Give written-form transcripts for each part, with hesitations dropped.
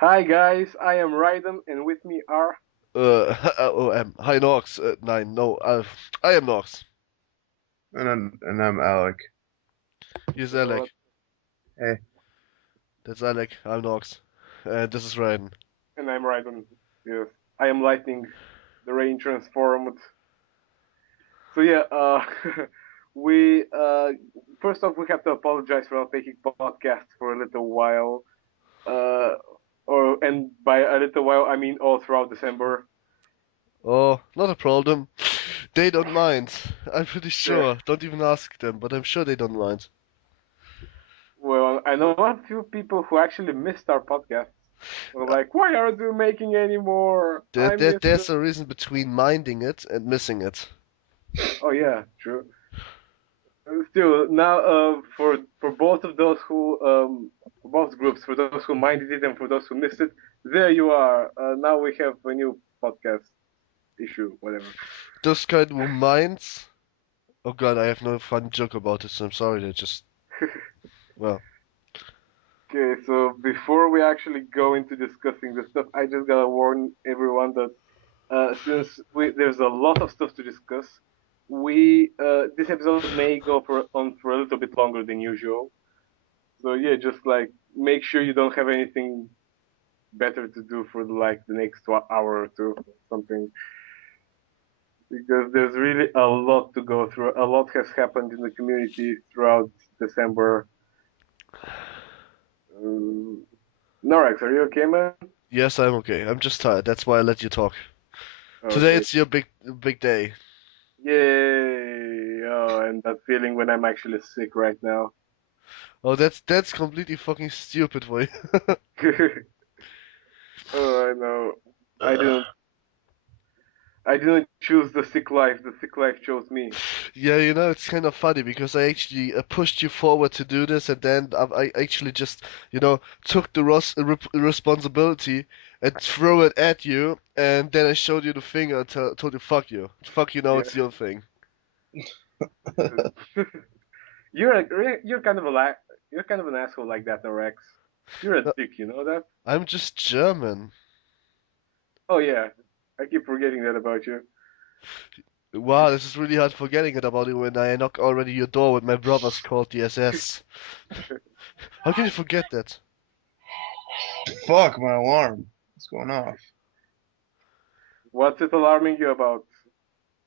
Hi guys, I am Raiden and with me are Hi Nox. Nein, no, I am Nox. and I'm Alec. Here's uh, Alec. hey, That's Alec. I'm Nox. And this is Raiden. and I'm Raiden. Yes, I am Lightning, the rain transformed. So yeah, we first off we have to apologize for not making podcasts for a little while. Uh, and by a little while I mean all throughout December. Oh, not a problem. They don't mind. I'm pretty Yeah. sure. Don't even ask them, but I'm sure they don't mind. Well, I know a few people who actually missed our podcasts. Were like, why aren't you making any more? There, I there, missed it. there's a reason between minding it and missing it. Oh yeah, true. Still, now for both of those who for both groups, for those who minded it and for those who missed it, there you are. Now we have a new podcast issue, whatever. Those kind who minds. Oh god, I have no fun joke about this. I'm sorry. They just well. Okay, so before we actually go into discussing this stuff, I just gotta warn everyone that since there's a lot of stuff to discuss, we this episode may go on for a little bit longer than usual. So yeah, just like make sure you don't have anything better to do for like the next hour or two, something, because there's really a lot to go through. A lot has happened in the community throughout December. Um, Norax, are you okay, man? Yes, I'm okay. I'm just tired. That's why I let you talk. Today Okay. it's your big day. Yay! Oh, and that feeling when I'm actually sick right now. Oh, that's completely fucking stupid for you. Oh, I know. I Uh, didn't. I didn't choose the sick life. The sick life chose me. yeah, it's kind of funny because I actually pushed you forward to do this, and then I actually just, took the responsibility and threw it at you, and then I showed you the finger and told you, fuck you. Fuck you, now Yeah. it's your thing. You're kind of you're kind of an asshole like that, Norex. You're a Uh, dick, you know that? I'm just German. Oh yeah, I keep forgetting that about you. Wow, this is really hard forgetting it about you when I knock already your door with my brothers called the SS. How can you forget that? Fuck, my alarm. What's going off? What's it alarming you about?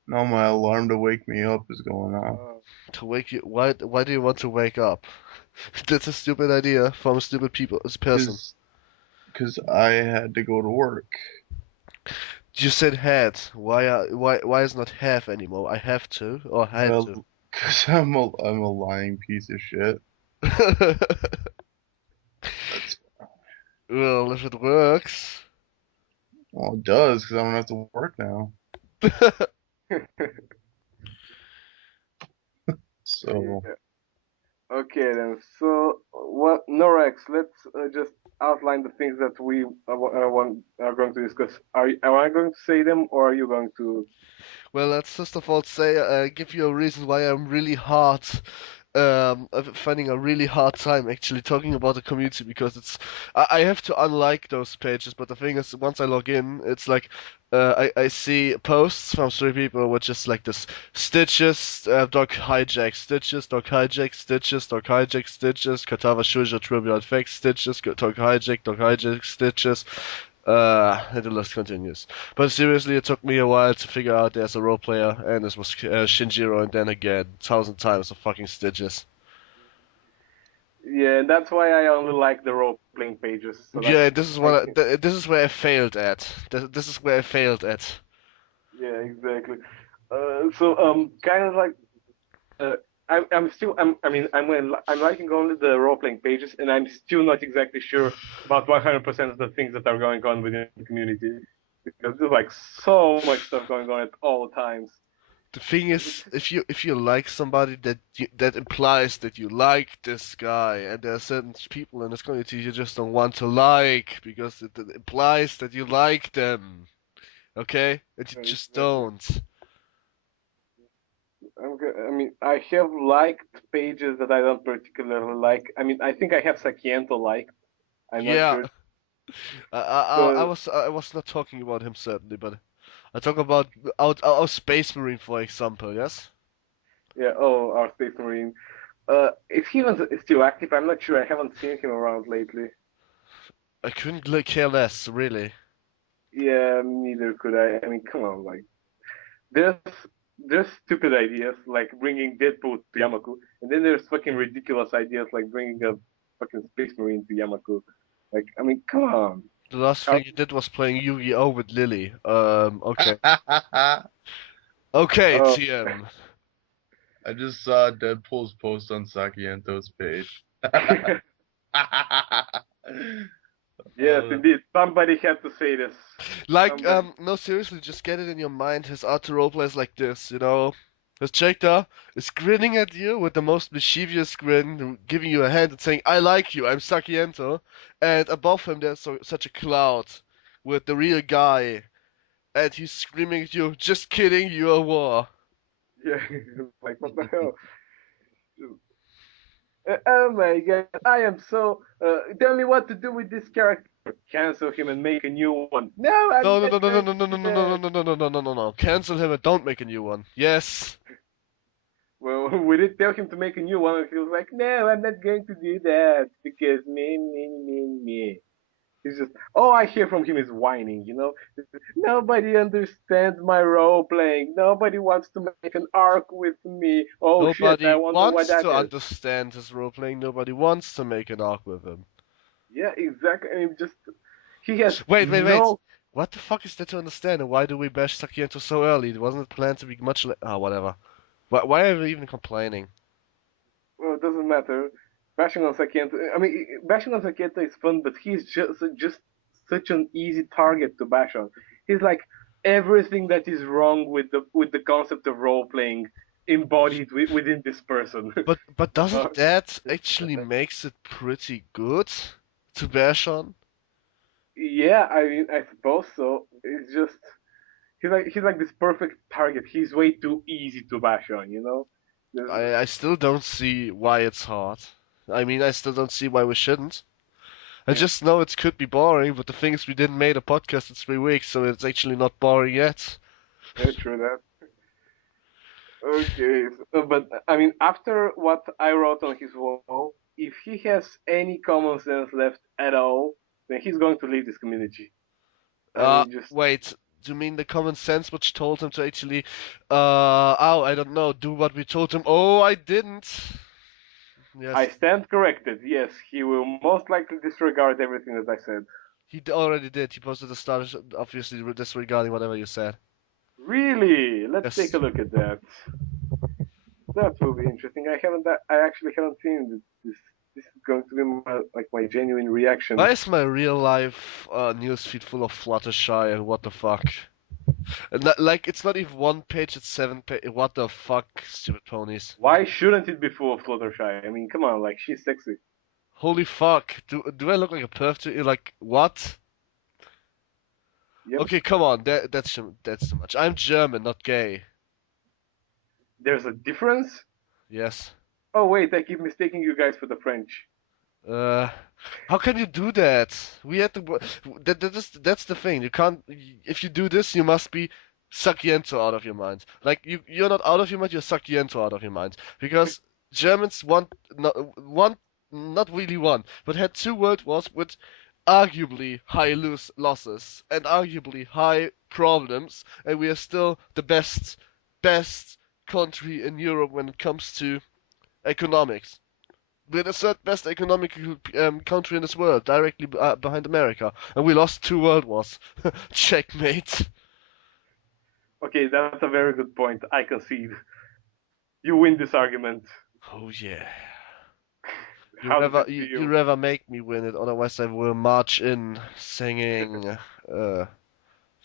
No, my alarm to wake me up is going off. Uh, To wake you, why do you want to wake up? That's a stupid idea from a stupid person. Cause I had to go to work. You said had. Why is not have anymore? I have to or had to. Well, cause I'm a lying piece of shit. That's Well, if it works. well, it does, cause I don't have to work now. So yeah. Okay then. So what, Norex? Let's just outline the things that we are going to discuss. Am I going to say them or are you going to? Well, let's first of all say, give you a reason why I'm really hard, finding a really hard time actually talking about the community because I have to unlike those pages, but the thing is, once I log in, it's like, I see posts from three people which is like this: Stitches, dog hijack, Stitches, dog hijack, Stitches, dog hijack, Stitches, Katawa Shuja, trivial facts, Stitches, dog hijack, Stitches. And the list continues. But seriously, it took me a while to figure out there's a role player, and this was Shinjiro, and then again, 1,000 times of fucking stitches. Yeah, and that's why I only like the role playing pages, so that Yeah, this is I what can. this is where I failed at. This is where I failed at. Yeah, exactly. So kind of like uh, I'm still I'm liking only the role playing pages, and I'm still not exactly sure about 100% of the things that are going on within the community because there's like so much stuff going on at all times. The thing is, if you like somebody, that implies that you like this guy, and there are certain people in this community you just don't want to like because it implies that you like them. Okay, and you just Exactly. don't. I mean, I have liked pages that I don't particularly like. I mean, I think I have Sakiento liked. I'm not Yeah, sure. I So was not talking about him certainly, but I talk about our Space Marine, for example. Yes. yeah, oh, our Space Marine. Is he even still active? I'm not sure. I haven't seen him around lately. I couldn't care less, really. Yeah, neither could I. I mean, come on, like there's there's stupid ideas like bringing Deadpool to Yamaku, and then there's fucking ridiculous ideas like bringing a fucking Space Marine to Yamaku. Like, I mean, come on. The last How, thing you did was playing Yu-Gi-Oh with Lily. Okay. Okay, uh, TM. I just saw Deadpool's post on Sakiento's page. yes, indeed. Somebody had to say this. Like, Somebody. no, seriously, just get it in your mind. His art to roleplay is like this, you know? His character is grinning at you with the most mischievous grin, giving you a hand and saying, I like you, I'm Sakiento. And above him, there's such a cloud with the real guy. And he's screaming at you, just kidding, you're a war. Yeah, like what the hell? Oh my god, I am so. Tell me what to do with this character. Cancel him and make a new one. No, I'm No, no, not no, no, going no, no, to no, do no, no, no, that. no, no, no, no, no, no, no. Cancel him and don't make a new one. Yes. Well, we did tell him to make a new one, and he was like, "No, I'm not going to do that because me." He's just all I hear from him is whining. You know, nobody understands my role playing. Nobody wants to make an arc with me. Oh shit! I Nobody wonder why wants that to is. understand his role playing. Nobody wants to make an arc with him. Yeah, exactly. I mean, just he has Wait, wait, wait. no. What the fuck is there to understand? And why do we bash Sakiento so early? Wasn't it planned to be much whatever. Why are we even complaining? Well, it doesn't matter. Bashing on Sakiento. I mean, bashing on Sakiento is fun, but he's just such an easy target to bash on. He's like everything that is wrong with the concept of role playing embodied within this person. But doesn't uh, that actually makes it pretty good to bash on? yeah, I mean, I suppose so. It's just he's like this perfect target. He's way too easy to bash on. You know. There's- I still don't see why it's hard. I mean, I still don't see why we shouldn't. I Yeah, just know it could be boring, but the thing is we didn't make a podcast in 3 weeks, so it's actually not boring yet. yeah, true that. Okay, but I mean, after what I wrote on his wall, if he has any common sense left at all, then he's going to leave this community. I mean, just Wait, do you mean the common sense which told him to actually, I don't know, do what we told him? Oh, I didn't. I Yes, stand corrected. Yes, he will most likely disregard everything that I said. already did. He posted a status, obviously disregarding whatever you said. Really? Let's take Yes. a look at that. That will be interesting. I actually haven't seen this. This is going to be my genuine reaction. Why is my real life newsfeed full of Fluttershy and what the fuck? And like, it's not even one page, it's 7 pages. What the fuck, stupid ponies. Why shouldn't it be full of Fluttershy? I mean, come on, like she's sexy. Holy fuck. Do I look like a perv to you? Like, what? Yep. Okay, come on. That's too much. I'm German, not gay. There's a difference. Yes. Oh wait, I keep mistaking you guys for the French. Uh, how can you do that? We had to. That's the thing. You can't. If you do this, you must be Sakiento out of your mind. Like you're not out of your mind. You're Sakiento out of your mind. Because Germans not really one, but had two world wars with arguably high losses and arguably high problems, and we are still the best country in Europe when it comes to economics. We're the third best economic country in this world, directly behind America, and we lost two world wars. Checkmate. Okay, that's a very good point. I concede. You win this argument. Oh yeah. How does it You feel? rather make me win it, otherwise I will march in singing.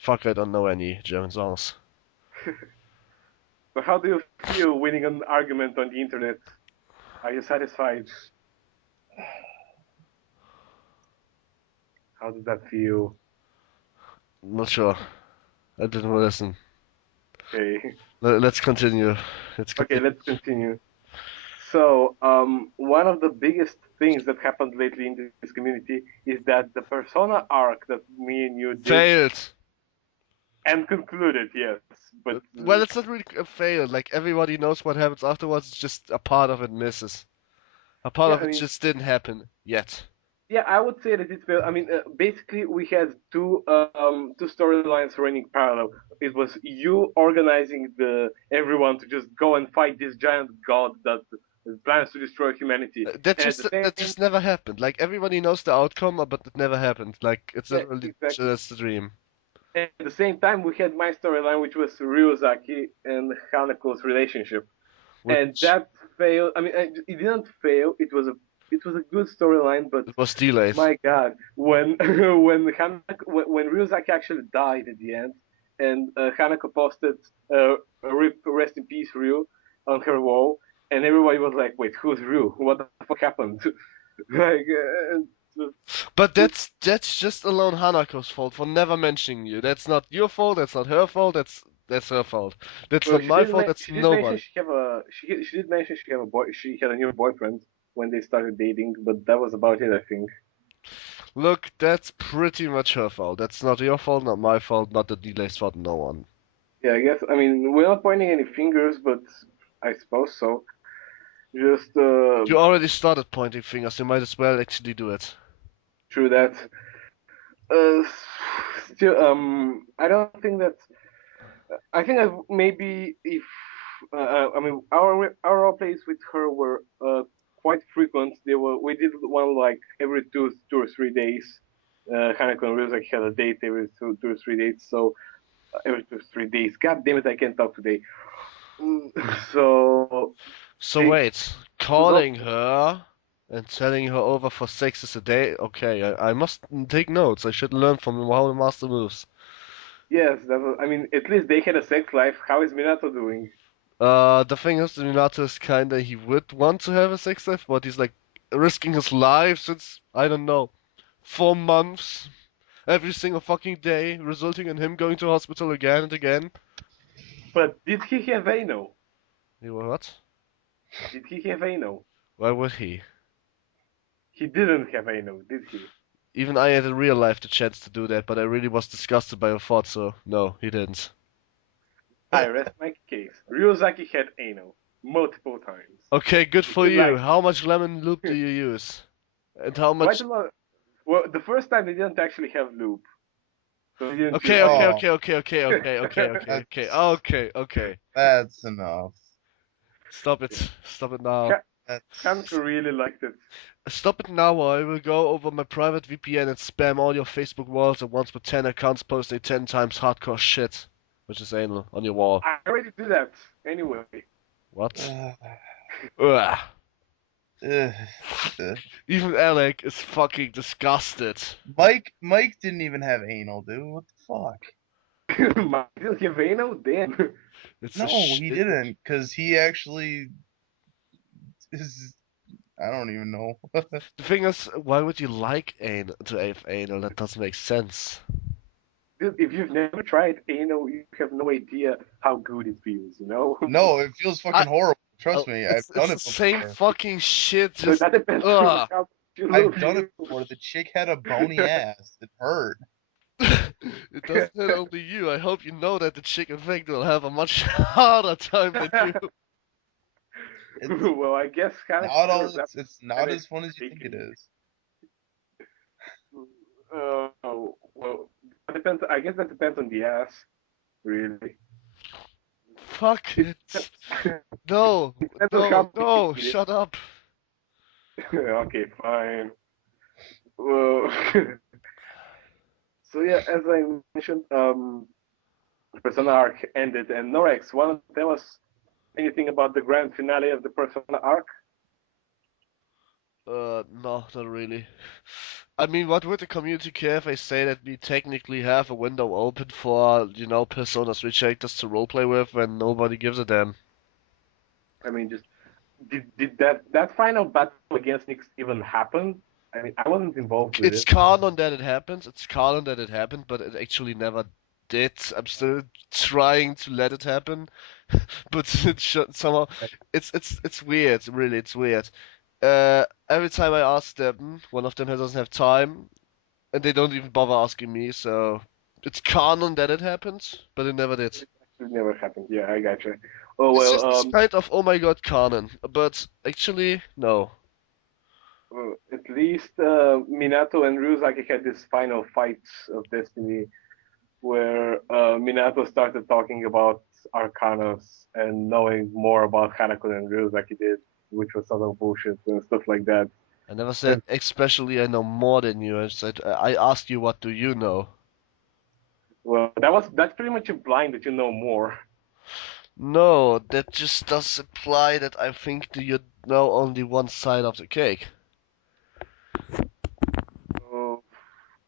Fuck, I don't know any German songs. So how do you feel winning an argument on the internet? Are you satisfied? How does that feel? Not sure. I didn't listen. Okay. Let's continue. Let's Okay, continue. let's continue. So, one of the biggest things that happened lately in this community is that the Persona arc that me and you did Failed. and concluded, yes, but Well, it's not really a fail. Like everybody knows what happens afterwards. It's just a part of it misses. A part yeah, of I it mean, just didn't happen yet. yeah, I would say that it's failed. I mean, basically, we had two storylines running parallel. It was you organizing the everyone to just go and fight this giant god that plans to destroy humanity, That and at just the that same, just never happened. Like everybody knows the outcome, but it never happened. Like it's yeah, literally exactly. just a dream. At the same time, we had my storyline, which was Ryuzaki and Hanako's relationship, and Which that failed. I mean, it didn't fail. It was a good storyline, but it was delayed. my God, when when Ryuzaki actually died at the end, and Hanako posted "Rip, rest in peace, Ryu" on her wall, and everybody was like, "Wait, who's Ryu? What the fuck happened?" like, But that's just alone Hanako's fault for never mentioning you. That's not your fault. That's not her fault. That's her fault. That's well, not my fault. That's she did mention nobody. she did mention she have a boy she had a new boyfriend when they started dating, but that was about it, I think. Look, that's pretty much her fault. That's not your fault, not my fault, not the delay's fault, no one. Yeah, I guess. I mean, we're not pointing any fingers, but I suppose so. Just You already started pointing fingers. You might as well actually do it. true that. Uh, Still, I don't think that. I think that maybe if I mean our role plays with her were quite frequent. We did one like every 2 or 3 days. Hanako and Ryuzaki had a date every 2 or 3 days. So every 2 or 3 days. God damn it, I can't talk today. Mm, So So they wait, was all calling her and telling her over for 6 a day? Okay, I must take notes. I should learn from how the master moves. yes. That was, I mean, at least they had a sex life. How is Minato doing? The thing is, Minato is kinda, he would want to have a sex life, but he's like risking his life since, I don't know, 4 months, every single fucking day, resulting in him going to hospital again and again. But did he have anal? You what? Did he have anal? Why would he? He didn't have anal, did he? Even I had in real life the chance to do that, but I really was disgusted by your thought, so no, he didn't. I rest my case. Ryuzaki had anal multiple times. Okay, good He for did you. like How much lemon loop do you use? And how quite much? a lot. Well, the first time they didn't actually have lube, so they didn't use Okay, lube. okay, Oh, okay, okay, okay, okay, okay, okay, okay, that's okay, okay. that's enough. Stop Yeah. it. Stop it now. Ha- Hanako That's really liked it. Stop it now, or I will go over my private VPN and spam all your Facebook walls at once with 10 accounts posting 10 times hardcore shit, which is anal, on your wall. I already did that anyway. What? uh, Ugh. uh, uh. Even Alec is fucking disgusted. Mike didn't even have anal, dude. What the fuck? Mike didn't have anal? Damn. It's a No, sh- he it, didn't, because he actually is. I don't even know. The thing is, why would you like to have anal? That doesn't make sense. Dude, if you've never tried anal, you have no idea how good it feels, you know? No, it feels I, fucking horrible. Trust me, I've it's done the it same before. fucking shit. But Just that depends on ugh. how you I've look. done it before. The chick had a bony ass. It hurt. It doesn't hit only you. I hope you know that the chicken thing will have a much harder time than you. It's Well, I guess not all. Hanako that It's not kind of as fun as you think it taken. is. Well, that depends. I guess that depends on the ass, really. Fuck It it. No, depends on no, how big no, it is. shut up. Okay, fine. Well, so yeah, as I mentioned, Persona arc ended, and Norex, want to tell us anything about the grand finale of the Persona arc? No, not really. I mean, what would the community care if I say that we technically have a window open for, Personas rejectors to roleplay with when nobody gives a damn? I mean, just did that final battle against Nyx even happen? I mean, I wasn't involved with It's it. canon that it happens, it's canon that it happened, but it actually never did. I'm still trying to let it happen, but somehow it's weird. Really, it's weird. Every time I ask them, one of them doesn't have time, and they don't even bother asking me. So it's canon that it happened, but it never did. It never happened. Yeah, I gotcha. Oh It's well, just this kind of oh my god canon, but actually no. at least Minato and Ryuzaki had this final fight of destiny where Minato started talking about Arcanas and knowing more about Hanako than Ryuzaki did, which was sort of bullshit and stuff like that. I never said And especially I know more than you. I said I asked you what do you know. well, that's pretty much implying that you know more. No, that just does imply that I think that you know only one side of the cake. So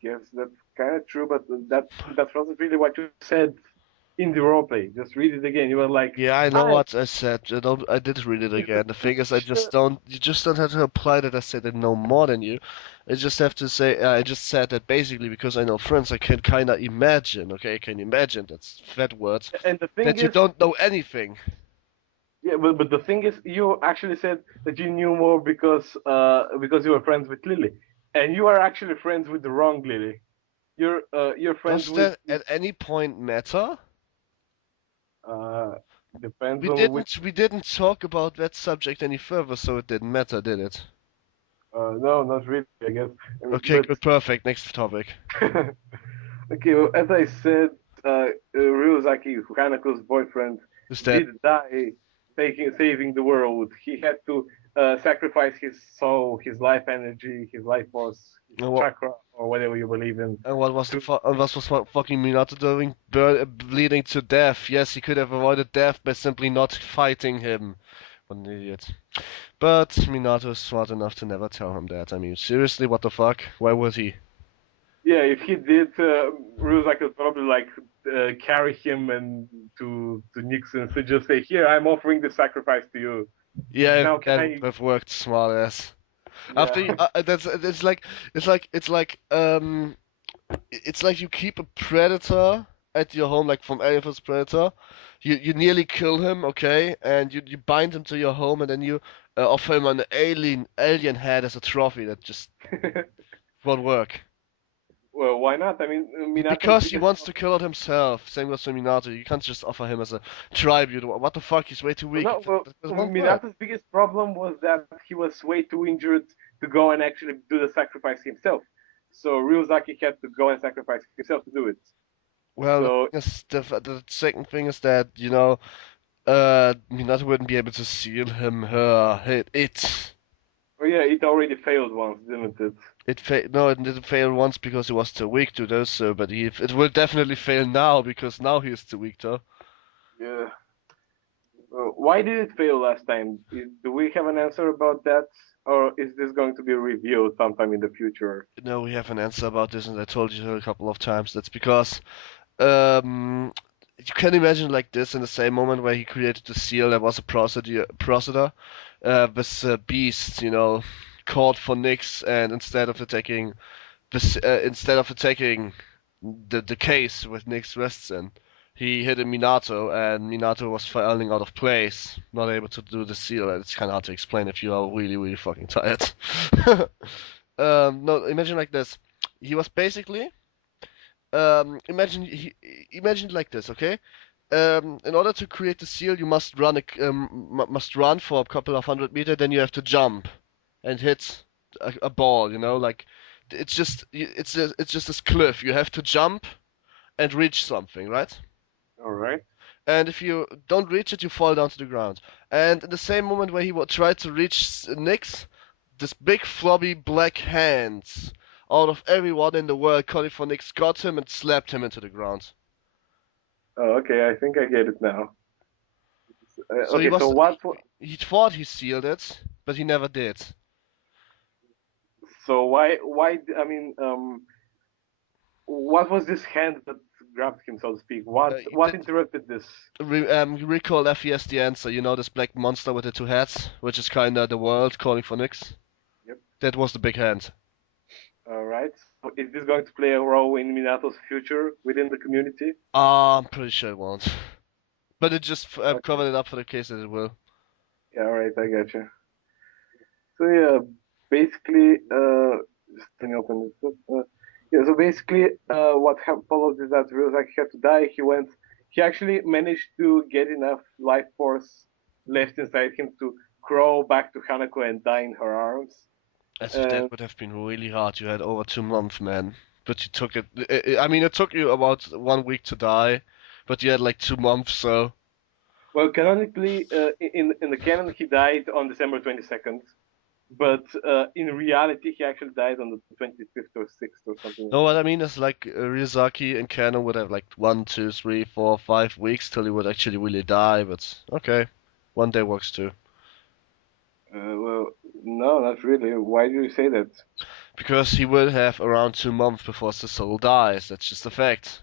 yes, that's kind of true, but that wasn't really what you said in the roleplay. Just read it again. You were like, Yeah, I know I what I said. I did read it you again. The thing is, I just sure. don't. You just don't have to apply that I said I know more than you. I just have to say. I just said that basically because I know friends, I can kind of imagine. Okay, I can imagine. That's fat words. And the thing That you is, don't know anything. yeah, but the thing is, you actually said that you knew more because you were friends with Lily, and you are actually friends with the wrong Lily. You're friends Does with that at any point matter? uh depends We on which. didn't talk about that subject any further, so it didn't matter, did it? No, not really, I guess. Okay, But good, perfect. Next topic. okay, well, as I said, Ryuzaki, Hanako's boyfriend, Is that did die saving the world. He had to sacrifice his soul, his life energy, his life force, his what? chakra, or whatever you believe in. And what was the To fucking Minato doing? Bleeding to death. Yes, he could have avoided death by simply not fighting him. What an idiot. But Minato is smart enough to never tell him that. I mean, seriously, what the fuck? Why would he? yeah, if he did, Ryuzaki would probably like carry him and to Nixon, so just say, "Here, I'm offering the sacrifice to you. Yeah, Now can that would I?" have worked, smart ass. Yeah. After you, that's it's like you keep a predator at your home, like from Alien vs Predator. You nearly kill him, okay, and you bind him to your home, and then you offer him an alien head as a trophy. That just won't work. Well, why not? I mean, Minato's Because he biggest wants to kill it himself. Same goes for Minato. You can't just offer him as a tribute. What the fuck? He's way too weak. no, well, That won't work. Minato's biggest problem was that he was way too injured to go and actually do the sacrifice himself. So Ryuzaki had to go and sacrifice himself to do it. Well, the So, thing is, the second thing is that Minato wouldn't be able to seal him, her, it. oh yeah, it already failed once, didn't it? No, it didn't fail once because he was too weak to do so, but it will definitely fail now because now he is too weak to. Yeah. Why did it fail last time? Do we have an answer about that? Or is this going to be revealed sometime in the future? No, we have an answer about this, and I told you a couple of times. That's because um, you can imagine like this in the same moment where he created the seal, there was a procedure with beasts, called for Nyx, and instead of attacking the case with Nyx rests in, he hit a Minato, and Minato was falling out of place, not able to do the seal. It's kind of hard to explain if you are really, really fucking tired. No, imagine like this. He was basically imagine like this, okay? In order to create the seal, you must must run for a couple of 100 meters, then you have to jump and hit a ball, like it's just this cliff. You have to jump and reach something, right? Alright. And if you don't reach it, you fall down to the ground. And in the same moment where he tried to reach Nyx, this big floppy black hands out of everyone in the world calling for Nyx got him and slapped him into the ground. Oh, okay, I think I get it now. So Okay, so he thought he sealed it, but he never did. so I mean, what was this hand that grabbed him, so to speak? What Did interrupted this? you recall FES the answer? You know this black monster with the two heads, which is kinda the world calling for Nyx? Yep. That was the big hand. All right. So is this going to play a role in Minato's future within the community? I'm pretty sure it won't. But it just Okay. covered it up for the case that it will. Yeah. All right. I got you. So yeah, basically, just let me open this up. Yeah. So basically, what followed is that Ryuzaki had to die. He actually managed to get enough life force left inside him to crawl back to Hanako and die in her arms. As if that And would have been really hard. You had over 2 months, man. But you took it. I mean, it took you about 1 week to die, but you had like 2 months, so. well, canonically, in the canon, he died on December 22nd. But in reality, he actually died on the 25th or 6th or something like No, what that. I mean is like Ryuzaki and Canon would have like 1, 2, 3, 4, 5 weeks till he would actually really die, but okay. 1 day works too. Well, no, not really. Why do you say that? Because he will have around 2 months before the soul dies. That's just a fact.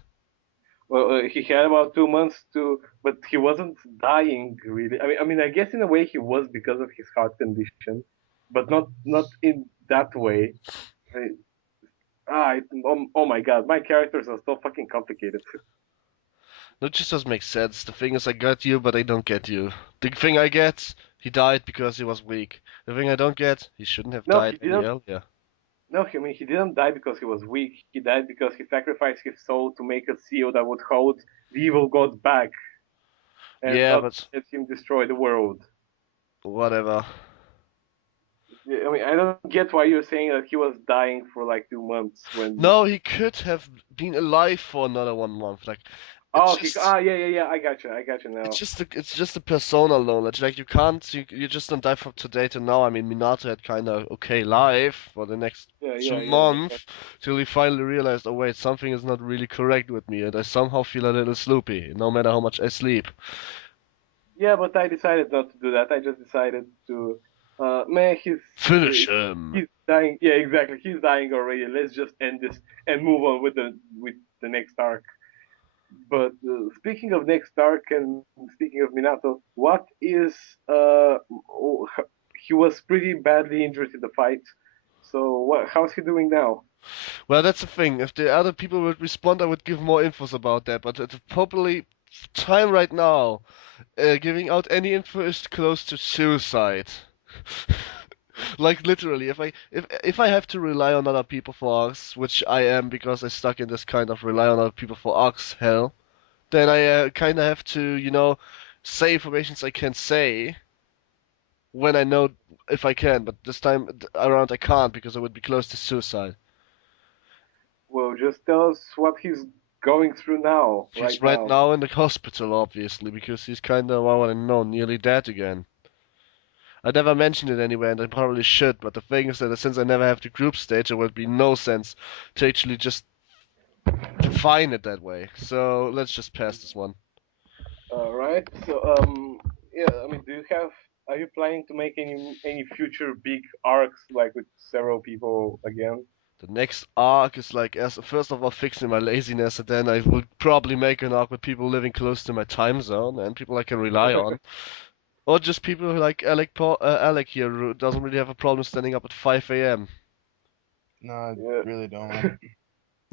Well, he had about 2 months to, but he wasn't dying really. I guess in a way he was because of his heart condition, but not in that way. I, oh my god, my characters are so fucking complicated. That just doesn't make sense. The thing is, I got you, but I don't get you. The thing I get, he died because he was weak. The thing I don't get, he shouldn't have No, died he any didn't. earlier. No, he didn't die because he was weak. He died because he sacrificed his soul to make a seal that would hold the evil god back and Yeah, not but let him destroy the world. whatever. Yeah, I don't get why you're saying that he was dying for like 2 months when. No, he could have been alive for another 1 month. Like, it's Oh, just. yeah. I got you It's now. just a personal knowledge. Like you just don't die from today to now. I mean, Minato had kind of okay life for the next two Yeah. months till he finally realized, oh wait, something is not really correct with me, and I somehow feel a little sloopy, no matter how much I sleep. Yeah, but I decided not to do that. I just decided to, man, Finish him. he's dying. Yeah, exactly. He's dying already. Let's just end this and move on with the next arc. But speaking of next arc and speaking of Minato, what is he was pretty badly injured in the fight. So how's he doing now? Well, that's the thing. If the other people would respond, I would give more infos about that. But at the probably time right now, giving out any info is close to suicide. Like literally, if I have to rely on other people for arcs, which I am because I stuck in this kind of rely on other people for arcs hell, then I kind of have to, say informations I can say when I know if I can. But this time around I can't because I would be close to suicide. Well, just tell us what he's going through now, He's right right now. now in the hospital, obviously, because he's kind of, well, I don't know, nearly dead again. I never mentioned it anywhere, and I probably should, but the thing is that since I never have the group stage, there would be no sense to actually just define it that way. So let's just pass this one. Right. So yeah. Do you have? Are you planning to make any future big arcs like with several people again? The next arc is like, as first of all, fixing my laziness, and then I will probably make an arc with people living close to my time zone and people I can rely on. Or just people who like Alec here, who doesn't really have a problem standing up at 5 a.m. No, I Yeah. really don't. I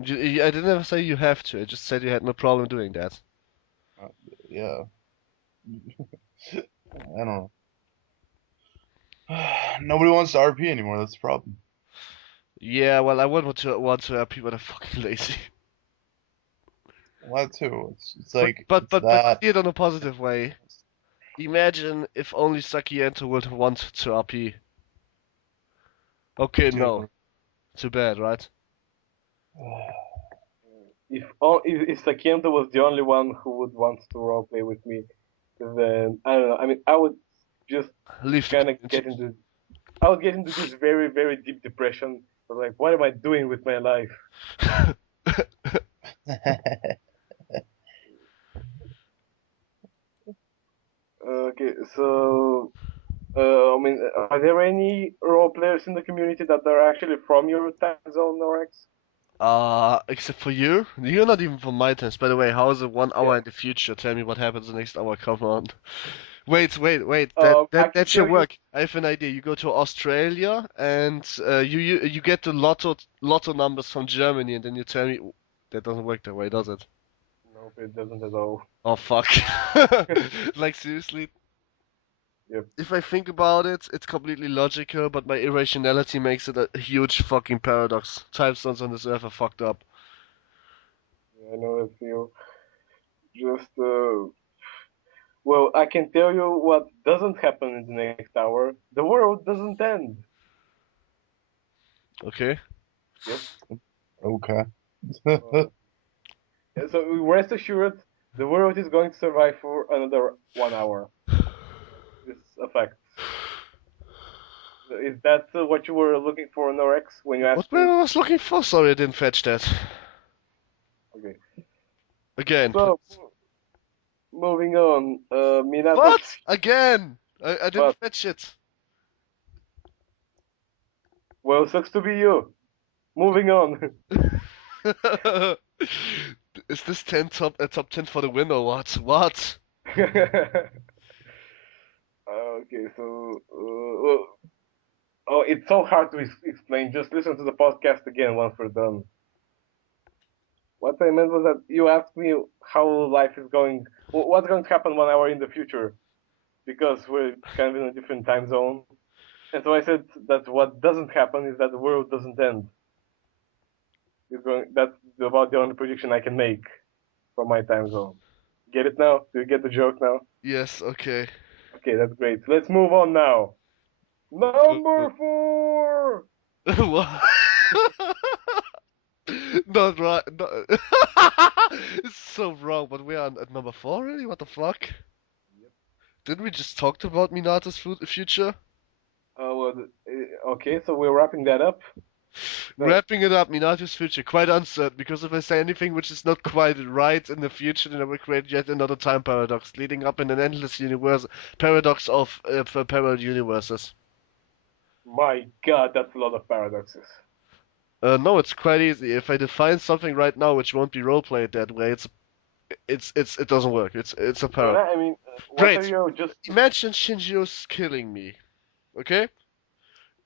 didn't ever say you have to, I just said you had no problem doing that. Uh, yeah. I don't know. Nobody wants to RP anymore. That's the problem. Yeah, well, I wouldn't want to have people that are fucking lazy. Well, that too. It's But like but it's but but that. see it on a positive way. Imagine if only Sakiento would want to RP. Okay, no. Dude. Too bad, right? If Sakento was the only one who would want to roleplay with me, then I don't know. I would just Leave the kind of community. get into. I would get into this very deep depression. Of like, what am I doing with my life? Okay, so are there any role players in the community that are actually from your time zone, Norex? Except for you? You're not even from my times. By the way, how is it one Yeah. hour in the future? Tell me what happens the next hour. Come on. Wait. I can That should tell you. work. I have an idea. You go to Australia and you get the lotto numbers from Germany, and then you tell me that doesn't work that way, does it? Nope, it doesn't at all. Oh fuck. Like seriously, Yep. if I think about it, it's completely logical, but my irrationality makes it a huge fucking paradox. Time zones on this earth are fucked up. I know that feel. Just well, I can tell you what doesn't happen in the next hour. The world doesn't end. Okay? Yep. Okay. Uh, so rest assured, the world is going to survive for another 1 hour. It's a fact. Is that what you were looking for, Norex, when you What asked were me? I was looking for? Sorry, I didn't fetch that. Okay. Again, So, please. moving on. Minato. What? Again! I didn't But, fetch it. well, sucks to be you. Moving on. Is this 10 top 10 for the win or what? What? Okay, so. Well, oh, it's so hard to explain. Just listen to the podcast again once we're done. What I meant was that you asked me how life is going, what's going to happen 1 hour in the future, because we're kind of in a different time zone. And so I said that what doesn't happen is that the world doesn't end. That's about the only prediction I can make from my time zone. Get it now? Do you get the joke now? Yes, okay. Okay, that's great. Let's move on now. Number 4! What? Not right. No. It's so wrong, but we are at number 4 already? What the fuck? Didn't we just talk about Minato's future? Okay, so we're wrapping that up. So, Wrapping it up, Minato's future, quite uncertain, because if I say anything which is not quite right in the future, then I will create yet another time paradox, leading up in an endless universe paradox of parallel universes. my god, that's a lot of paradoxes. No, it's quite easy. If I define something right now which won't be roleplayed that way, it doesn't work. It's a No, paradox. I mean, what are Great. you just. Imagine Shinjiro's killing me. Okay?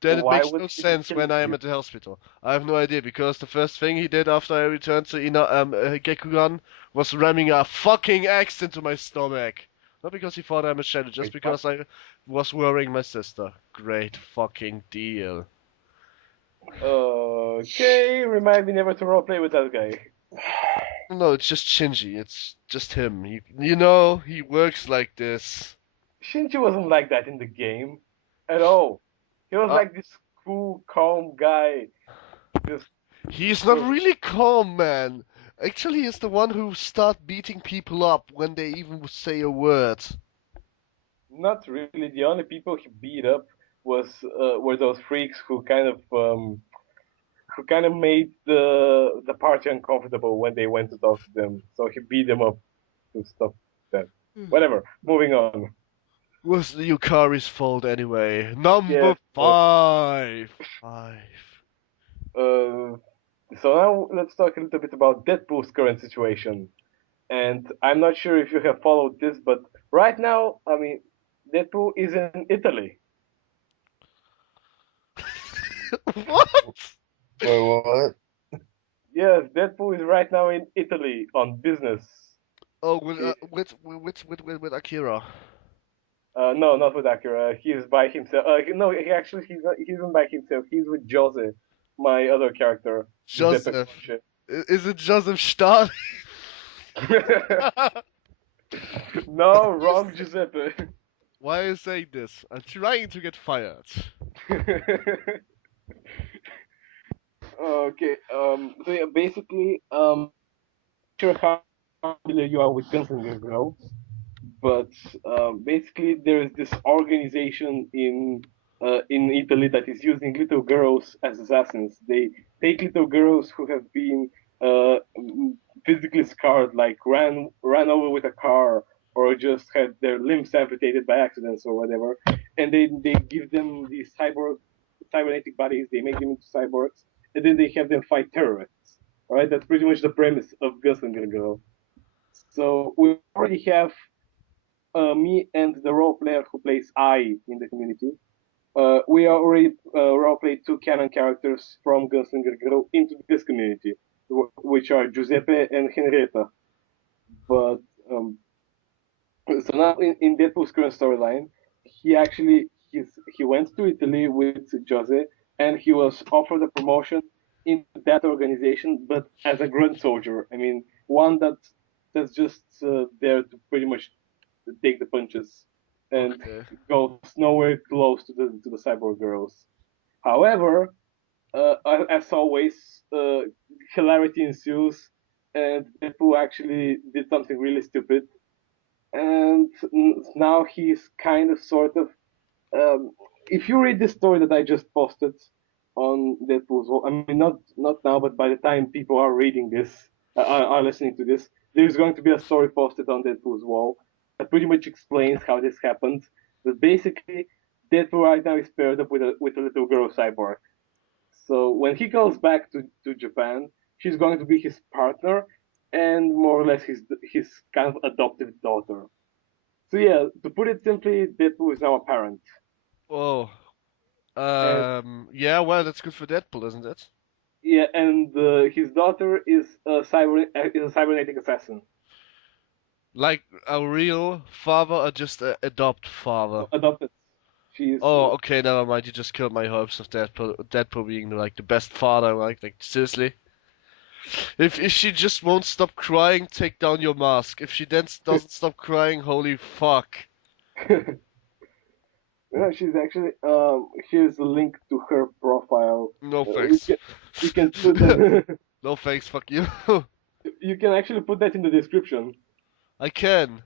Then it Why makes would no he be sense when killing I am you? at the hospital. I have no idea because the first thing he did after I returned to Gekugan was ramming a fucking axe into my stomach. Not because he thought I'm a shadow, just Wait, what? because I was worrying my sister. Great fucking deal. Okay, remind me never to roleplay with that guy. No, it's just Shinji. It's just him. He works like this. Shinji wasn't like that in the game at all. He was Uh, like this cool, calm guy. Just he's not uh, really calm, man. Actually, he's the one who start beating people up when they even say a word. not really. The only people he beat up were those freaks who kind of made the party uncomfortable when they went to talk to them. So he beat them up to stop that. Whatever. Moving on. Was the Yukari's fault anyway? Yes. Number five. Five. Uh, so now let's talk a little bit about Deadpool's current situation. And I'm not sure if you have followed this, but right now, I mean, Deadpool is in Italy. What? Wait, what? Yes, Deadpool is right now in Italy on business. Oh, Eh, with Akira. no, not with Akira. He's by himself. No, he isn't by himself. He's with Jose, my other character, Giuseppe Joseph. Conche. Is it Joseph Stalin? No, wrong Giuseppe. Why are you saying this? I'm trying to get fired. Okay. So yeah, basically, sure how familiar you are with Gunslinger Girl, but basically there is this organization in Italy that is using little girls as assassins. They take little girls who have been uh, physically scarred, like ran over with a car, or just had their limbs amputated by accidents or whatever, and they give them these cybernetic bodies. They make them into cyborgs, and then they have them fight terrorists. All right, that's pretty much the premise of Gunslinger Girl. So we already have me and the role player who plays I in the community, we already roleplayed two canon characters from Gunslinger Girl into this community, which are Giuseppe and Henrietta. But so now in Deadpool's current storyline, he went to Italy with Jose, and he was offered a promotion in that organization, but as a grunt soldier. I mean, one that's just there to pretty much take the punches and Okay. goes nowhere close to the cyborg girls. However, as always, hilarity ensues, and Deadpool actually did something really stupid, and now he's kind of sort of. If you read the story that I just posted on Deadpool's wall, I mean not now, but by the time people are reading this, are listening to this, there's going to be a story posted on Deadpool's wall that pretty much explains how this happened. But basically, Deadpool right now is paired up with a little girl cyborg. So when he goes back to Japan, she's going to be his partner and more or less his kind of adoptive daughter. So yeah, to put it simply, Deadpool is now a parent, Oh. and Yeah. Well, that's good for Deadpool, isn't it? yeah, and his daughter is a cybernetic assassin, Like a real father or just a adopt father? adopted. She's Oh, okay, never mind. You just killed my hopes of Deadpool being like the best father. Like seriously. If she just won't stop crying, take down your mask. If she then doesn't stop crying, holy fuck. yeah, she's actually here's a link to her profile. No We thanks. can we can put that No thanks, fuck you. you can actually put that in the description. I can.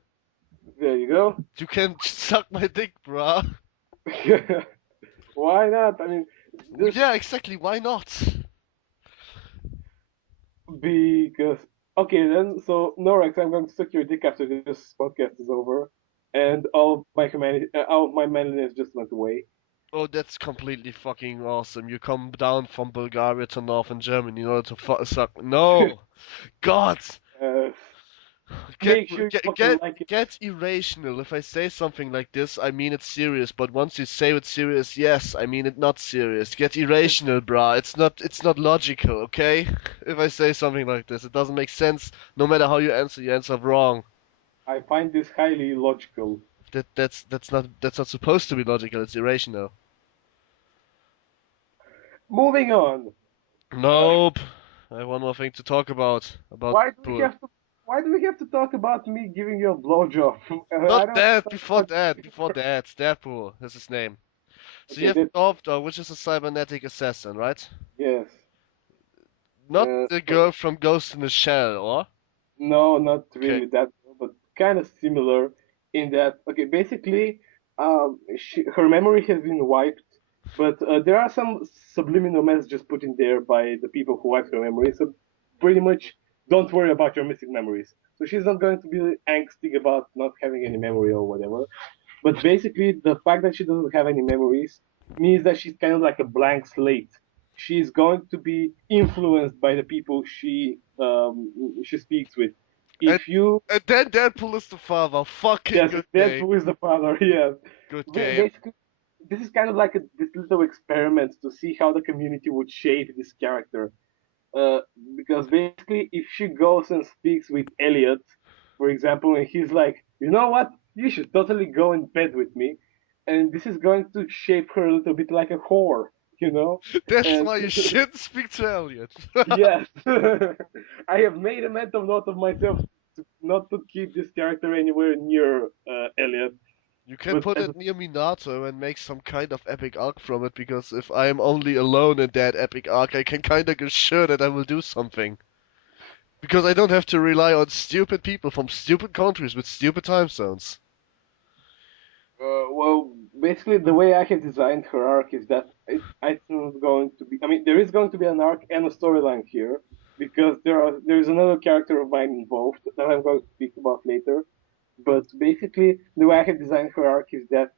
There you go. You can suck my dick, bruh. Why not? I mean, this Yeah, exactly. Why not? because okay then. So Norex, I'm going to suck your dick after this podcast is over, and all of my manliness just went away. Oh, that's completely fucking awesome. You come down from Bulgaria to northern Germany in order to suck. No! God! Uh, Get make sure you get fucking get like it. get irrational. If I say something like this, I mean it serious. But once you say it serious, yes, I mean it not serious. Get irrational, brah. It's not logical, okay? If I say something like this, it doesn't make sense. No matter how you answer wrong. I find this highly logical. That's not supposed to be logical. It's irrational. Moving on. Uh, Nope. I have one more thing to talk about why do we pool. have to? Why do we have to talk about me giving you a blowjob? I Not don't that. talk Before about. that. Before that. Deadpool. That's his name. So you Okay, have that Dovda, which is a cybernetic assassin, right? yes. Not the So girl from Ghost in the Shell, or? no, not Okay. really that, but kind of similar in that. Okay, basically, her memory has been wiped, but there are some subliminal messages put in there by the people who wiped her memory. So pretty much, don't worry about your missing memories. So she's not going to be angsty about not having any memory or whatever. But basically, the fact that she doesn't have any memories means that she's kind of like a blank slate. She's going to be influenced by the people she speaks with. And If you and then Deadpool is the father. Fucking yes, good game. Deadpool is the father. Yes, Good game. basically, this is kind of like this little experiment to see how the community would shape this character. Uh, because basically, if she goes and speaks with Elliot, for example, and he's like, you know what, you should totally go in bed with me, and this is going to shape her a little bit like a whore, you know? That's And why you shouldn't speak to Elliot. yes, I have made a mental note of myself not to keep this character anywhere near Elliot, You can but put at it near Minato and make some kind of epic arc from it, because if I am only alone in that epic arc, I can kinda be sure that I will do something. Because I don't have to rely on stupid people from stupid countries with stupid time zones. Well, basically, the way I have designed her arc is that it's not going to be. I mean, there is going to be an arc and a storyline here because there is another character of mine involved that I'm going to speak about later. But basically, the way I have designed her arc is that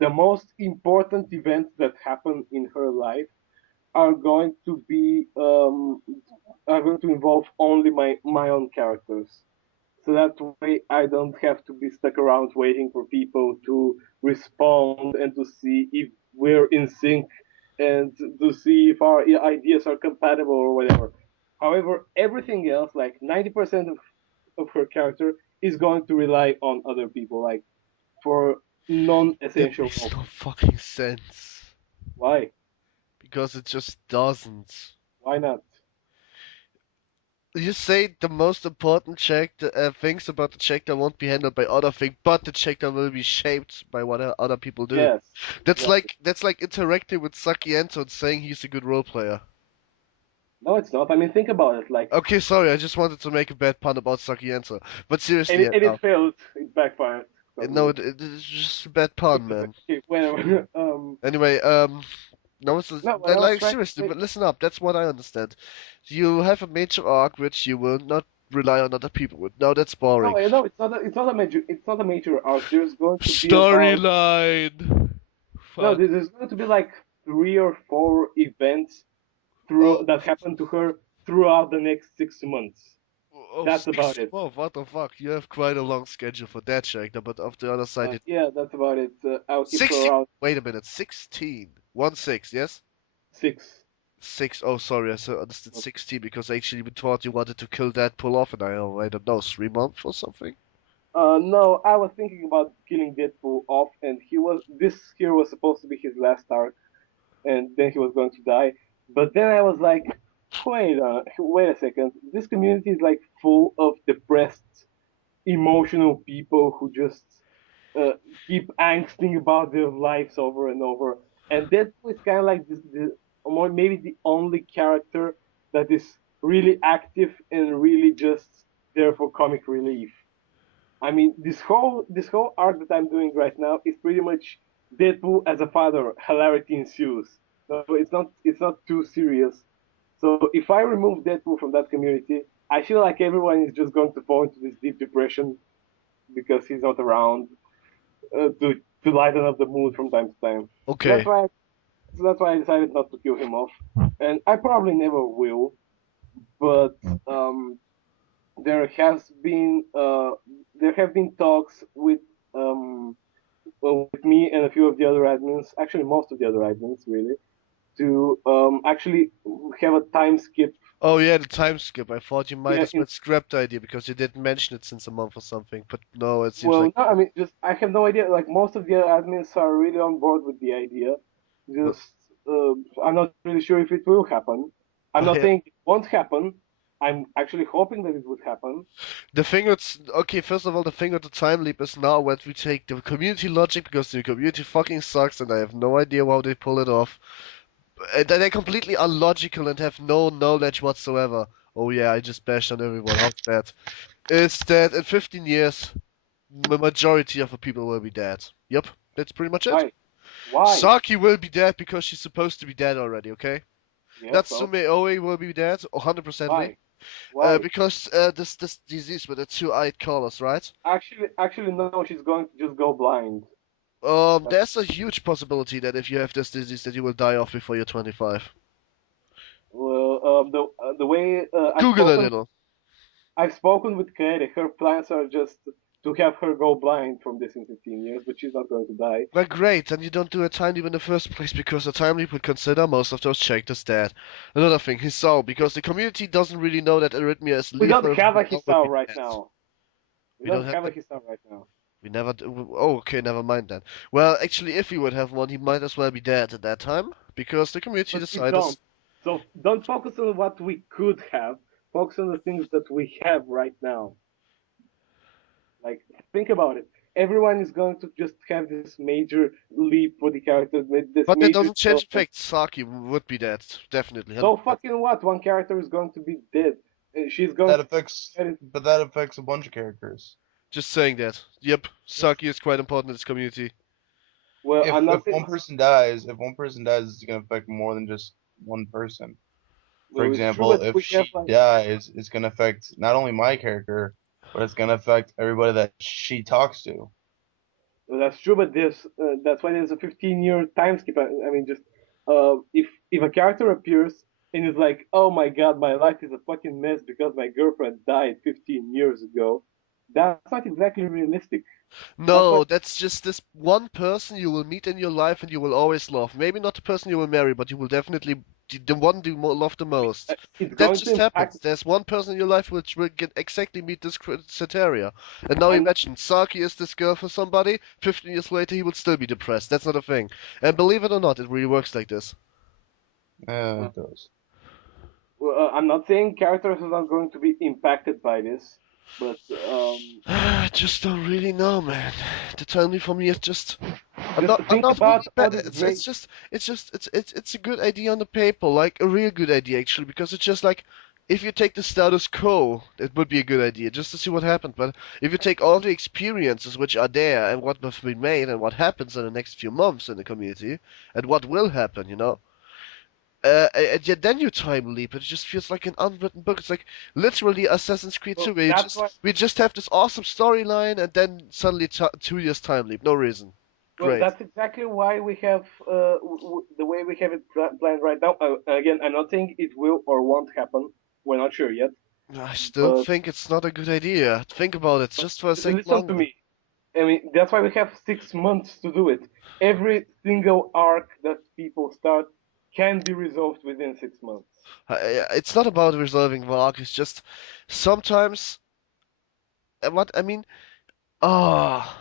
the most important events that happen in her life are going to be are going to involve only my own characters. so that way I don't have to be stuck around waiting for people to respond and to see if we're in sync and to see if our ideas are compatible or whatever. However, everything else, like 90% of her character, is going to rely on other people, like for That non-essential makes roles. no fucking sense. Why? Because it just doesn't. Why not? You say the most important check, things about the check that won't be handled by other things, but the check that will be shaped by what other people do. Yes, That's exactly. like interacting with Sakiento and saying he's a good role player. No, it's not. I mean, think about it. Like, Okay, sorry, I just wanted to make a bad pun about Sakiento. But and seriously, it, and it failed. It backfired. no, So it's just a bad pun, okay, man. okay, whatever. Anyway, no, No, what I was like trying to seriously, say. but listen up. That's what I understand. You have a major arc which you will not rely on other people with. No, that's boring. No, no, it's not a major. It's not a major arc. There's going to be about Storyline. no. Fuck. There's going to be like 3 or 4 events Oh, that happen to her throughout the next 6 months. oh, That's about 6 it. months. What the fuck? You have quite a long schedule for that character, but of the other side, it Yeah, that's about it. I'll keep her 16. around Wait a minute, 16. 1 6, yes? 6. 6. Oh, sorry, I understood 16 because actually we thought you wanted to kill Deadpool off, and I don't know, 3 months or something. No, I was thinking about killing Deadpool off, and this here was supposed to be his last arc, and then he was going to die. But then I was like, wait a second. This community is like full of depressed, emotional people who just uh, keep angsting about their lives over and over. And Deadpool is kind of like or maybe the only character that is really active and really just there for comic relief. I mean, this whole arc that I'm doing right now is pretty much Deadpool as a father. Hilarity ensues. So it's not too serious. So if I remove Deadpool from that community, I feel like everyone is just going to fall into this deep depression because he's not around to lighten up the mood from time to time. So that's Okay. why that's why I decided not to kill him off, and I probably never will. But there has been there have been talks um, with me and a few of the other admins, actually most of the other admins, really, to actually have a time skip. Oh yeah, the time skip. I thought you might Yeah, as well scrap the idea because you didn't mention it since a month or something. But no, it seems well, like no, I mean, just I have no idea. Like most of the other admins are really on board with the idea. no. Just I'm not really sure if it will happen. I'm not saying it won't happen. I'm actually hoping that it would happen. The thing with okay, first of all, the thing with the time leap is now when we take the community logic because the community fucking sucks and I have no idea how they pull it off. They're completely illogical and have no knowledge whatsoever. Oh yeah, I just bashed on everyone. How's that? Is that in 15 years, the majority of the people will be dead. Yep, that's pretty much it. Why? Why? Saki will be dead because she's supposed to be dead already, okay? Yeah. So Natsume Oe will be dead, 100%ly. why? Why? Because this disease with the two-eyed colors, right? Actually, no. She's going to just go blind. That's, There's a huge possibility that if you have this disease that you will die off before you're 25. well, the way Google a little. I've spoken with Kaede. Her plans are just to have her go blind from this in 15 years, but she's not going to die. Well, great, and you don't do a time leap in the first place because a time leap would consider most of those checked as dead. Another thing, Hisao, because the community doesn't really know that arrhythmia is We don't lethal. have a Hisao would Hisao be right dead. now. We We don't don't have have a that. Hisao right now. We never. Oh, okay, never mind then. Well, actually, if we would have one, he might as well be dead at that time because the community But we decided. don't. So don't focus on what we could have. Focus on the things that we have right now. Like, think about it. Everyone is going to just have this major leap for the character, this But that major doesn't change the development. fact Saki would be dead, definitely, So 100%. fucking what? One character is going to be dead. She's going That to affects, get it. but that affects a bunch of characters. Just saying that. Yep, Saki is quite important in this community. Well, If I'm not if saying. one person dies, it's gonna affect more than just one person. For Well, it's true, example, but if we have she like. dies, it's gonna affect not only my character, but it's gonna affect everybody that she talks to. Well, that's true, but that's why there's a 15-year time skip. I mean, just if a character appears and is like, "Oh my God, my life is a fucking mess because my girlfriend died 15 years ago," That's not exactly realistic. That's No, what that's just this one person you will meet in your life and you will always love. Maybe not the person you will marry, but you will definitely the one you love the most. it's That going to just impact. happens. There's one person in your life which will get exactly meet this criteria. And now I'm imagine Saki is this girl for somebody. 15 years later, he would still be depressed. That's not a thing. And believe it or not, it really works like this. Yeah, uh, it does. I'm not saying characters are not going to be impacted by this, but I just don't really know, man. The timely for me is just. I'm just not. I'm think not about really all bad. these great. It's a good idea on the paper, like a real good idea actually, because it's just like if you take the status quo, it would be a good idea just to see what happened. But if you take all the experiences which are there and what have been made and what happens in the next few months in the community and what will happen, and yet then you time leap. It just feels like an unwritten book. It's like literally Assassin's Creed 2, Well, where that's why. we just have this awesome storyline and then suddenly 2 years time leap, no reason. Well, Great. that's exactly why we have the way we have it planned right now. Again, I'm not saying it will or won't happen. We're not sure yet, I still but think it's not a good idea. Think about it just for a second listen to longer. me. I mean, that's why we have 6 months to do it. Every single arc that people start can be resolved within 6 months. It's not about resolving the arc. It's just sometimes what I mean. Ah,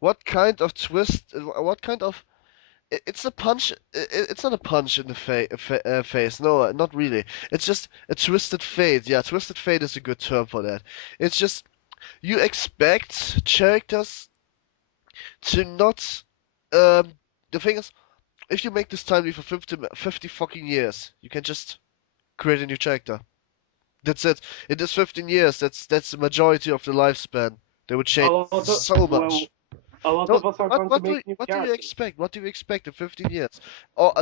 what kind of twist? What kind of it's a punch. It's not a punch in the face. No, not really. It's just a twisted fate. Yeah, twisted fate is a good term for that. It's just you expect characters to not. Um, the thing is, if you make this time leap for 50 fucking years, you can just create a new character. That's it. In this 15 years, that's the majority of the lifespan. They would A change lot of so well, much. a lot So of us are going to make new what do you characters. expect? What do you expect in 15 years? Or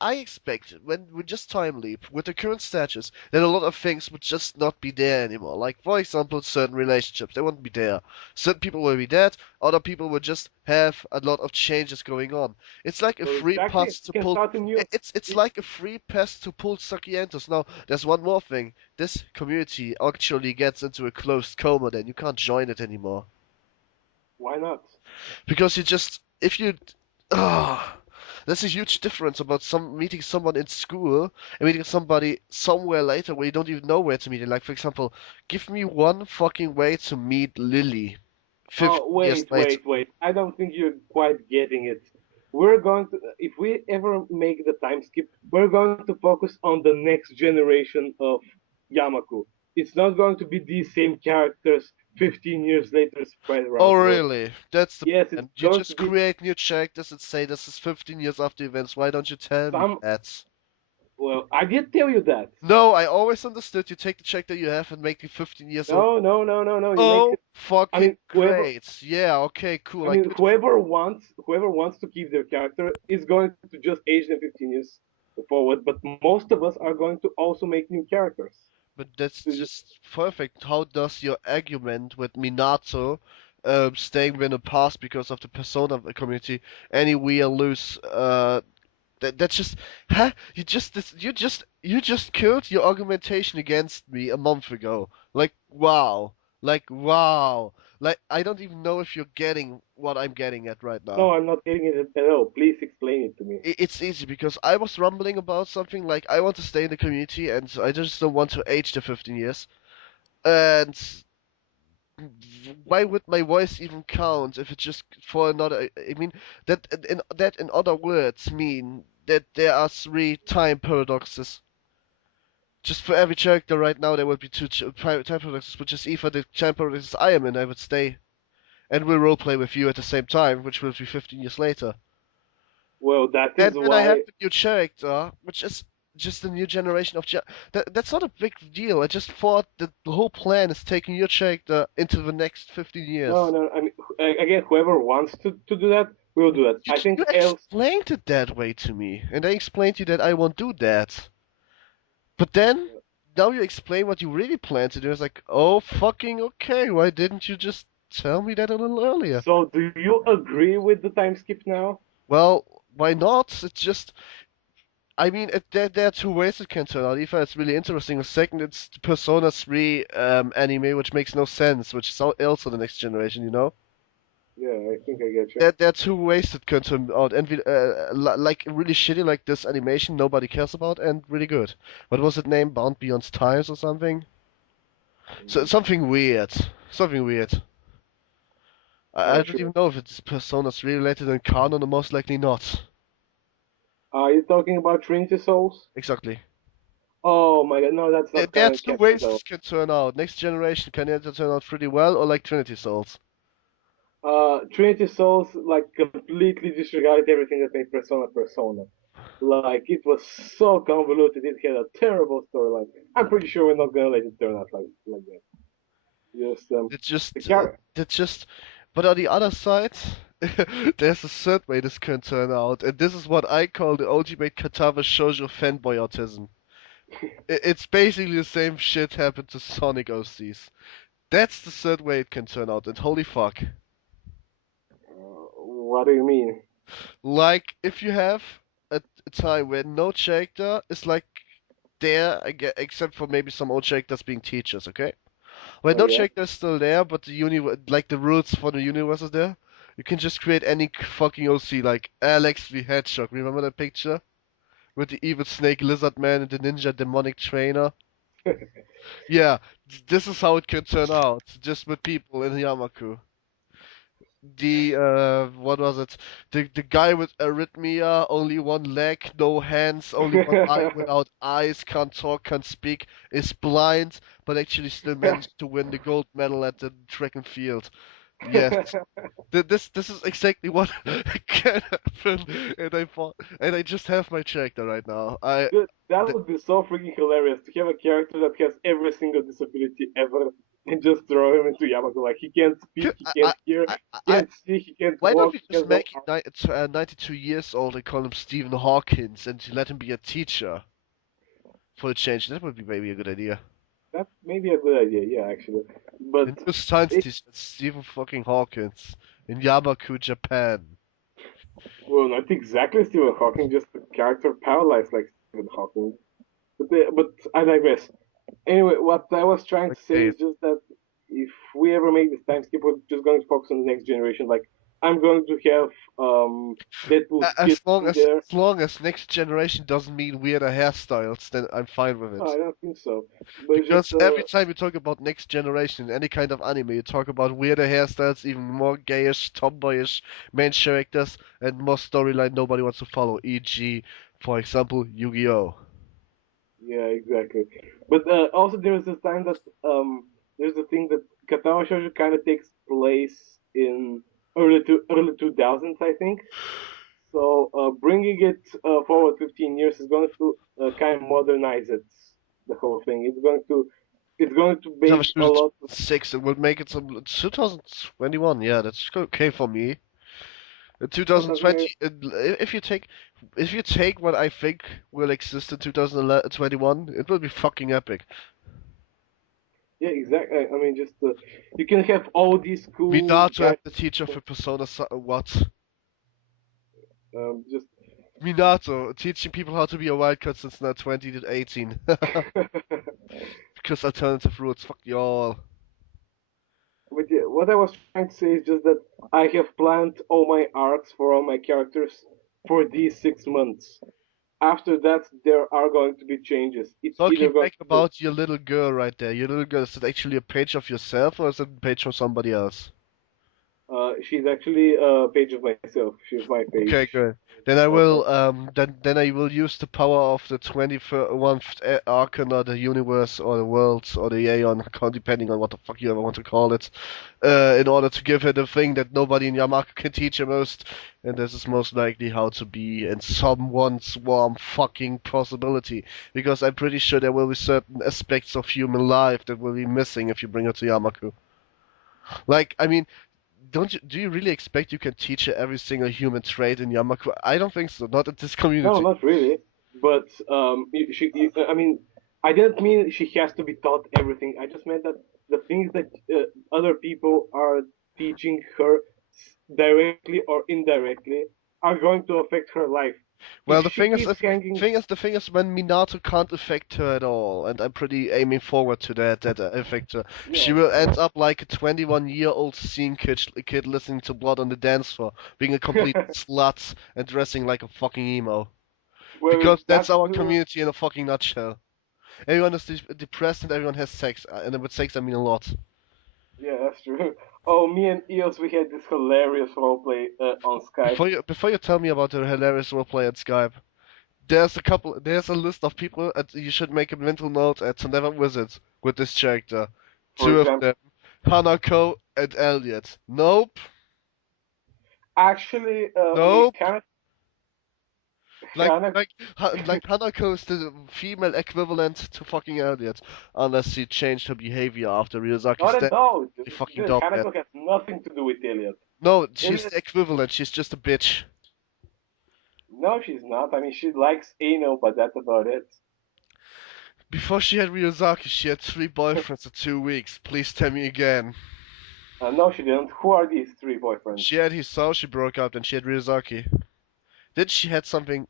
I expect when we just time leap with the current status that a lot of things would just not be there anymore. Like for example, certain relationships they won't be there. Certain people will be dead. Other people will just have a lot of changes going on. It's like a Well, free exactly. pass We to can pull. start a new. It's like a free pass to pull Sakientos. Now, there's one more thing. This community actually gets into a closed coma. Then you can't join it anymore. Why not? Because you just if you ah there's a huge difference about meeting someone in school and meeting somebody somewhere later where you don't even know where to meet. Like for example, give me one fucking way to meet Lily 50 Oh, years wait, later. wait, wait. I don't think you're quite getting it. We're going to, if we ever make the time skip, we're going to focus on the next generation of Yamaku. It's not going to be these same characters 15 years later spread Oh around the world. really? That's the Yes, it's plan. You going to just be create new characters and say this is 15 years after events. Why don't you tell me some. that? Well, I did tell you that. No, I always understood you take the character you have and make it 15 years old. No, no, no, no, no. You make Oh, it. I fucking mean, whoever. great. Yeah, okay, cool. I I mean, could. whoever wants to keep their character is going to just age them 15 years forward. But most of us are going to also make new characters. But that's So just perfect. How does your argument with Minato staying in the past because of the persona of the community any weird loose that's just huh? You just killed your argumentation against me a month ago. Like wow. Like I don't even know if you're getting what I'm getting at right now. no, I'm not getting it at all. Please explain it to me. It's easy because I was rumbling about something like I want to stay in the community and I just don't want to age the 15 years. And why would my voice even count if it's just for another? I mean, that in other words mean that there are three time paradoxes. Just for every character right now, there would be time paradoxes, which is either the time paradoxes I am in, I would stay and will roleplay with you at the same time, which will be 15 years later. Well, that is And then I have why. a new character, which is just a new generation of that's not a big deal. I just thought that the whole plan is taking your character into the next 15 No, years. no. I mean, again, whoever wants to do that will do that. I You think else. explained it that way to me, and I explained to you that I won't do that. But then, now you explain what you really plan to do. It's like, oh, fucking okay, why didn't you just tell me that a little earlier? So, do you agree with the time skip now? Well, why not? It's just, I mean, there are two ways it can turn out. Either it's really interesting, or second, it's the Persona 3 anime, which makes no sense, which is also the next generation, you know? Yeah, I think I get you. There are two ways it can turn out, and like really shitty, like this animation nobody cares about, and really good. What was it named? Bound Beyond Times or something? So something weird. Something weird. I don't Sure. even know if it's Persona 3 related and canon, or most likely not. Are you talking about Trinity Souls? Exactly. Oh my god, no, that's not There are canon two canon ways though. this can turn out. Next generation can either turn out pretty well, or like Trinity Souls. Trinity Souls like completely disregarded everything that made Persona Persona. Like it was so convoluted, it had a terrible storyline. I'm pretty sure we're not gonna let it turn out like that. Just It's the just, character. it's just. But on the other side, there's a third way this can turn out, and this is what I call the ultimate Katava Shoujo fanboy autism. It's basically the same shit happened to Sonic OCs. That's the third way it can turn out, and holy fuck. What do you mean? Like, if you have a time where no character is like there, except for maybe some old characters being teachers, okay? Where Oh no yeah. character is still there, but like the rules for the universe is there. You can just create any fucking OC, like Alex the Hedgehog. Remember that picture? With the evil snake lizard man and the ninja demonic trainer? Yeah, this is how it can turn out, just with people in Yamaku. What was it? The guy with arrhythmia, only one leg, no hands, only one eye without eyes, can't talk, can't speak, is blind, but actually still managed to win the gold medal at the track and field. Yes, this is exactly what can happen, and I just have my character right now. Dude, that th- would be so freaking hilarious to have a character that has every single disability ever and just throw him into Yamato. Like he can't speak, he can't hear, he I can't see, he can't why don't walk, we he just has no make him arm. 92 years old and call him Stephen Hawkins and let him be a teacher for a change? That would be maybe a good idea. That may be a good idea, yeah, actually. But The new science it, teacher, Stephen fucking Hawkins in Yamaku, Japan. well, not exactly Stephen Hawking, just the character paralyzed like Stephen Hawking. But I digress. Anyway, what I was trying to say Okay. is just that if we ever make this time skip, we're just going to focus on the next generation. Like I'm going to have Deadpool's kid in there. As long as next generation doesn't mean weirder hairstyles, then I'm fine with No, it. I don't think so. But just Because every time you talk about next generation in any kind of anime, you talk about weirder hairstyles, even more gayish, tomboyish main characters, and more storyline nobody wants to follow. E.g., for example, Yu-Gi-Oh! yeah, exactly. But also there's this time that there's the thing that Katana Shoujo kind of takes place in early 2000s, I think. So bringing it forward 15 years is going to kind of modernize it, the whole thing. It's going to Have a base a Studio lot of 6, it will make it some 2021. Yeah, that's okay for me. In something. 2020, if you take what I think will exist in 2021, it will be fucking epic. Yeah, exactly. I mean, just you can have all these cool Minato as guys. the teacher for Persona what? Just Minato teaching people how to be a wildcard since now 20 to 18. Because alternative routes, fuck y'all. But yeah, what I was trying to say is just that I have planned all my arcs for all my characters for these 6 months. After that, there are going to be changes. It's either Talking going back to be about your little girl right there. Your little girl, is it actually a page of yourself or is it a page from somebody else? she's actually a page of myself. She's my Okay, page. good. Then I Uh, will then I will use the power of the 21st arcana, or the universe or the worlds or the Aeon, depending on what the fuck you ever want to call it, in order to give her the thing that nobody in Yamaku can teach her most, and this is most likely how to be in someone's warm fucking possibility, because I'm pretty sure there will be certain aspects of human life that will be missing if you bring her to Yamaku. Like, I mean, do you really expect you can teach her every single human trait in Yamaku? I don't think so, not in this no, community. not really. But I mean, I didn't mean she has to be taught everything. I just meant that the things that other people are teaching her directly or indirectly are going to affect her life. Well, If she keeps hanging, the thing is, when Minato can't affect her at all, and I'm pretty aiming forward to that affect her. yeah, She will end up like a 21-year-old scene kid listening to Blood on the Dance Floor, being a complete slut and dressing like a fucking emo. well, Because that's that's our community in a fucking nutshell. Everyone is depressed and everyone has sex, and with sex I mean a lot. yeah, that's true. Oh, me and Eos, we had this hilarious roleplay on Skype. Before you tell me about the hilarious roleplay at Skype, there's a list of people you should make a mental note to never visit with this character. For Two of example, them, Hanako and Elliot. Nope, actually, I mean, nope. kind Like of, like like Hanako is the female equivalent to fucking Elliot, unless she changed her behavior after Ryozaki's not death. at all. She fucking Dude, does that. Hanako has nothing to do with Elliot. No, she's Elliot, the equivalent. She's just a bitch. no, she's not. I mean, she likes anal, but that's about it. Before she had Ryozaki, she had 3 boyfriends in 2 weeks. Please tell me again. No, she didn't. Who are these three boyfriends? She had Hisao, she broke up, then she had Ryozaki. Did she had something?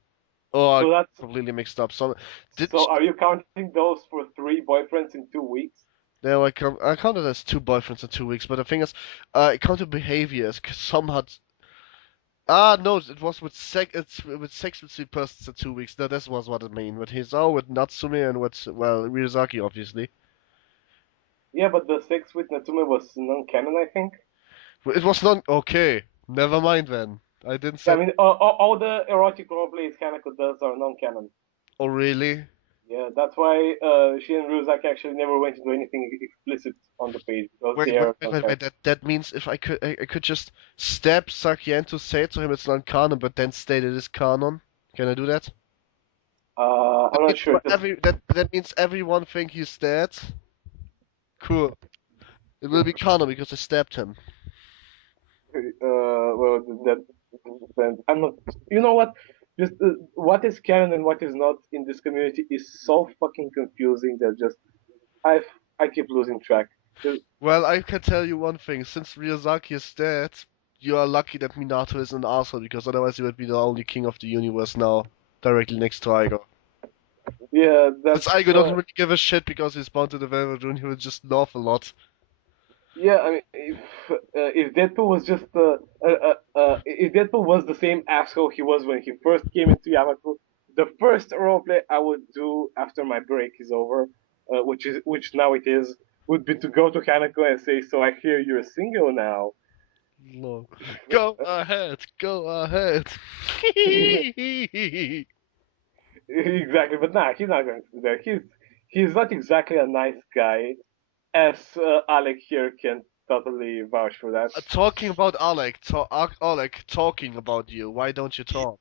Oh, I So that's completely mixed up. Some did so. she, Are you counting those for three boyfriends in 2 weeks? no, I counted as 2 boyfriends in 2 weeks, but the thing is, I counted behaviors. 'Cause some had. Ah, no, it was with with sex with 3 persons in 2 weeks. No, this was what I mean. With Hisao, with Natsume, and with well Ryozaki, obviously. Yeah, but the sex with Natsume was non-canon, I think. It was not okay. Never mind then. I didn't Yeah, I say. mean, all the erotic roleplays Hanako does are non-canon. Oh really? Yeah, that's why she and Ryuzaki actually never went into anything explicit on the page because Wait, they wait, are wait, wait, non-canon. wait. That means if I could just stab Sakiento, say it to him it's non-canon, but then state it is canon. Can I do that? I'm not sure because That means everyone think he's dead. Cool. It will be canon because I stabbed him. well, that depends. I'm not. You know what? Just what is canon and what is not in this community is so fucking confusing that just I I keep losing track. 'Cause, Well, I can tell you one thing. Since Ryozaki is dead, you are lucky that Minato is an asshole because otherwise he would be the only king of the universe now, directly next to Aigo. yeah, Since that's Aigo doesn't really give a shit because he's bound to the Velvet Rune, he will just nerf a lot. yeah. I mean, if Deadpool was just if Deadpool was the same asshole he was when he first came into Yamato, the first roleplay I would do after my break is over, which now it is, would be to go to Hanako and say, "So I hear you're single now." No. Go ahead, go ahead. Exactly, but nah, he's not going to do that. He's not exactly a nice guy, as Alec here can totally vouch for that. Talking about Alec talking about you. Why don't you talk?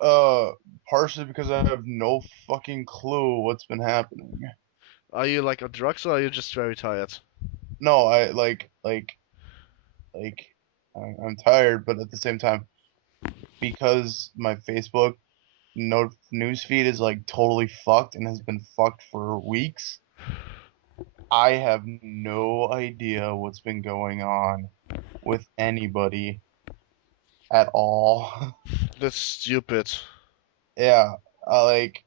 Uh, partially because I have no fucking clue what's been happening. Are you like on drugs or are you just very tired? No, like, I'm tired, but at the same time, because my Facebook newsfeed is like totally fucked and has been fucked for weeks. I have no idea what's been going on with anybody at all. That's stupid. Yeah, uh, like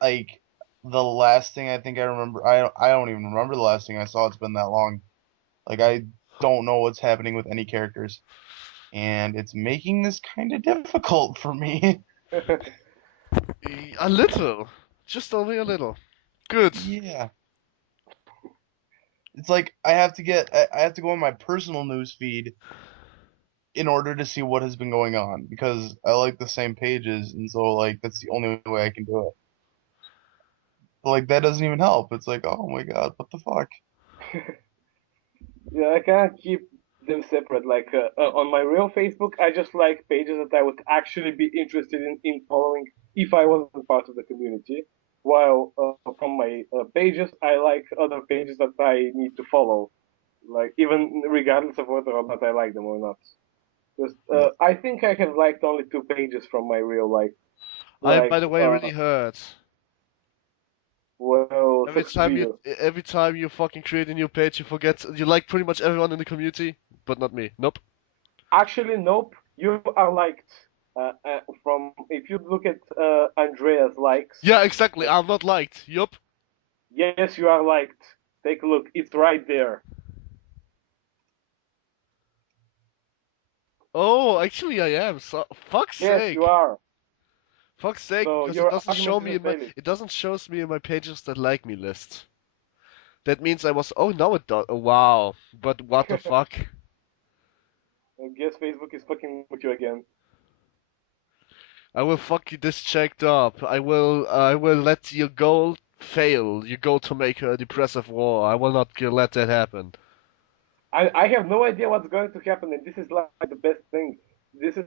like the last thing I think I remember, I don't even remember the last thing I saw. It's been that long. Like I don't know what's happening with any characters, and it's making this kind of difficult for me. A little. Just only a little. Good. Yeah, it's like I have to go on my personal news feed in order to see what has been going on because I like the same pages, and so like that's the only way I can do it. But like that doesn't even help. It's like, oh my god, what the fuck? Yeah, I cannot keep them separate. Like on my real Facebook, I just like pages that I would actually be interested in following if I wasn't part of the community. While from my pages, I like other pages that I need to follow, like even regardless of whether or not I like them or not. Just Yeah. I think I have liked only two pages from my real life. I am, by Like the way, really hurt. well, sucks to be you. Every time you fucking create a new page, you forget you like pretty much everyone in the community, but not me. Nope. Actually, nope. You are liked. From if you look at Andrea's likes, Yeah, exactly. I'm not liked. Yup. yes, you are liked. Take a look. It's right there. Oh, actually I am. So fuck's Yes, you sake. are. Fuck's sake, So because it your doesn't show argument me is in my valid. it doesn't shows me in my pages that like me list. That means I was oh no it does. Oh, wow. But what the fuck? I guess Facebook is fucking with you again. I will fuck you this checked up. I will let your goal fail. Your goal to make a depressive war. I will not let that happen. I have no idea what's going to happen, and this is like the best thing. This is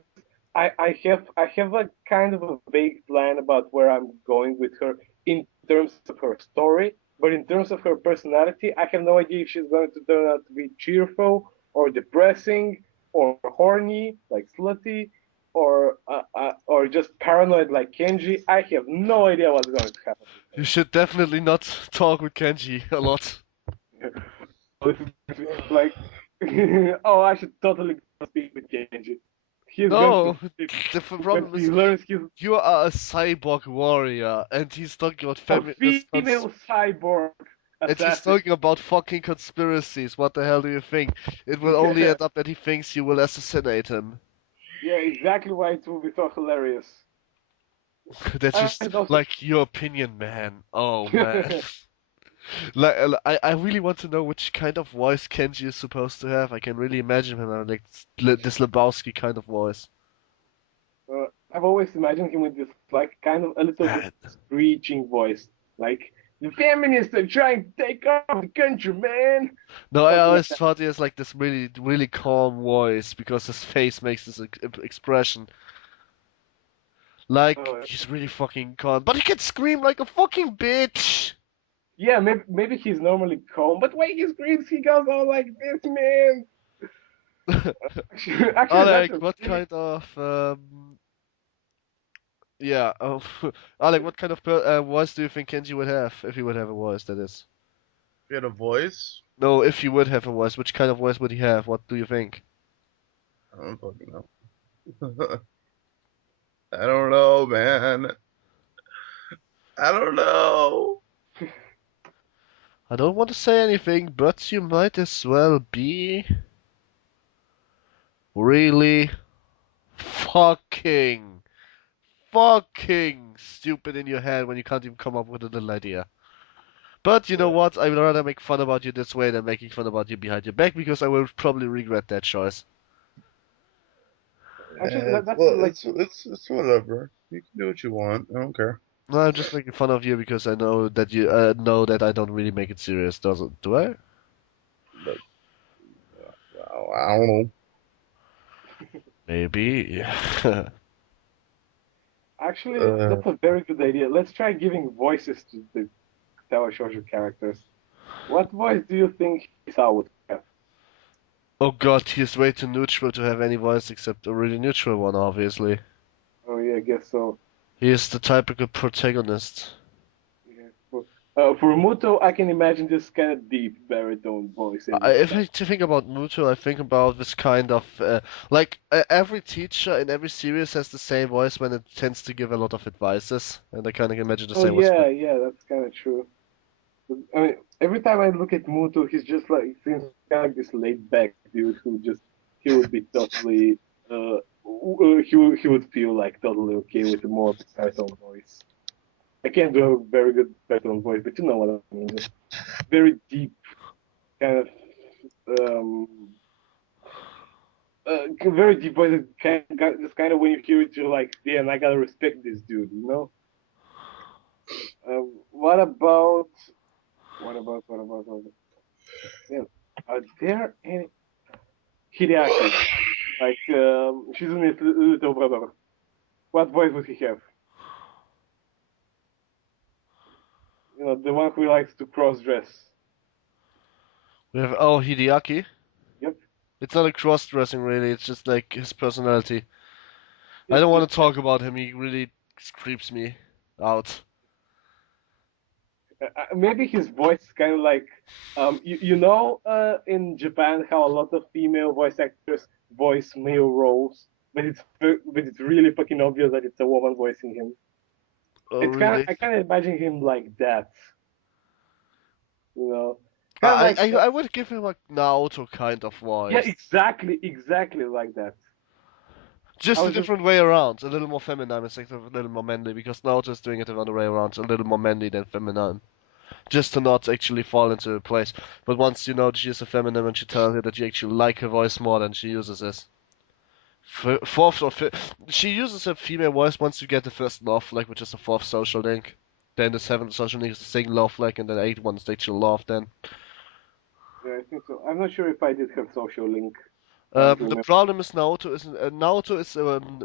I have a kind of a vague plan about where I'm going with her in terms of her story, but in terms of her personality, I have no idea if she's going to turn out to be cheerful or depressing or horny like slutty or just paranoid like Kenji. I have no idea what's going to happen You with should definitely not talk with Kenji a lot. her. Oh, this is like, oh, I should totally go speak with Kenji. He's going to No, flip the when problem he is learns he's you are a cyborg warrior, and he's talking about a feminist female cyborg and he's assassin. talking about fucking conspiracies. What the hell do you think? It will only end up that he thinks you will assassinate him. Yeah, exactly why it will be so hilarious. That's just And also, like your opinion, man. Oh man. Like, I really want to know which kind of voice Kenji is supposed to have. I can really imagine him having like this Lebowski kind of voice. I've always imagined him with this like kind of a little bit Man. screeching voice, like the feminists are trying to take over the country, man. No, I Something like always that. thought he has like this really, really calm voice because his face makes this expression. Like, Uh, he's really fucking calm. But he can scream like a fucking bitch! yeah, maybe he's normally calm, but when he screams, he goes all like this, man. Actually, that's Alec, a what really kind of, yeah, Alec, what kind of voice do you think Kenji would have if he would have a voice, that is? If you had a voice, No, if he would have a voice, which kind of voice would he have? What do you think? I don't fucking know. I don't know, man. I don't know. I don't want to say anything, but you might as well be really fucking, fucking stupid in your head when you can't even come up with a little idea. But you know yeah. what? I would rather make fun about you this way than making fun about you behind your back because I will probably regret that choice. Actually, that's Well, like it's whatever. You can do what you want. I don't care. No, I'm just making fun of you because I know that you know that I don't really make it serious, doesn't do I? But I don't know. Maybe. actually Uh, that's a very good idea. Let's try giving voices to the Tower Shoujo characters. What voice do you think Hisa would have? Oh god, he's way too neutral to have any voice except a really neutral one, obviously. Oh yeah, I guess so. He is the typical protagonist. Yeah. For Muto, I can imagine this kind of deep baritone voice every If time. I to think about Muto, I think about this kind of every teacher in every series has the same voice when it tends to give a lot of advices, and I kind of imagine the Oh same with yeah, yeah, that's kind of true. I mean, every time I look at Muto, he's just like seems kind of like this laid back dude who just he would be totally he would feel like totally okay with a more baritone voice. I can't do a very good baritone voice, but you know what I mean. Just very deep, kind of um, very deep voice. Just kind of when you hear it, you're like, damn, I gotta respect this dude, you know. What about what about? Yeah, are there any Hideaki? Like Shizune's little brother. What voice would he have? You know, the one who likes to cross dress. We have Hideaki. Yep. It's not a cross-dressing really, it's just like his personality. I It's don't just want to talk about him, he really creeps me out. maybe his voice is kind of like in Japan how a lot of female voice actors voice male roles. but it's really fucking obvious that it's a woman voicing him. Oh, It's kind of really? I kind of imagine him like that, you know, kind of I, like I I would give him a Naoto kind of yeah, voice. exactly like that. I Just a was just different way around. A little more feminine instead of a little more manly, because Naoto is doing it the other way around, a little more manly than feminine. Just to not actually fall into place. But once you know that she is a feminine and she tells you that you actually like her voice more, then she uses this. Fourth or fifth, she uses her female voice once you get the first love flag, which is the fourth social link. Then the seventh social link is the second love flag, and the eighth one is the actual love. Then yeah, I think so. I'm not sure if I did have social link. Trying to the remember. problem is Naoto is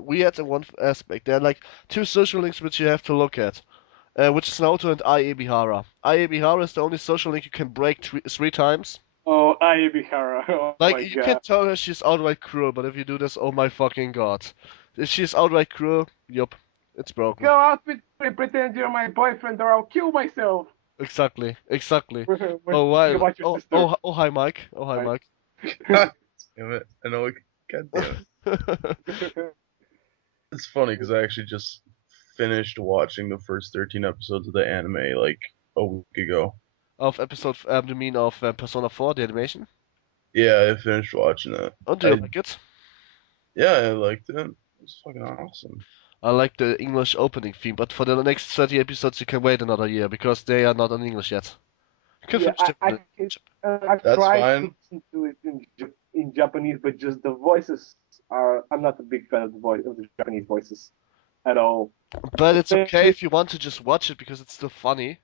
weird in one aspect. There are like two social links which you have to look at. Which is Naoto and IE Bihara. IE Bihara is the only social link you can break three times. Oh, Ayabihara. Oh Like, my you can god. tell her she's outright cruel, but if you do this, oh my fucking god. If she's outright cruel, yup, it's broken. Go out with me, pretend you're my boyfriend, or I'll kill myself. Exactly, exactly. When Oh, think wow. about your sister. Oh, hi, Mike. Oh, hi, Right. Mike. Damn it. I know. God damn it. It's funny because I actually just finished watching the first 13 episodes of the anime like a week ago. Of episode, you mean of Persona 4, the animation? Yeah, I finished watching it. Oh, do you like it? Yeah, I liked it. It was fucking awesome. I like the English opening theme, but for the next 30 episodes you can wait another year, because they are not in English yet. You can Yeah, finish them in I've That's tried to fine. listen to it in Japanese, but just the voices are. I'm not a big fan of the Japanese voices at all. But it's okay Especially, if you want to just watch it because it's still funny.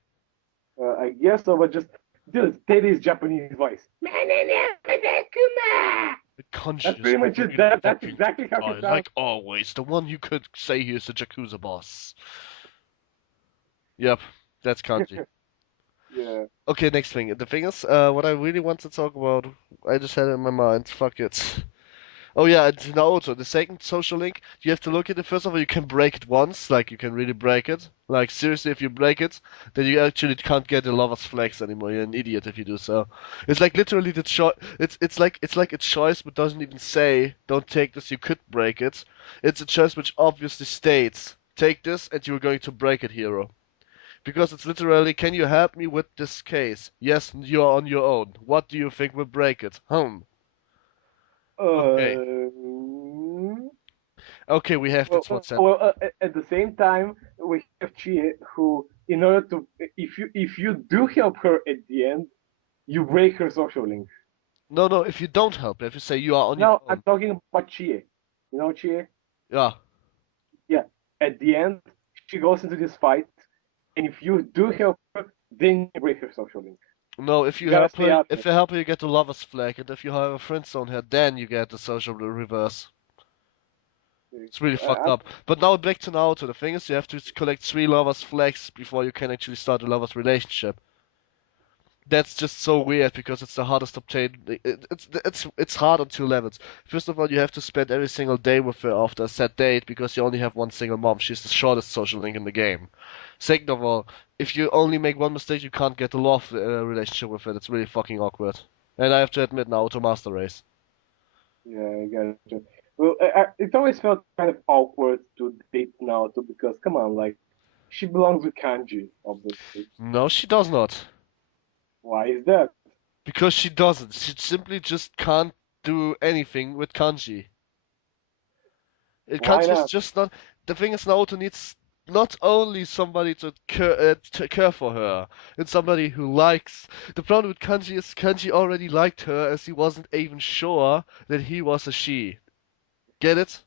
I guess so, but just dude, Teddy's Japanese voice. The kanji That's is pretty much it. fucking That's fucking exactly how he guy, sounds. like always. The one you could say he is the Yakuza boss. Yep, that's kanji. Yeah. Okay, next thing. The thing is, what I really want to talk about, I just had it in my mind. Fuck it. Oh yeah, it's Naoto. The second social link, you have to look at it. First of all, you can break it once, like you can really break it. Like seriously, if you break it, then you actually can't get the lover's flags anymore. You're an idiot if you do so. It's like literally the choice. It's like a choice, but doesn't even say don't take this. You could break it. It's a choice which obviously states take this, and you're going to break it, hero. Because it's literally, can you help me with this case? Yes, you are on your own. What do you think will break it? Okay. Uh, Okay, we have well, this one set. at the same time, we have Chie, who, in order to, if you do help her at the end, you break her social link. No, no, if you don't help, if you say you are on your Now I'm own. talking about Chie. You know Chie? Yeah. Yeah. At the end, she goes into this fight, and if you do help her, then you break her social link. No, if You you gotta help stay her, out of if it. you help her, you get the lover's flag, and if you have a friend zone her, then you get the social reverse. It's really fucked I, up. But now back to Naruto. The thing is, you have to collect 3 lovers flags before you can actually start a lovers relationship. That's just so weird because it's the hardest obtained. It's hard on 2 levels. First of all, you have to spend every single day with her after a set date because you only have one single mom. She's the shortest social link in the game. Second of all, if you only make one mistake, you can't get a love relationship with it. It's really fucking awkward. And I have to admit, Naruto Master Race. yeah, I gotcha. Well, it always felt kind of awkward to date Naoto because, come on, like, she belongs with Kanji, obviously. No, she does not. Why is that? Because she doesn't. She simply just can't do anything with kanji. It Why Kanji is not? just not. The thing is, Naoto needs not only somebody to care for her, and somebody who likes. The problem with Kanji is Kanji already liked her as he wasn't even sure that he was a she. Get it?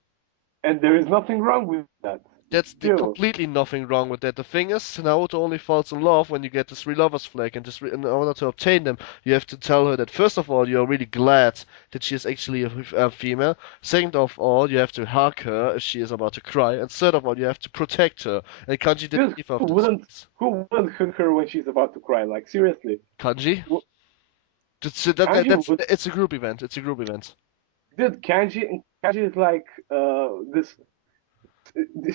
And there is nothing wrong with that. But That's still, completely nothing wrong with that. The thing is, Naoto only falls in love when you get the 3 lovers flag, and in order to obtain them, you have to tell her that first of all, you're really glad that she is actually a female. Second of all, you have to hug her if she is about to cry, and third of all, you have to protect her. And Kanji did dude, neither of these things. who wouldn't hug her when she's about to cry? Like, seriously. Kanji? Wh- Kanji That's would, it's a group event. It's a group event. dude, Kanji is like, this.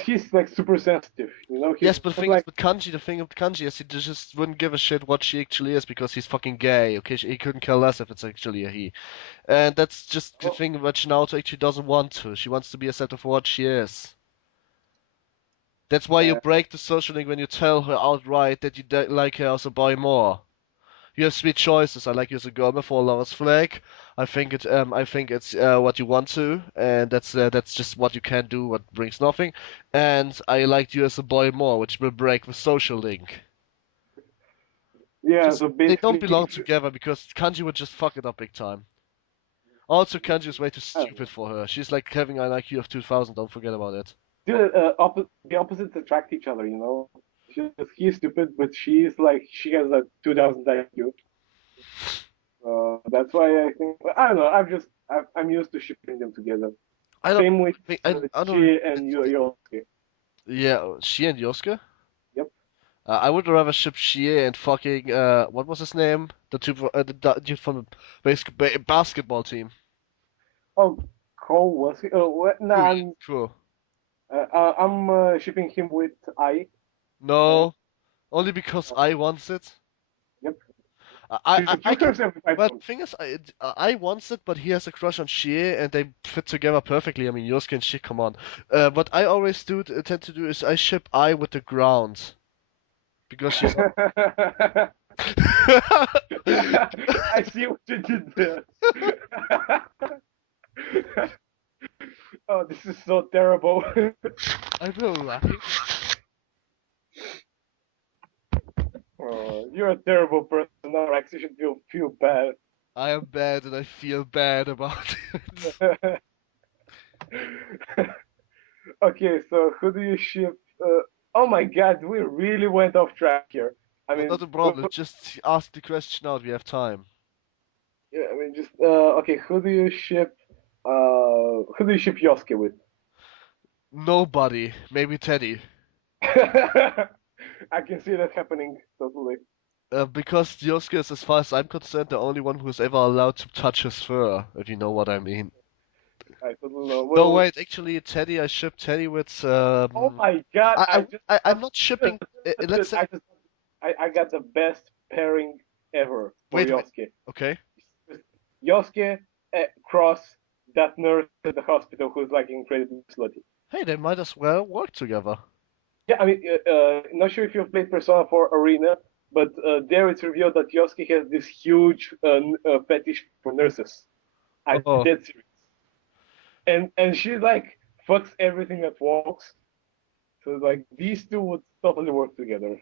he's like super sensitive, you know. He's Yes, but the not thing is like with Kanji, the thing with Kanji is he just wouldn't give a shit what she actually is because he's fucking gay. Okay, he couldn't care less if it's actually a he. And that's just the oh, thing that Naoto actually doesn't want to. She wants to be accepted for what she is. That's why you uh, break the social link when you tell her outright that you like her as a boy more. You have three choices. I like you as a girl before lover's flag. I think it's what you want to, and that's just what you can do. What brings nothing. And I liked you as a boy more, which will break the social link. yeah. Just So they don't basically, belong together because Kanji would just fuck it up big time. Also, Kanji is way too I don't know. stupid for her. She's like having an IQ of 2000. Don't forget about it. Dude, the opposites attract each other, you know. He's stupid, but she's like she has a 2000 IQ. That's why I think I don't know. I'm used to shipping them together. I don't Same with think I don't really Chi get and the Yosuke. yeah. She and Yosuke. Yep. I would rather ship Shie and fucking what was his name? The dude from the basketball team. Oh, Cole was he? Oh, Cool, nah, yeah, cool. I'm shipping him with I. Uh, No, only because I wants it. yep. I Kill can. herself if I But the don't. thing is, I wants it, but he has a crush on Shie, and they fit together perfectly. I mean, Yosuke and Shie, come on. What I always tend to do is I ship I with the ground because she's. I see what you did there. Oh, this is so terrible. I will lie. Oh, you're a terrible person, Rex. You should feel bad. I am bad, and I feel bad about it. Okay, so who do you ship? Oh my God, we really went off track here. I But mean, not a problem. Just ask the question out. We have time. yeah, I mean, just okay. Who do you ship? Who do you ship Yosuke with? Nobody. Maybe Teddy. I can see that happening totally. Because Yosuke is, as far as I'm concerned, the only one who is ever allowed to touch his fur, if you know what I mean. I totally know. No, Well, wait, actually, Teddy, I shipped Teddy with, oh my God, I just I'm not shipping, let's say, I got the best pairing ever for wait, Yosuke. okay. Yosuke cross that nurse at the hospital who's like incredibly slutty. Hey, they might as well work together. Yeah, I mean, not sure if you've played Persona 4 Arena, but there it's revealed that Yosuke has this huge fetish for nurses. I'm Oh. dead serious. And she like fucks everything that walks. So like these two would totally work together.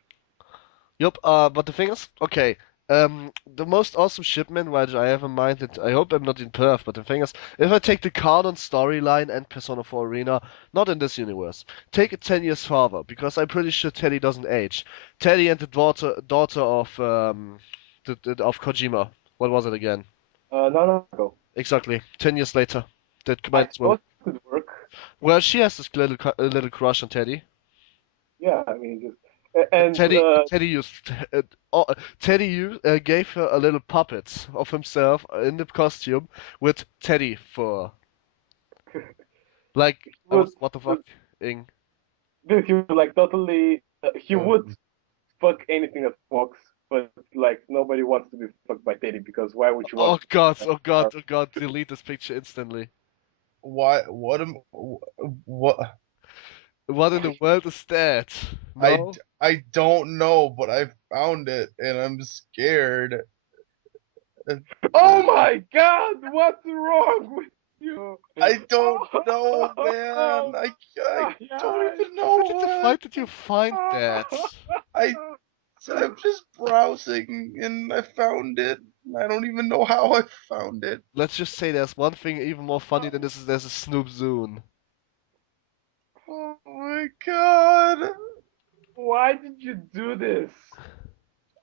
Yup, but the thing is, okay, the most awesome shipment which I have in mind, and I hope I'm not in perf, but the thing is, if I take the canon storyline and Persona 4 Arena, not in this universe, take it 10 years farther, because I'm pretty sure Teddy doesn't age. Teddy and the daughter of of Kojima. What was it again? No, no. Exactly, 10 years later. That I might as well. thought it could work. Well, she has this little crush on Teddy. Yeah, I mean just and Teddy used Teddy gave her a little puppet of himself in the costume with Teddy fur. Like I would was what the fuck ing. he would like totally he would Um, fuck anything that walks, but like nobody wants to be fucked by Teddy because why would you want Oh to? god, oh god, oh god, delete this picture instantly. why? What? What in the world is that? No? I don't know, but I found it and I'm scared. Oh my God! What's wrong with you? I don't know, Oh, man. I don't yeah. even know what. Did you find that? I I'm just browsing and I found it. I don't even know how I found it. Let's just say there's one thing even more funny than this is there's a Snoop Zoon. Oh my god. Why did you do this?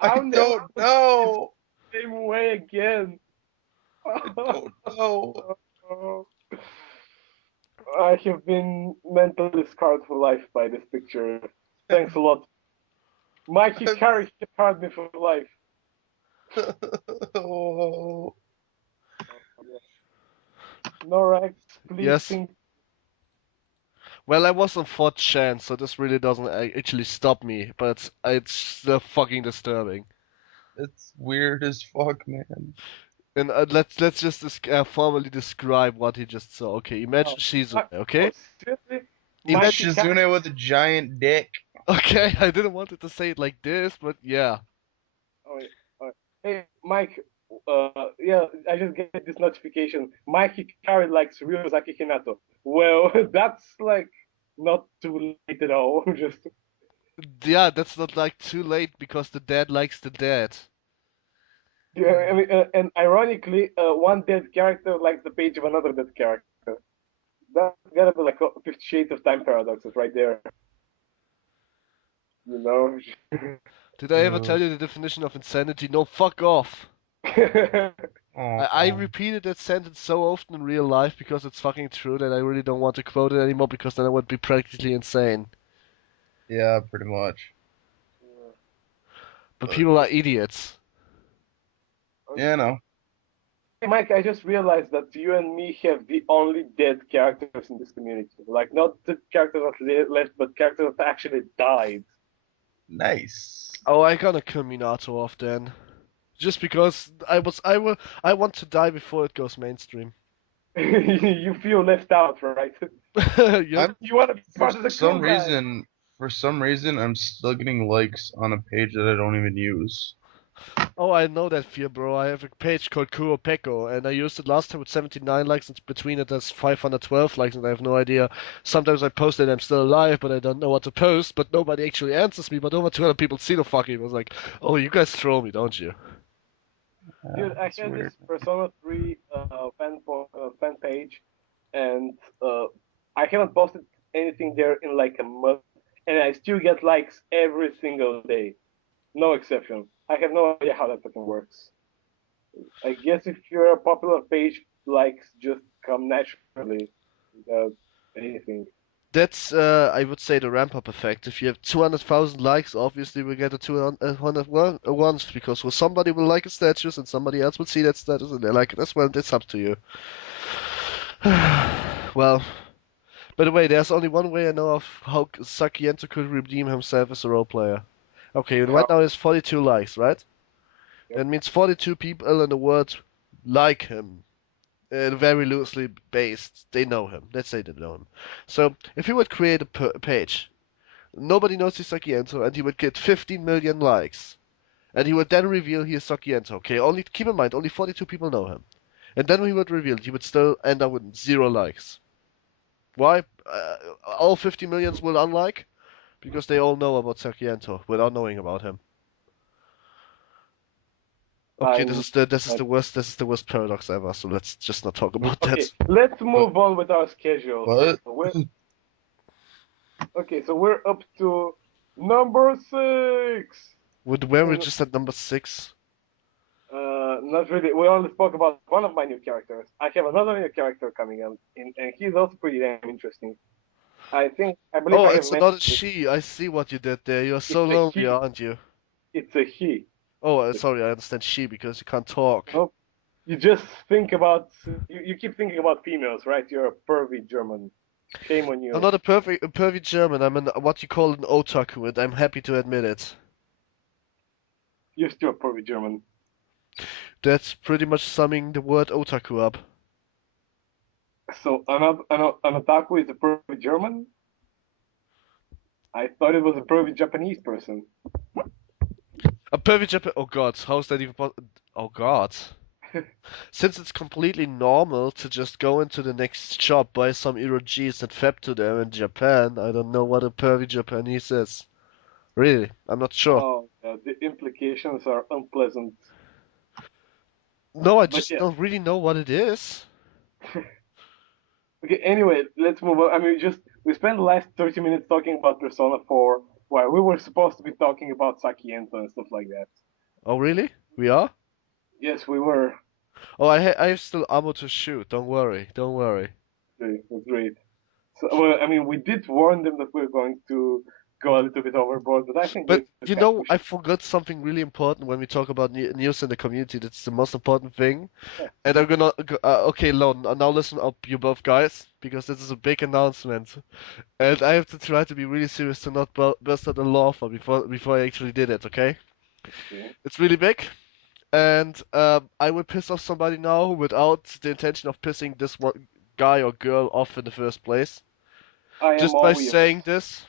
I I'll never don't put this know. same way again. I don't know. I have been mentally scarred for life by this picture. Thanks a lot. My I'm, Hikari scarred me for life. oh, Norax, please Yes. think. Well, I was on 4chan, so this really doesn't actually stop me, but it's still fucking disturbing. It's weird as fuck, man. And let's just formally describe what he just saw. Okay, imagine Oh, Shizune, oh, okay? seriously? My Imagine. Hikari. Shizune with a giant dick. Okay, I didn't want it to say it like this, but yeah. Oh, wait, oh, wait. Hey, Mike. Yeah, I just get this notification. Mike Hikari likes Ryozaki Hinato. Well, that's like not too late at all. Just Yeah, that's not like too late because the dead likes the dead. yeah, I mean, and ironically, one dead character likes the page of another dead character. That's gotta be like a 50 Shades of Time paradoxes right there. You know. Did I ever tell you the definition of insanity? No, fuck off. I Oh, repeated that sentence so often in real life because it's fucking true that I really don't want to quote it anymore because then I would be practically insane. yeah, pretty much. But But people are idiots. yeah, no, Hey, Mike, I just realized that you and me have the only dead characters in this community. Like, not the characters that left, but characters that actually died. nice. Oh, I gonna kill Minato off then. Just because I want to die before it goes mainstream. You feel left out, right? Yep. I'm You want to be for part of the some cool guys. reason, I'm still getting likes on a page that I don't even use. Oh, I know that fear, bro. I have a page called Kuropeko, and I used it last time with 79 likes, and between it there's 512 likes, and I have no idea. Sometimes I post that I'm still alive, but I don't know what to post, but nobody actually answers me, but over 200 people see the fucking. I was like, oh, you guys troll me, don't you? Dude, I It's had this weird. Persona 3 fan page, and I haven't posted anything there in like a month, and I still get likes every single day. No exception. I have no idea how that fucking works. I guess if you're a popular page, likes just come naturally without anything. That's, I would say, the ramp up effect. If you have 200,000 likes, obviously we get a 200 once, because well, somebody will like a status and somebody else will see that status and they like it as well. That's up to you. Well, by the way, there's only one way I know of how Sakiento could redeem himself as a role player. Okay, and right How? now he has 42 likes, right? Yep. That means 42 people in the world like him. Very loosely based. They know him. Let's say they know him. So, if he would create a page, nobody knows he's Sakiento, and he would get 15 million likes. And he would then reveal he is Sakiento. Okay, only keep in mind, only 42 people know him. And then he would reveal he would still end up with 0 likes. Why? All 50 millions will unlike because they all know about Sakiento without knowing about him. Okay, I'm this is not. the worst paradox ever. So let's just not talk about Okay, that. let's But move on with our schedule. So what? we're okay. So we're up to number 6. Where we And just at number 6? not really. We only spoke about one of my new characters. I have another new character coming up, and he's also pretty damn interesting. I believe Oh, I have it's mentioned not a it. she. I see what you did there. You're so It's a lonely, he. aren't you? It's a he. Oh, It's a he. sorry, I understand she because you can't talk. Nope. You just think about you keep thinking about females, right? You're a pervy German. Shame on I'm you. not a perfect German. I'm what you call an otaku, and I'm happy to admit it. You're still a pervy German. That's pretty much summing the word otaku up. So an otaku is a pervy German? I thought it was a pervy Japanese person. A perfect Japan. Oh God, how's that even possible? Oh God. Since it's completely normal to just go into the next shop, buy some erogees and fap to them in Japan, I don't know what a pervy Japanese is. Really, I'm not sure. Oh, the implications are unpleasant. No, I But just yeah. don't really know what it is. Okay, anyway, let's move on. I mean, we spent the last 30 minutes talking about Persona 4, while we were supposed to be talking about Sakiento and stuff like that. Oh, really? We are? Yes, we were. Oh, I have still ammo to shoot. Don't worry. Don't worry. Okay, that's great. So, well, I mean, we did warn them that we're going to go a little bit overboard, but I think But this you kind know, of I forgot something really important when we talk about news in the community. That's the most important thing. yeah. And I'm gonna okay, Lon, now listen up, you both guys, because this is a big announcement, and I have to try to be really serious to not burst out a laughter before I actually did it. Okay, Okay. it's really big, and I will piss off somebody now without the intention of pissing this one guy or girl off in the first place. I am Just by all ears. saying this,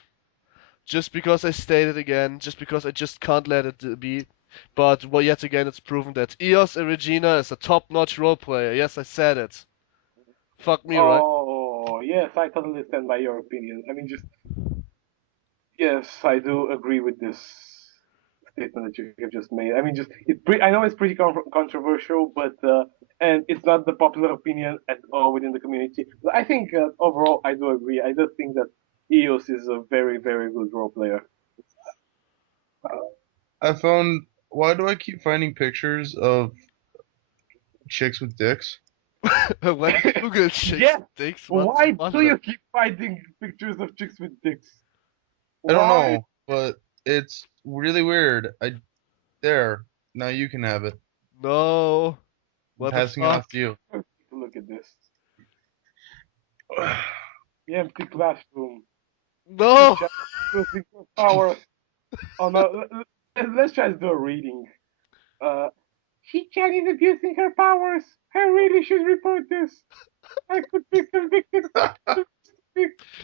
just because I state it again, just because I just can't let it be. But well, yet again, it's proven that Eos and Regina is a top-notch role player. Yes, I said it. Fuck me, right? Oh, yes, I totally stand by your opinion. I mean, just, yes, I do agree with this statement that you have just made. I mean, just, I know it's pretty controversial, but, and it's not the popular opinion at all within the community. But I think, overall, I do agree. I do think that EOS is a very, very good role player. I found. Why do I keep finding pictures of chicks with dicks? When you Google chicks Yes! with dicks, what does Why do one? you keep finding pictures of chicks with dicks? I don't Why? know, but it's really weird. There. Now you can have it. No. I'm What the passing it fuck? off to you. Look at this. The empty classroom. No. Teacher using her powers. Oh no, let's try to do a reading. Uh, Hikari is abusing her powers. I really should report this. I could be convicted.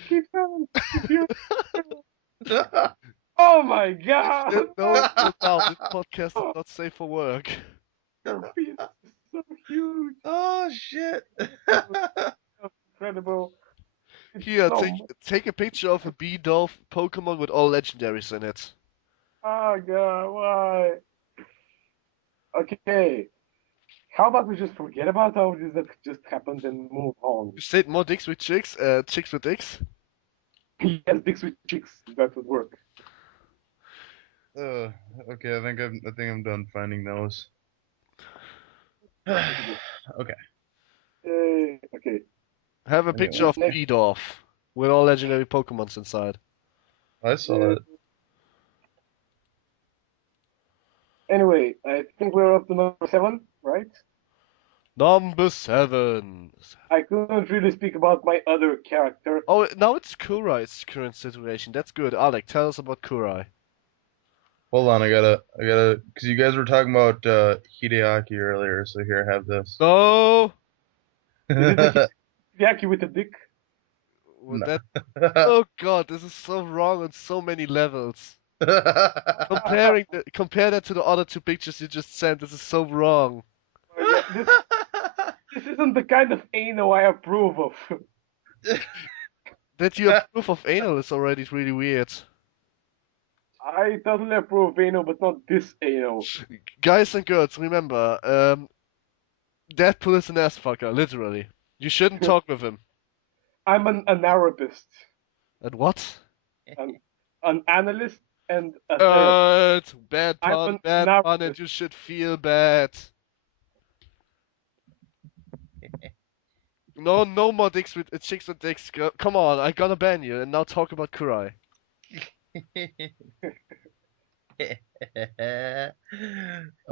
Keep silent if you. Oh my god! No, slow down. This podcast is not safe for work. Her penis is so huge. Oh shit. So incredible. It's Here, so take much. take a picture of a Bidolph Pokemon with all legendaries in it. Oh god, why? Okay. How about we just forget about all this that just happened and move on? You said more dicks with chicks, chicks with dicks? Yes, dicks with chicks. That would work. uh, okay, I think I'm done finding those. Look at this. Okay. Okay. Have a picture Anyway, of Next. Bidolph with all legendary Pokemons inside. I saw it. Anyway, I think we're up to number 7, right? Number 7. I couldn't really speak about my other character. Oh, now it's Kurai's current situation. That's good. Alec, tell us about Kurai. Hold on, because you guys were talking about Hideaki earlier, so here, have this. No! Is it the Yaki with a dick? Well, No. that. Oh god, this is so wrong on so many levels. Compare that to the other two pictures you just sent. This is so wrong. Oh my god, this isn't the kind of anal I approve of. That you approve of anal is already really weird. I totally approve of anal, but not this anal. Guys and girls, remember, Deadpool is an ass fucker, literally. You shouldn't talk with him. I'm an analyst, And what? an analyst, and a therapist. Bad I'm pun, an bad pun, and analyst. you should feel bad. No, no more dicks with chicks with dicks. Come on, I gotta ban you, and now talk about Kurai.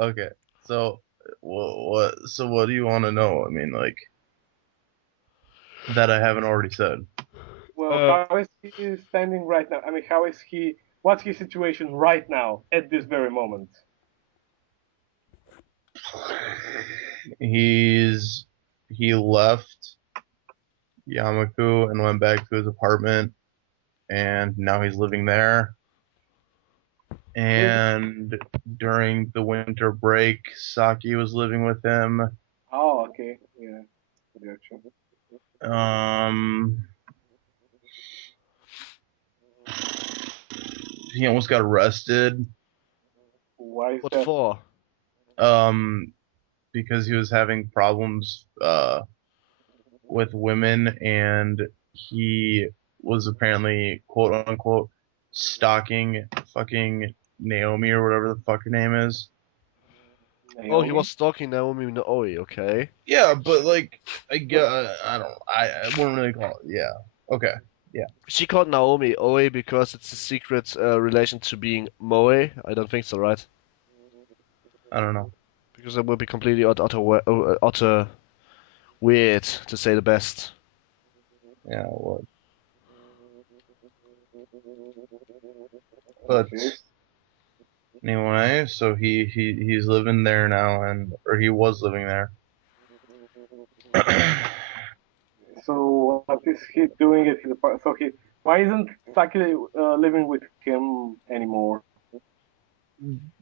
Okay, so what? So what do you want to know? I mean, like that I haven't already said. Well, how is he standing right now? I mean, how is he? What's his situation right now at this very moment? He left Yamaku and went back to his apartment, and now he's living there. And during the winter break, Saki was living with him. Oh, okay, yeah, gotcha. He almost got arrested. Why is What that? for? Because he was having problems with women, and he was apparently quote unquote stalking fucking Naomi or whatever the fuck her name is. Oh, he Naomi? was stalking Naomi Oi, okay. Yeah, but like I wouldn't really call it. Yeah, okay. She called Naomi Oe because it's a secret relation to being Moe. I don't think so, right? I don't know. Because it would be completely utter weird to say the best. Yeah, what? But Okay. anyway, so he's living there now, or he was living there. So what is he doing at his apartment? So why isn't Saki living with him anymore?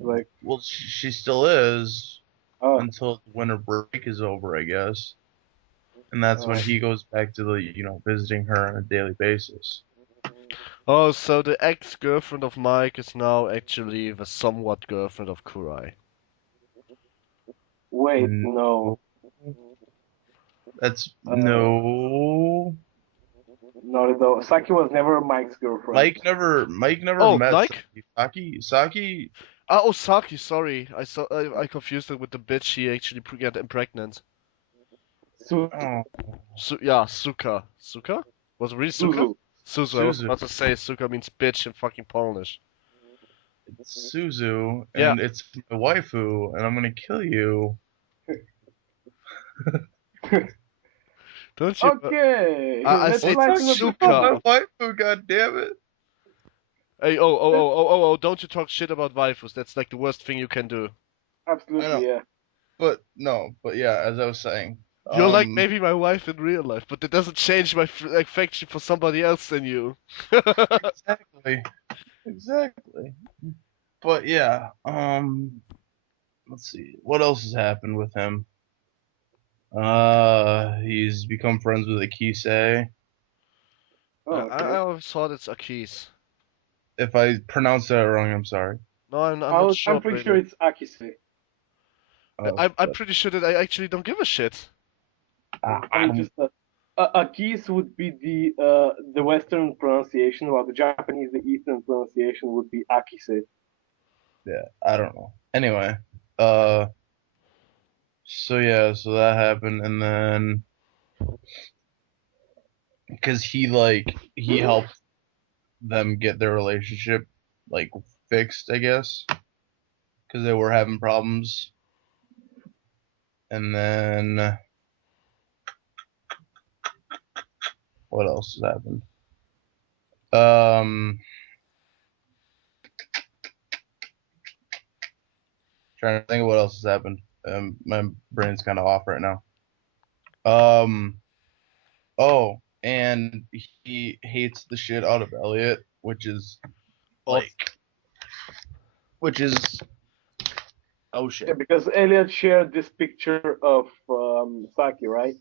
Like, Well, she still is oh, until the winter break is over, I guess. And that's when uh, he goes back to visiting her on a daily basis. Oh, so the ex-girlfriend of Mike is now actually the somewhat girlfriend of Kurai. wait, no, No, that's uh, no. not at all. Saki was never Mike's girlfriend. Mike never Oh, met Nike? Saki. Saki. Ah, oh, Saki, sorry. I confused it with the bitch he actually got pregnant. Su- Oh, Yeah, Suka. Suka? Was it really Suka? Suzu. Suzu. I was Suzu. about to say Suka means bitch in fucking Polish. It's Suzu, Yeah. and it's my waifu, and I'm gonna kill you. Don't you? Okay, I let's said Don't talk lighten up the shit about Suka. my topic. waifu, god damn it. Hey, oh, don't you talk shit about waifus. That's like the worst thing you can do. I know, Absolutely, yeah. but no, but yeah, as I was saying, You're like maybe my wife in real life, but that doesn't change my affection for somebody else than you. exactly, exactly. But yeah, let's see, what else has happened with him? He's become friends with Akise. Oh, I okay. always thought it's Aki's. If I pronounced that wrong, I'm sorry. No, I'm not I'm sure pretty sure really. it's Akise. Oh, I'm pretty sure that I actually don't give a shit. I I mean, don't. just Akis would be the Western pronunciation, while the Japanese, the Eastern pronunciation would be Akise. Yeah, I don't know. Anyway, uh, so yeah, so that happened, and then because he helped them get their relationship like fixed, I guess, because they were having problems, and then what else has happened? Um, Trying to think of what else has happened. My brain's kind of off right now. Um, oh, and he hates the shit out of Elliot, Oh, like, which is oh Yeah, shit. because Elliot shared this picture of Saki, right?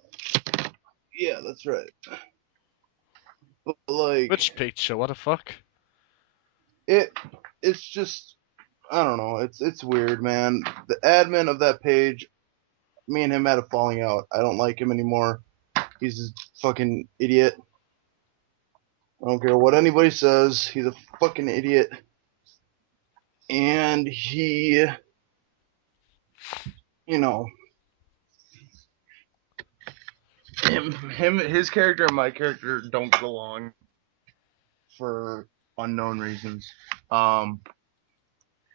Yeah, that's right. But like which picture? What the fuck? it, it's just I don't know. It's weird, man. The admin of that page, me and him had a falling out. I don't like him anymore. He's a fucking idiot. I don't care what anybody says. He's a fucking idiot. And you know, his character and my character don't get along for unknown reasons. Um,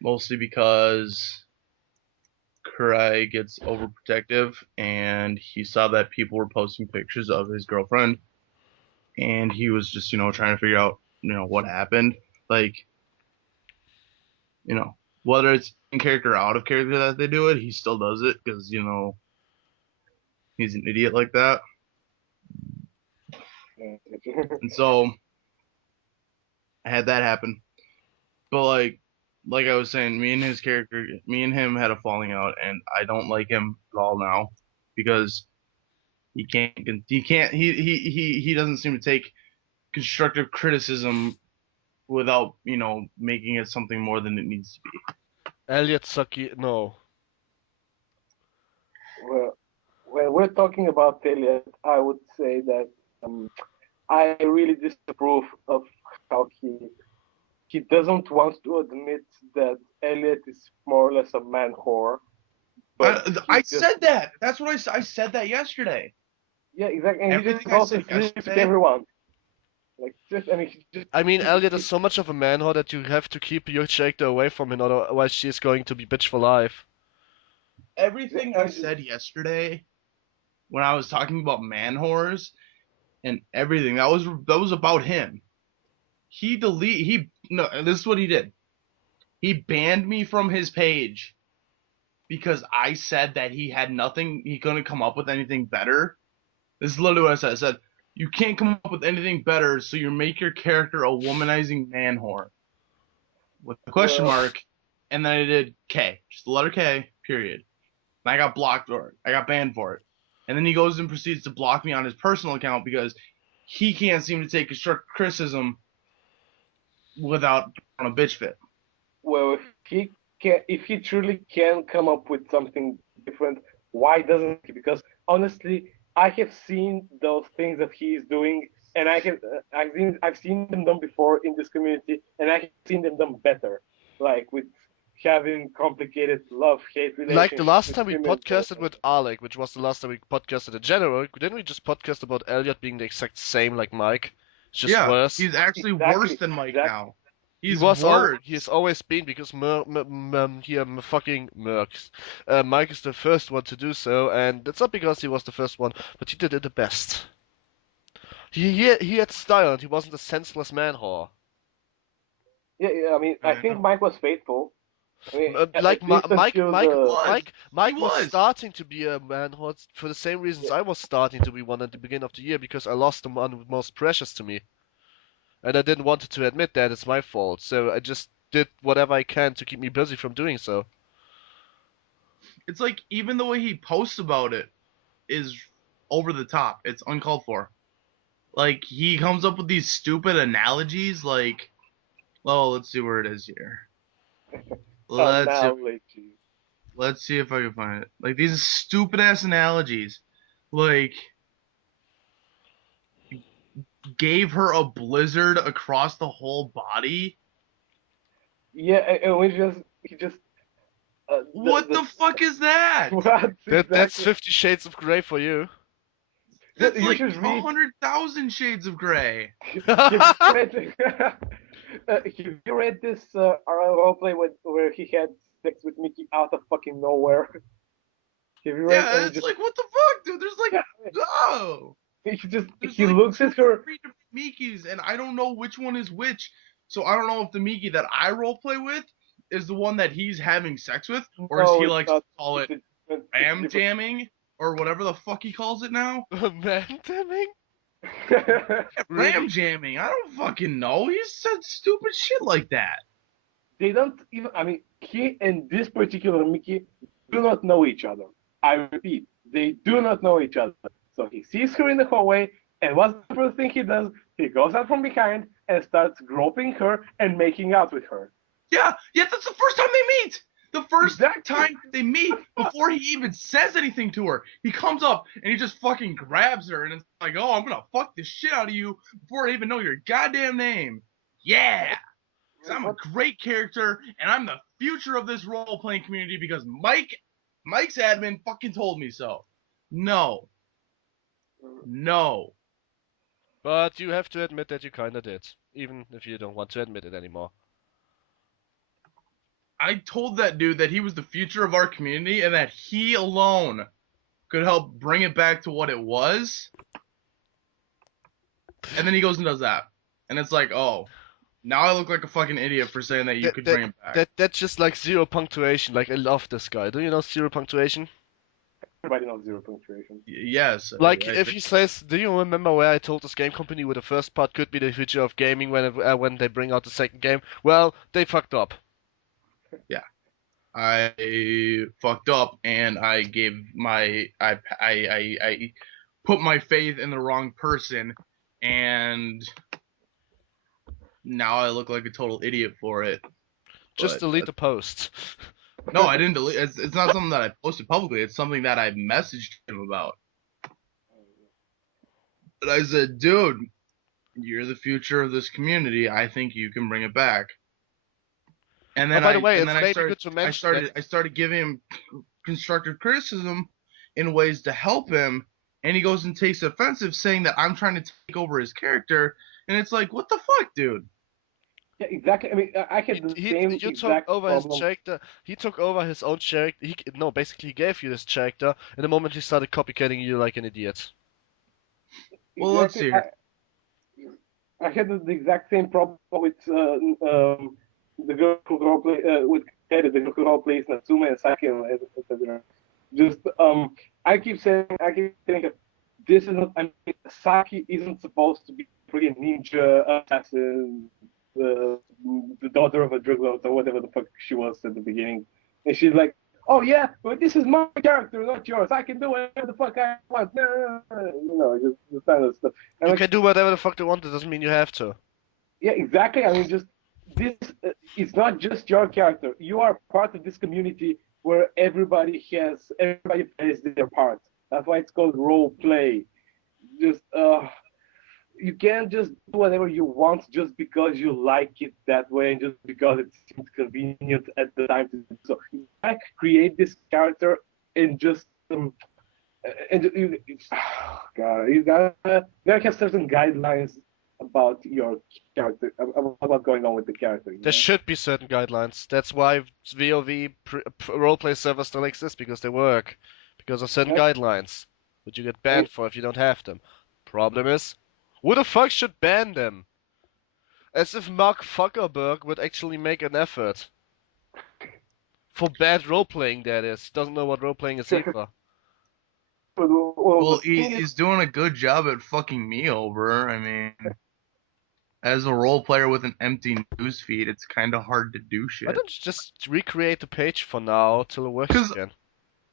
Mostly because Kurai gets overprotective, and he saw that people were posting pictures of his girlfriend, and he was just trying to figure out what happened, like whether it's in character or out of character that they do it, he still does it because he's an idiot like that. And so I had that happen. But like I was saying, me and him had a falling out, and I don't like him at all now because he doesn't seem to take constructive criticism without making it something more than it needs to be. Elliot Saki? No. Well, when we're talking about Elliot, I would say that I really disapprove of how he doesn't want to admit that Elliot is more or less a man whore, but I he just said that. That's what I said that yesterday. yeah, exactly, and he Everything just I also said sleeps with yesterday. everyone. Like, just, I mean, I mean, Elliot is he, so much of a man whore that you have to keep your character away from him, otherwise she's going to be bitch for life. Everything I I mean, said yesterday when I was talking about man whores and everything, that was about him. No, this is what he did. He banned me from his page because I said that he had nothing, he couldn't come up with anything better. This is literally what I said. I said, you can't come up with anything better, so you make your character a womanizing man whore. With a question well, mark, and then I did K. Just the letter K, period. And I got blocked for it. I got banned for it. And then he goes and proceeds to block me on his personal account because he can't seem to take constructive criticism without on a bitch fit. well, if he truly can come up with something different, why doesn't he? Because honestly, I have seen those things that he is doing, and I've seen them done before in this community, and I have seen them done better, like with having complicated love-hate Like the relationships last with time we females. podcasted with Alec, which was the last time we podcasted in general, didn't we just podcast about Elliot being the exact same like Mike? It's just Yeah, worse. he's actually worse Exactly, than Mike exactly. now. He's worse. He's always been because fucking Mercs. Mike is the first one to do so, and it's not because he was the first one, but he did it the best. He had style, and he wasn't a senseless man whore. Yeah, I mean, I I think know. Mike was faithful. I mean, Like at least until He was. He Mike was was. starting to be a man whore for the same reasons yeah, I was starting to be one at the beginning of the year because I lost the one most precious to me, and I didn't want to admit that it's my fault. So I just did whatever I can to keep me busy from doing so. It's like even the way he posts about it is over the top. It's uncalled for. Like he comes up with these stupid analogies like, oh, let's see where it is here. Let's see, analogy. let's see if I can find it. Like these stupid ass analogies. Like gave her a blizzard across the whole body. Yeah, and he just What the fuck is that? what That's exactly? 50 Shades of Grey for you. That's You like should read. 100,000 shades of gray. Have you read? Have you read this roleplay where he had sex with Mickey out of fucking nowhere? Have you read? Yeah, And it's just like what the fuck, dude? There's like yeah, oh, there's he like looks two at or her. three different Mikis, and I don't know which one is which. So I don't know if the Miki that I roleplay with is the one that he's having sex with, or is No, he it's likes to not. call it It's a ram different. jamming or whatever the fuck he calls it now. Man damning? Yeah, ram Really? jamming. I don't fucking know. He said stupid shit like that. They don't even. I mean, he and this particular Mickey do not know each other. I repeat, they do not know each other. So he sees her in the hallway, and what's the first thing he does? He goes out from behind and starts groping her and making out with her. Yeah, yeah, that's the first time they meet. The first Exactly. time they meet, before he even says anything to her, he comes up and he just fucking grabs her, and it's like, oh, I'm gonna fuck the shit out of you before I even know your goddamn name. Yeah, because I'm a What? great character, and I'm the future of this role-playing community because Mike's admin fucking told me so. No, no. But you have to admit that you kinda did, even if you don't want to admit it anymore. I told that dude that he was the future of our community and that he alone could help bring it back to what it was. And then he goes and does that. And it's like, oh, now I look like a fucking idiot for saying that you That could that bring it back. that's just like zero punctuation. Like I love this guy. Do you know zero punctuation? Everybody knows zero punctuation. Yes. Like if he says, "Do you remember where I told this game company where the first part could be the future of gaming when they bring out the second game?" Well, they fucked up. Yeah. I fucked up and I gave I put my faith in the wrong person, and now I look like a total idiot for it. Just But delete the post. no, I didn't delete. It's not something that I posted publicly. It's something that I messaged him about. And I said, dude, you're the future of this community. I think you can bring it back. And Oh, then by the way, it's I maybe good to mention that. started giving him constructive criticism in ways to help him, and he goes and takes offensive, saying that I'm trying to take over his character And it's like, what the fuck, dude? Yeah, exactly. I mean, I had the same You took exact over his problem. character. He took over his own character. No, basically he gave you this character, and the moment he started copycatting you like an idiot. Well, let's Exactly. see. I had the exact same problem with the girl who roleplay with Kaede, the girl who roleplays Natsume and Saki, etc. Just I keep saying that this is not. I mean, Saki isn't supposed to be pretty ninja assassin, uh, the daughter of a drug lord or whatever the fuck she was at the beginning, and she's like, "Oh yeah, but this is my character, not yours. I can do whatever the fuck I want." Just this kind of stuff. And You like, can do whatever the fuck they want. It doesn't mean you have to. yeah, exactly. I mean, just this is not just your character. You are part of this community where everybody plays their part. That's why it's called role play. Just you can't just do whatever you want just because you like it that way and just because it seems convenient at the time to do so. You gotta create this character and just God, you gotta have certain guidelines about your character, about what's going on with the character. There should be certain guidelines. That's why VOV roleplay servers still exist, because they work. Because of certain Yeah. guidelines. Which you get I mean, banned for if you don't have them. Problem is, who the fuck should ban them? As if Mark Zuckerberg would actually make an effort. For bad roleplaying, that is. Doesn't know what roleplaying is either. well, Well, the thing is, he's doing a good job at fucking me over. I mean, as a role player with an empty newsfeed, it's kind of hard to do Why shit. don't you just recreate the page for now till it works Because again?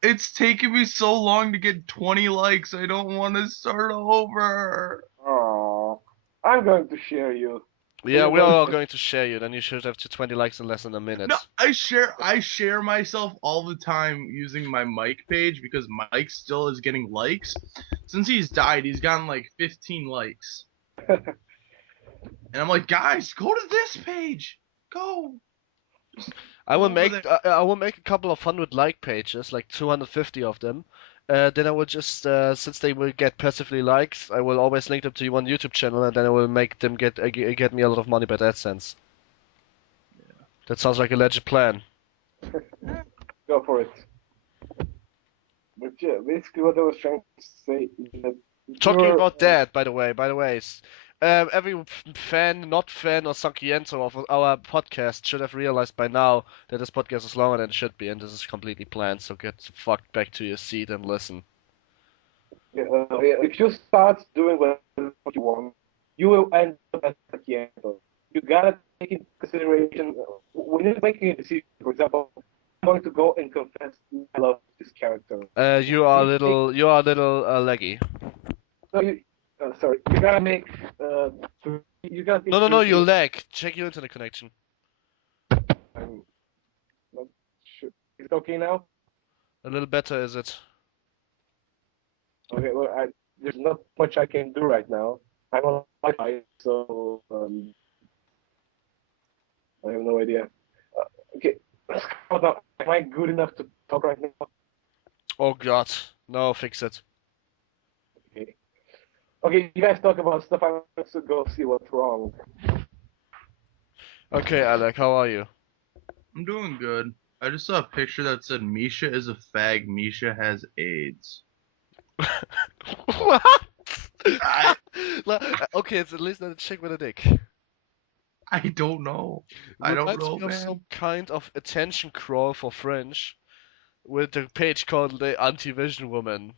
it's taken me so long to get 20 likes, I don't want to start over. oh, I'm going to share you. So Yeah, you're we are going all to, going to share you, then you should have to 20 likes in less than a No, minute. I share myself all the time using my Mike page because Mike still is getting likes. Since he's died, he's gotten like 15 likes. And I'm like, guys, go to this page. Go. Just I go will over make there. I will make a couple of 100 like pages, like 250 of them. Then I will just since they will get passively likes, I will always link them to one YouTube channel, and then I will make them get me a lot of money by AdSense. Yeah. That sounds like a legit plan. go for it. But yeah, basically what I was trying to say is that Talking you're about that, by the way, every fan, not fan, or Sakiento of our podcast should have realized by now that this podcast is longer than it should be, and this is completely planned. So get fucked back to your seat and listen. if you start doing what you want, you will end up at the end. You gotta take into consideration when you're making a decision. For example, I'm going to go and confess I love this character. You take You are a little laggy. no, sorry. You gotta make you gotta take No, you three. lag. Check your internet connection. I'm not sure. Is it okay now? A little better, is it? Okay. Well, there's not much I can do right now. I'm on Wi-Fi, so I have no idea. Okay, let's go now. Am I good enough to talk right now? Oh god. No, fix it. Okay. Okay, you guys talk about stuff. I'm going to go see what's wrong. Okay, Alec, how are you? I'm doing good. I just saw a picture that said Misha is a fag. Misha has AIDS. What? I Okay, it's at least not a chick with a dick. I don't know. I don't Reminds know, me of man. some kind of attention crawl for French with a page called the Anti-Vision Woman.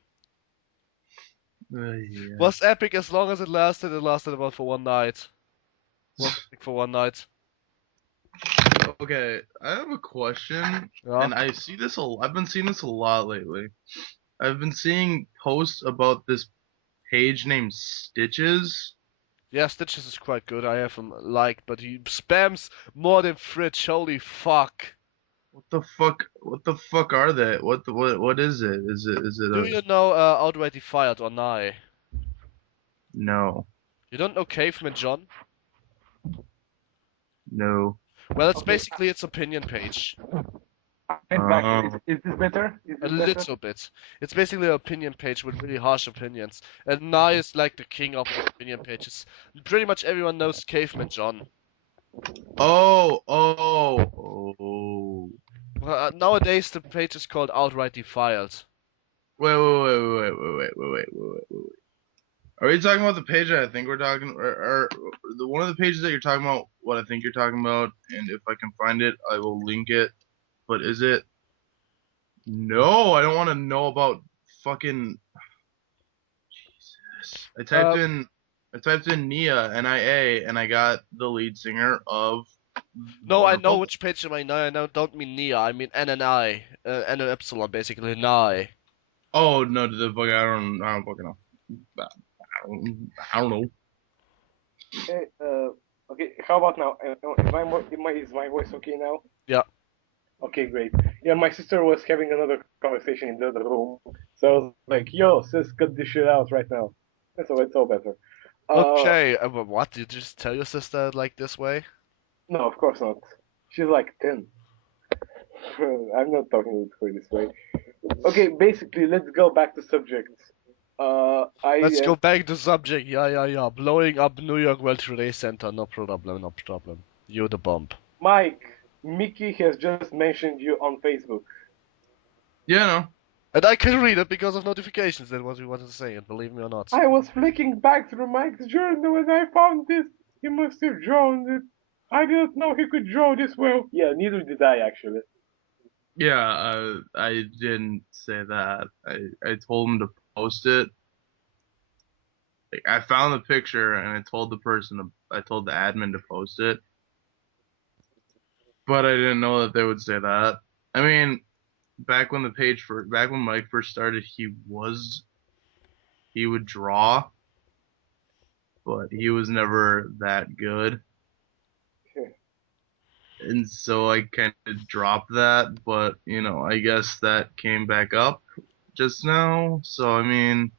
Yeah. Was epic as long as it lasted. It lasted about for one night. Was epic for one night. Okay, I have a question, Yeah. and I've been seeing this a lot lately. I've been seeing posts about this page named Stitches. Yeah, Stitches is quite good. I have him liked, but he spams more than Fritz. Holy fuck. What the fuck? What the fuck are they? What is it? Is it Do a you know Outright Defiant or Nye? no? You don't know Caveman John? No. Well, it's Okay, basically its opinion page. Is this better? Is A this better? little bit. It's basically an opinion page with really harsh opinions. And Nye is like the king of opinion pages. Pretty much everyone knows Caveman John. Oh. Nowadays the page is called Outright Defiled. Wait. Are you talking about the page that I think we're talking, or the one of the pages that you're talking about? What I think you're talking about, and if I can find it, I will link it. But is it? No, I don't want to know about fucking. Jesus. I typed in Nia NIA, and I got the lead singer of. No, I know Vulnerable. which page you mean. No, I don't mean Nia. I mean NNI. N epsilon, basically. Nye. Oh no, the fuck! I don't fucking know. I don't know. Okay, okay, how about now? Is my voice okay now? Yeah. Okay, great. Yeah, my sister was having another conversation in the other room, so I was like, "Yo, sis, cut this shit out right now." And so it's all better. Okay. But what? Did you just tell your sister like this way? No, of course not. She's like 10. I'm not talking with her this way. Okay, basically, let's go back to subjects. Let's I go back to subject. Yeah. Blowing up New York World Trade Center. No problem. No problem. You're the bomb. Mike, Mickey has just mentioned you on Facebook. Yeah, no. And I can read it because of notifications. That's what we wanted to say. And believe me or not. I was flicking back through Mike's journal and I found this. He must have drawn it. I didn't know he could draw this well. Yeah, neither did I actually. Yeah, I didn't say that. I told him to post it. Like, I found the picture and I told I told the admin to post it. But I didn't know that they would say that. I mean, back when Mike first started, he would draw, but he was never that good. And so I kind of dropped that, but I guess that came back up just now. So I mean,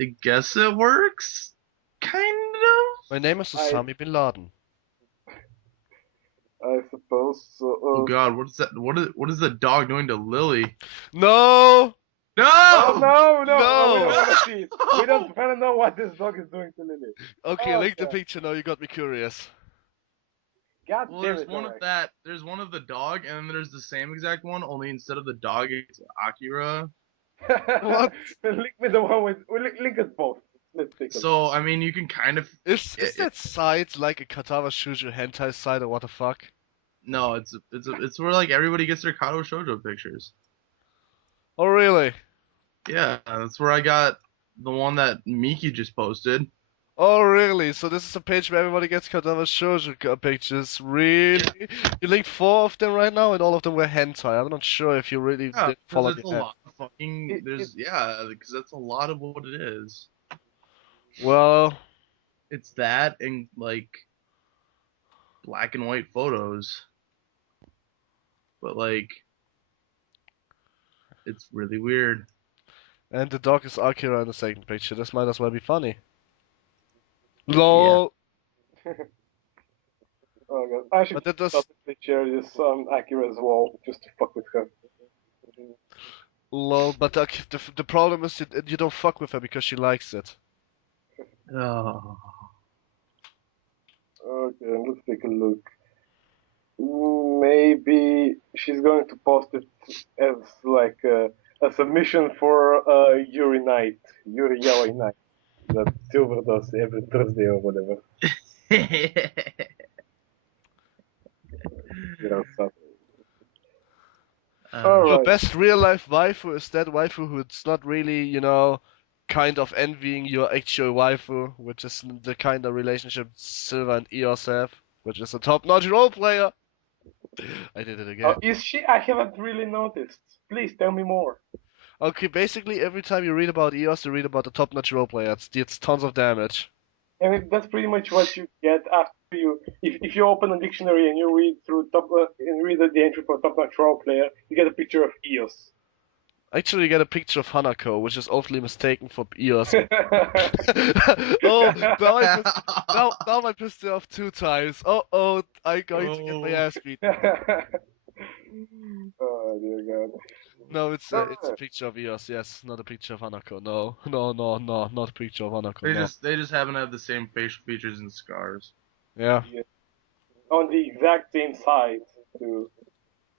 I guess it works, kind of. My name is Osama bin Laden. I suppose so. Oh God, what is that? What is the dog doing to Lily? No! No! Oh no, no, No! we don't want to see it. We don't want to know what this dog is doing to Lily. Okay, Oh, link the God. picture now. You got me curious. God Well, damn there's it, one of alright. that. There's one of the dog, and then there's the same exact one, only instead of the dog, it's Akira. What? Link me the one with. Link us both. Let's take a look. So I mean, you can kind of. Is that site like a Katawa Shoujo hentai site or what the fuck? No, it's where like everybody gets their Kato Shoujo pictures. Oh really? Yeah, that's where I got the one that Miki just posted. Oh really? So this is a page where everybody gets Katawa Shoujo pictures. Really? You linked 4 of them right now, and all of them were hentai. I'm not sure if you really Yeah, did because follow it's a your head. lot of fucking. Because that's a lot of what it is. Well, It's that and like black and white photos, but like it's really weird. and the dog is Akira in the second picture. This might as well be funny. LOL. Oh god. I should But that does probably share this Akira's wall just to fuck with her. LOL. But the problem is you don't fuck with her because she likes it. Oh. Okay, let's take a look. Maybe she's going to post it as like a submission for Yuri night, Yuri Yaoi night that Silver does every Thursday or whatever. You know, so. Your Alright. best real life waifu is that waifu who's not really, kind of envying your actual waifu, which is the kind of relationship Silver and Eos have, which is a top-notch role player. I did it again. Is she? I haven't really noticed. Please tell me more. Okay, basically every time you read about Eos, you read about the top-notch role player. It's tons of damage. I mean, that's pretty much what you get after you. If you open a dictionary and you read through and read the entry for top notch role player, you get a picture of Eos. Actually, you get a picture of Hanako, which is awfully mistaken for Eos. Oh, now I pissed her off 2 times. Oh, I'm going to get my ass beat. Oh dear God. No, it's a Alright. picture of Eos. Yes, not a picture of Hanako. No, no, no, no, not a picture of Hanako. They No. just happen to have the same facial features and scars. Yeah. Yeah. On the exact same side too.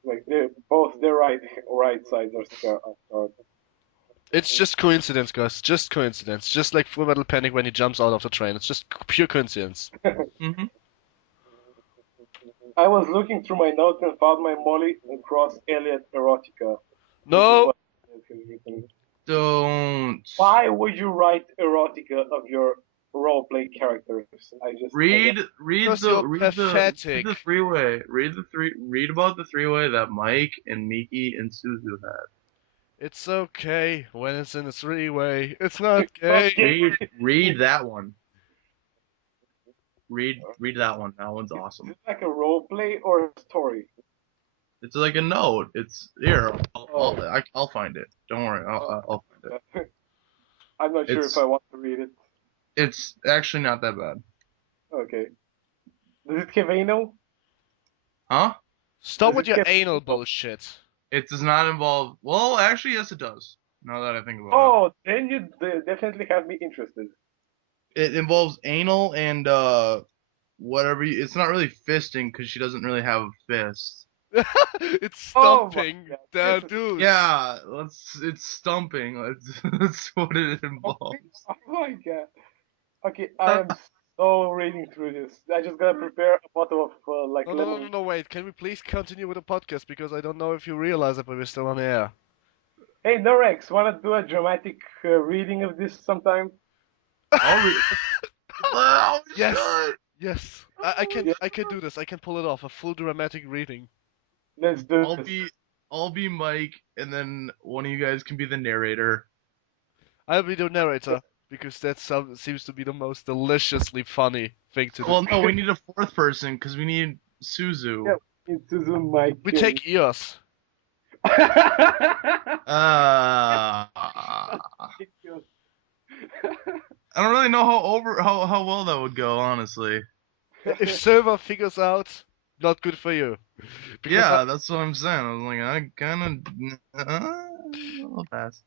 Like they both their right sides are scarred. It's just coincidence, guys. Just coincidence. Just like Full Metal Panic when he jumps out of the train. It's just pure coincidence. Mm-hmm. I was looking through my notes and found my Molly across ALEART erotica. This is No. what it has written. Don't Why would you write erotica of your roleplay characters? read Because you're the pathetic. three-way. Read about the three-way that Mike and Miki and Suzu had. It's okay when it's in a three-way. It's not gay. Okay. Read that one. Read that one. That one's Is awesome. it like a roleplay or a story? It's like a note. It's here. Oh. I'll find it. Don't worry. I'll find it. I'm not sure if I want to read it. It's actually not that bad. Okay. Does it have anal? Huh? Stop Does with it your get- anal bullshit. It does not involve. Well, actually, yes, it does. Now that I think about Oh, then you definitely have me interested. it involves anal and whatever. It's not really fisting because she doesn't really have a fist. It's Oh my stomping God. the This is- dudes. Yeah, it's stumping. That's what it involves. Oh my God. Okay, I am so reading through this. I just gotta prepare a bottle of like No, no, no, lemon. no, no, wait. Can we please continue with the podcast? Because I don't know if you realize that, but we're still on air. Hey, Norex, wanna do a dramatic reading of this sometime? I'll read. Oh, we Yes. should. Yes. Yeah. I can do this. I can pull it off. A full dramatic reading. Let's do I'll this. be Mike, and then one of you guys can be the narrator. I'll be the narrator because that seems to be the most deliciously funny thing to do. Well, no, we need a fourth person because we need Suzu. Yeah. Into the mic. We take Eos. I don't really know how well that would go, honestly. If Silver figures out, not good for you. Because Yeah, that's what I'm saying. I was like, I kind of, I'll pass.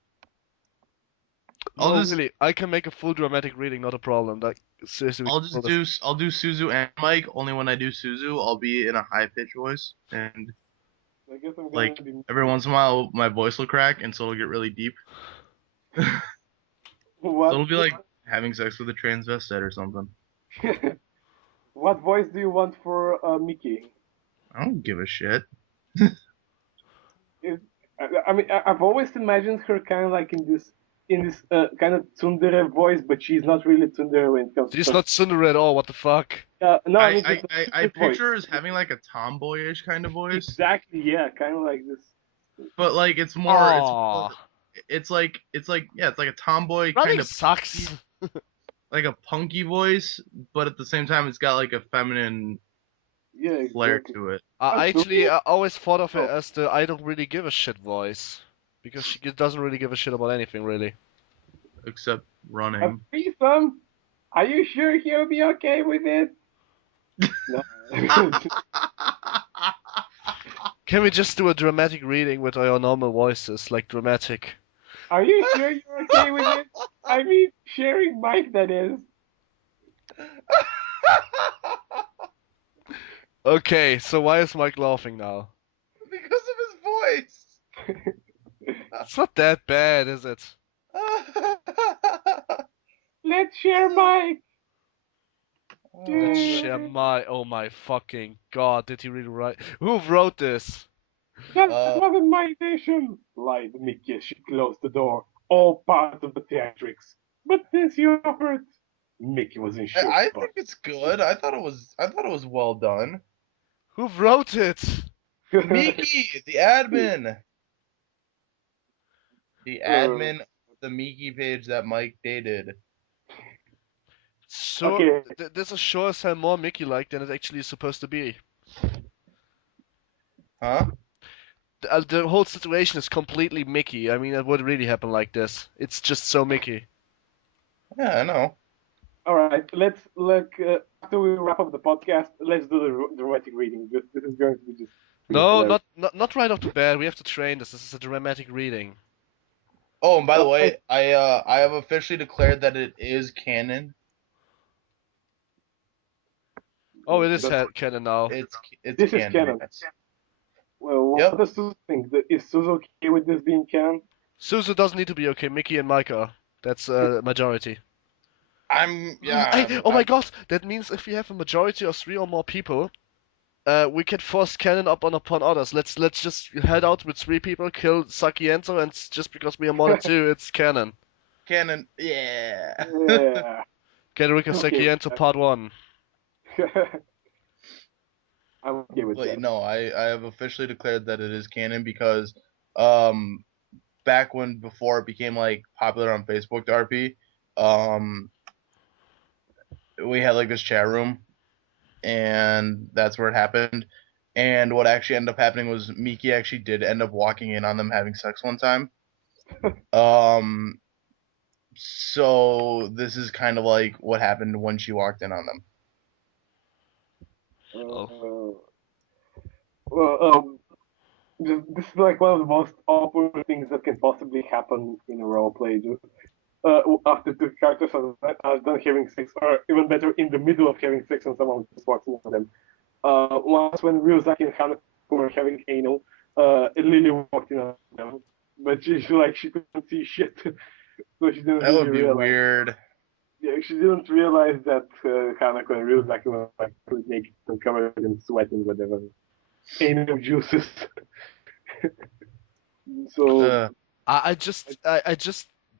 no, really, I can make a full dramatic reading, not a problem. Like seriously, we I'll can pull just I'll do Suzu and Mike. Only when I do Suzu, I'll be in a high pitch voice, and I guess I'm gonna like be... every once in a while, my voice will crack, and so it'll get really deep. So What? it'll be like having sex with a transvestite or something. What voice do you want for Mickey? I don't give a shit. I mean, I've always imagined her kind of like in this kind of tsundere voice, but she's not really tsundere when it comes She's to... not Tsundere at all. What the fuck? No, I mean, I the voice. picture her as having like a tomboyish kind of voice, Exactly, yeah, kind of like this. but like it's more Aww. it's like yeah, it's like a tomboy Running kind of sucks. like a punky voice, but at the same time it's got like a feminine Yeah, flair exactly. to it. I actually always thought of it Oh. as the I don't really give a shit voice. Because she doesn't really give a shit about anything, really. Except A running. threesome? Are you sure he'll be okay with it? No. Can we just do a dramatic reading with our normal voices? Like dramatic. Are you sure you're okay with it? I mean, sharing mic, that is. Okay, so why is Mike laughing now? Because of his voice. It's not that bad, is it? Let's share mic. Let's share my. Oh my fucking god, did he really write? Who wrote this? That wasn't my intention, lied Mickey as she closed the door. All part of the theatrics. But since you offered, Mickey was in shock. I think it's good. I thought it was well done. Who wrote it? Miki, the admin. The admin of the Miki page that Mike dated. So Okay. this is sure as hell more Mickey-like than it actually is supposed to be. Huh? The whole situation is completely Mickey. I mean, it would really happen like this. It's just so Mickey. Yeah, I know. All right, after we wrap up the podcast, let's do the dramatic reading. This is going to be just No, not right off the bat. We have to train this. This is a dramatic reading. Oh, and by the way, I have officially declared that it is canon. Oh, it is That's, canon now. It's this is canon. canon. Yes. Well, what Yep. does Suzu think? Is Suzu okay with this being canon? Suzu doesn't need to be okay. Mickey and Micah. That's majority. Yeah. Oh my god! That means if we have a majority of 3 or more people, we can force cannon upon others. Let's just head out with 3 people, kill Saki Ento, and just because we are more than 2, it's canon. Canon. Yeah. Yeah. Genrika Okay. Saki Ento Part 1. I'm okay with But that. no, I have officially declared that it is canon because um back when before it became like popular on Facebook to RP, um we had like this chat room and that's where it happened. And what actually ended up happening was Miki actually did end up walking in on them having sex one time. Um so this is kind of like what happened when she walked in on them. Oh. Well, this is like one of the most awkward things that can possibly happen in a role play. After two characters are done having sex, or even better, in the middle of having sex, and someone just walks in on them. Once when Ryuzaki and Hanako were having anal, Lily walked in on them, but she couldn't see shit, so she didn't That really would be realize. weird. Yeah, she didn't realize that Hanako and Ryuzaki were like naked and covered in sweat and whatever anal juices. So I just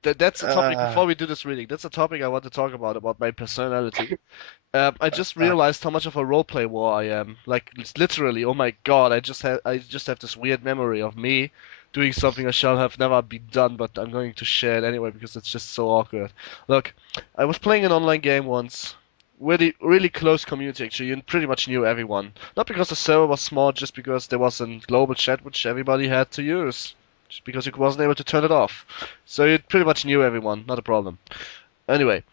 that's a topic Uh, before we do this reading. That's a topic I want to talk about my personality. I just uh, realized how much of a roleplay war I am. Like it's literally, oh my god, I just have this weird memory of me doing something I shall have never been done, but I'm going to share it anyway because it's just so awkward. Look, I was playing an online game once. Really close community actually. You pretty much knew everyone. Not because the server was small, just because there was a global chat which everybody had to use. Just because you wasn't able to turn it off. So you pretty much knew everyone, not a problem. Anyway,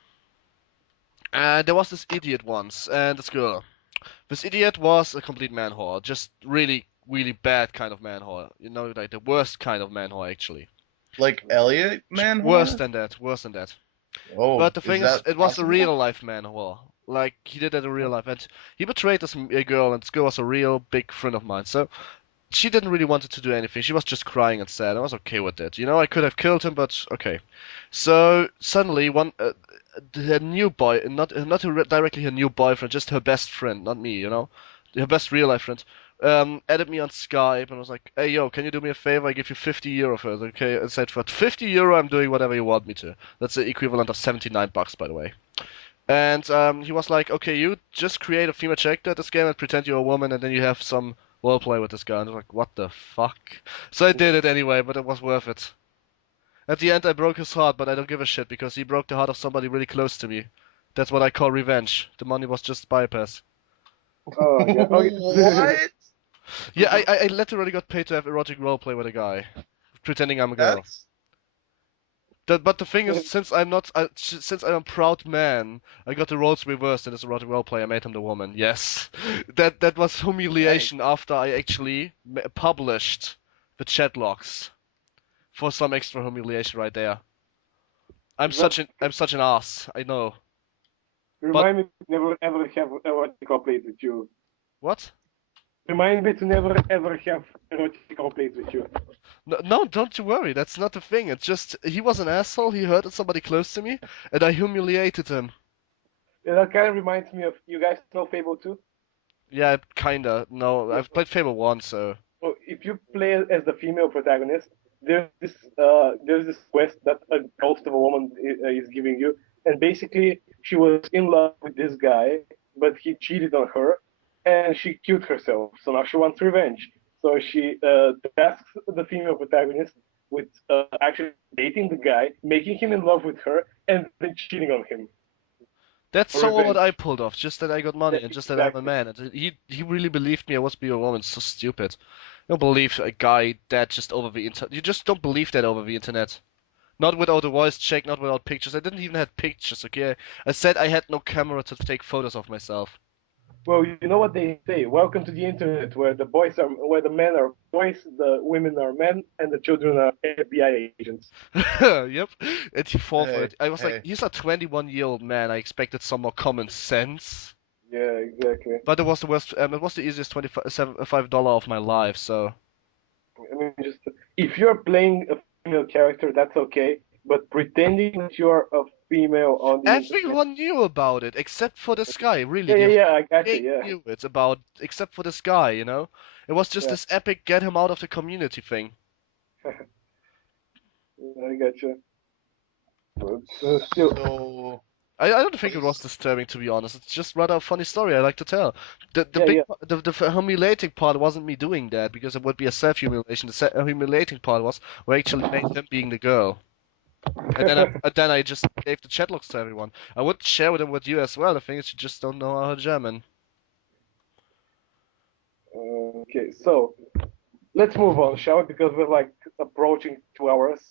there was this idiot once, and this girl. This idiot was a complete man whore, just really bad kind of man whore. You know, like the worst kind of man whore actually. like Elliot man Worse whore? than that, worse than that. Oh, But the is thing is, that it was a possible? real life man whore. Like he did it in real life, and he betrayed this girl, and this girl was a real big friend of mine. So she didn't really want to do anything. She was just crying and sad. I was okay with it. You know, I could have killed him, but okay. So suddenly, her new boy, not directly her new boyfriend, just her best friend, not me. You know, her best real life friend, added me on Skype and was like, "Hey, yo, can you do me a favor? I give you 50 euro for it." Okay, I said for 50 euro, I'm doing whatever you want me to. That's the equivalent of 79 bucks, by the way. And he was like, okay, you just create a female character at this game and pretend you're a woman, and then you have some roleplay with this guy. And I was like, what the fuck? So I did it anyway, but it was worth it. At the end, I broke his heart, but I don't give a shit because he broke the heart of somebody really close to me. That's what I call revenge. The money was just bypass. oh yeah, okay. What? Yeah, I literally got paid to have erotic roleplay with a guy, pretending I'm a girl. That's But the thing is, since I'm not, since I'm a proud man, I got the roles reversed in this erotic roleplay. I made him the woman. Yes, that was yikes. humiliation after I actually published the chat logs for some extra humiliation right there. That I'm such an ass. I know. But remind me to never ever have erotic roleplays with you. what? Remind me to never ever have erotic roleplays with you. No, no, don't you worry. That's not the thing. It's just he was an asshole. He hurted somebody close to me, and I humiliated him. Yeah, that kind of reminds me of you guys know Fable 2? Yeah, kinda. No, Yeah. I've played Fable 1, so. So if you play as the female protagonist, there's this quest that a ghost of a woman is giving you, and basically she was in love with this guy, but he cheated on her, and she killed herself. So now she wants revenge. So she tasks the female protagonist with actually dating the guy, making him in love with her, and then cheating on him That's for so what I revenge. pulled off. Just that I got money Yeah, and just that I'm a exactly. man. And he really believed me I was being a woman. So stupid. You don't believe a guy that just over the internet. You just don't believe that over the internet. Not without a voice check, not without pictures. I didn't even have pictures. Okay, I said I had no camera to take photos of myself. Well, you know what they say. Welcome to the internet, where the men are boys, the women are men, and the children are FBI agents. Yep, and he fall for Hey, it. I was like, hey. he's a 21-year-old man. I expected some more common sense. Yeah, exactly. But it was the worst. It was the easiest $25 of my life. So I mean, just if you're playing a female character, that's okay. But pretending that you're a female on the internet, everyone knew about it except for this guy. Really, yeah, the yeah, whole yeah, I gotcha, game yeah, knew it about except for this guy. You know, it was just yeah, this epic get him out of the community thing. I gotcha. But still, So, I don't think it was let's- disturbing, to be honest. It's just rather a funny story I like to tell. The yeah, big yeah, the humiliating part wasn't me doing that because it would be a self humiliation. The humiliating part was we actually made him being the girl, and then I just gave the chat logs to everyone. I would share them with you as well. The thing is, you just don't know our German. Okay, so let's move on, shall we? Because we're like approaching 2 hours.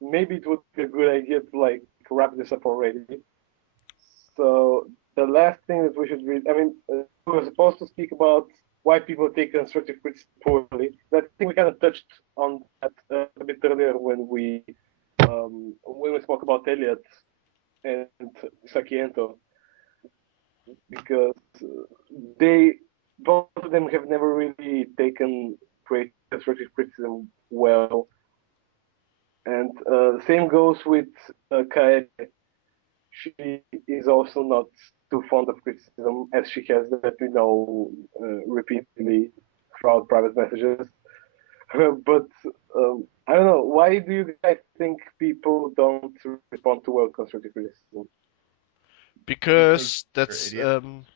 Maybe it would be a good idea to like wrap this up already. So the last thing that we should read, I mean, we were supposed to speak about why people take constructive criticism poorly. I think we kind of touched on that a bit earlier when we spoke about Elliot and Sakiento, because they both of them have never really taken constructive criticism well, and the same goes with Kaede. She is also not too fond of criticism, as she has let me know repeatedly throughout private messages. But I don't know. Why do you guys think people don't respond to well constructive criticism? because Because they're that's idiots.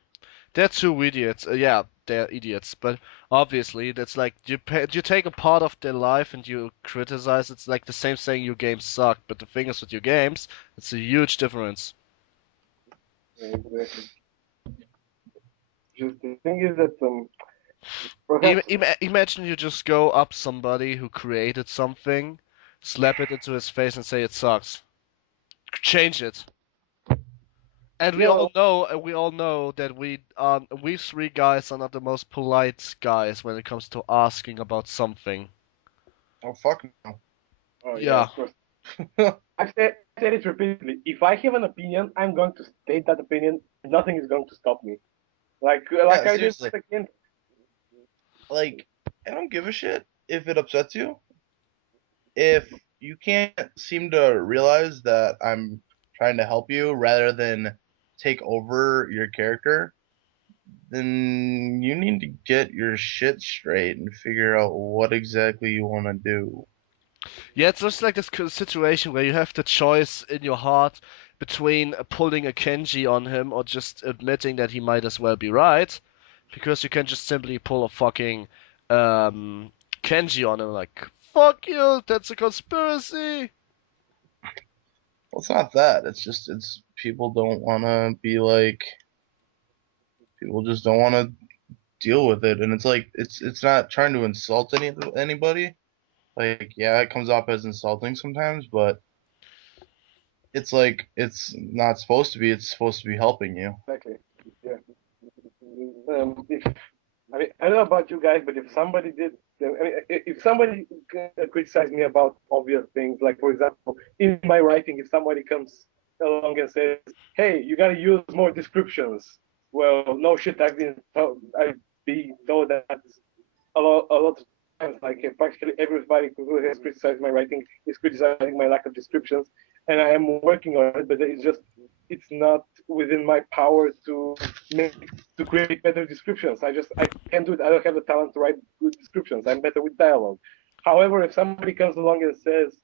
they're two idiots. Yeah, they're idiots. But obviously, that's like you take a part of their life and you criticize. It's like the same saying your games suck. But the thing is, with your games, it's a huge difference. Exactly. Just the thing is that perhaps Imagine you just go up somebody who created something, slap it into his face, and say it sucks. Change it. And no. we all know that we three guys are not the most polite guys when it comes to asking about something. Oh, fuck no. Oh yeah, Yeah, of course. I've said it repeatedly. If I have an opinion, I'm going to state that opinion. Nothing is going to stop me. Like Yeah, I did seriously. again. Like, I don't give a shit if it upsets you. If you can't seem to realize that I'm trying to help you rather than take over your character, then you need to get your shit straight and figure out what exactly you want to do. yeah. It's just like this situation where you have the choice in your heart between pulling a Kenji on him or just admitting that he might as well be right, because you can just simply pull a fucking Kenji on him like, fuck you, that's a conspiracy. Well, it's not that. It's just it's people don't want to be like people just don't want to deal with it, and it's like it's not trying to insult anybody. Like, yeah, it comes off as insulting sometimes, but it's like it's not supposed to be. It's supposed to be helping you. Exactly. Yeah. If I mean, I don't know about you guys, but if somebody did, I mean, if somebody criticized me about obvious things, like for example, in my writing, if somebody comes along and says, "Hey, you gotta use more descriptions," well, no shit, I've been told that a lot of times, like practically everybody who has criticized my writing is criticizing my lack of descriptions, and I am working on it, but it's not within my power to create better descriptions. I can't do it. I don't have the talent to write good descriptions. I'm better with dialogue. However, if somebody comes along and says,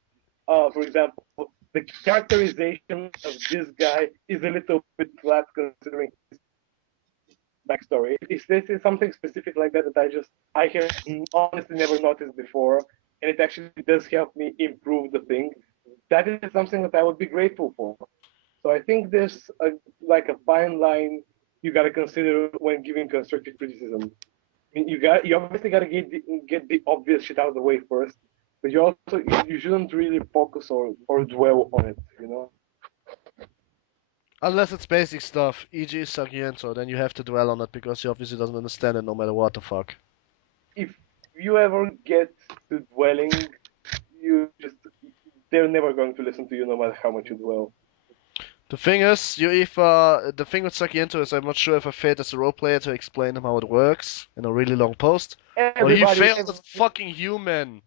for example, the characterization of this guy is a little bit flat considering his backstory. If this is something specific like that I have honestly never noticed before, and it actually does help me improve the thing, that is something that I would be grateful for. So I think there's like a fine line you got to consider when giving constructive criticism. I mean, you obviously got to get the obvious shit out of the way first, but you shouldn't really focus or dwell on it. You know. Unless it's basic stuff, e.g. Sargento, then you have to dwell on it because he obviously doesn't understand it no matter what the fuck. If you ever get to dwelling, you just they're never going to listen to you no matter how much you dwell. The thing is, the thing with Sargento is I'm not sure if I failed as a role player to explain him how it works in a really long post, or he Everybody, fails as a fucking human.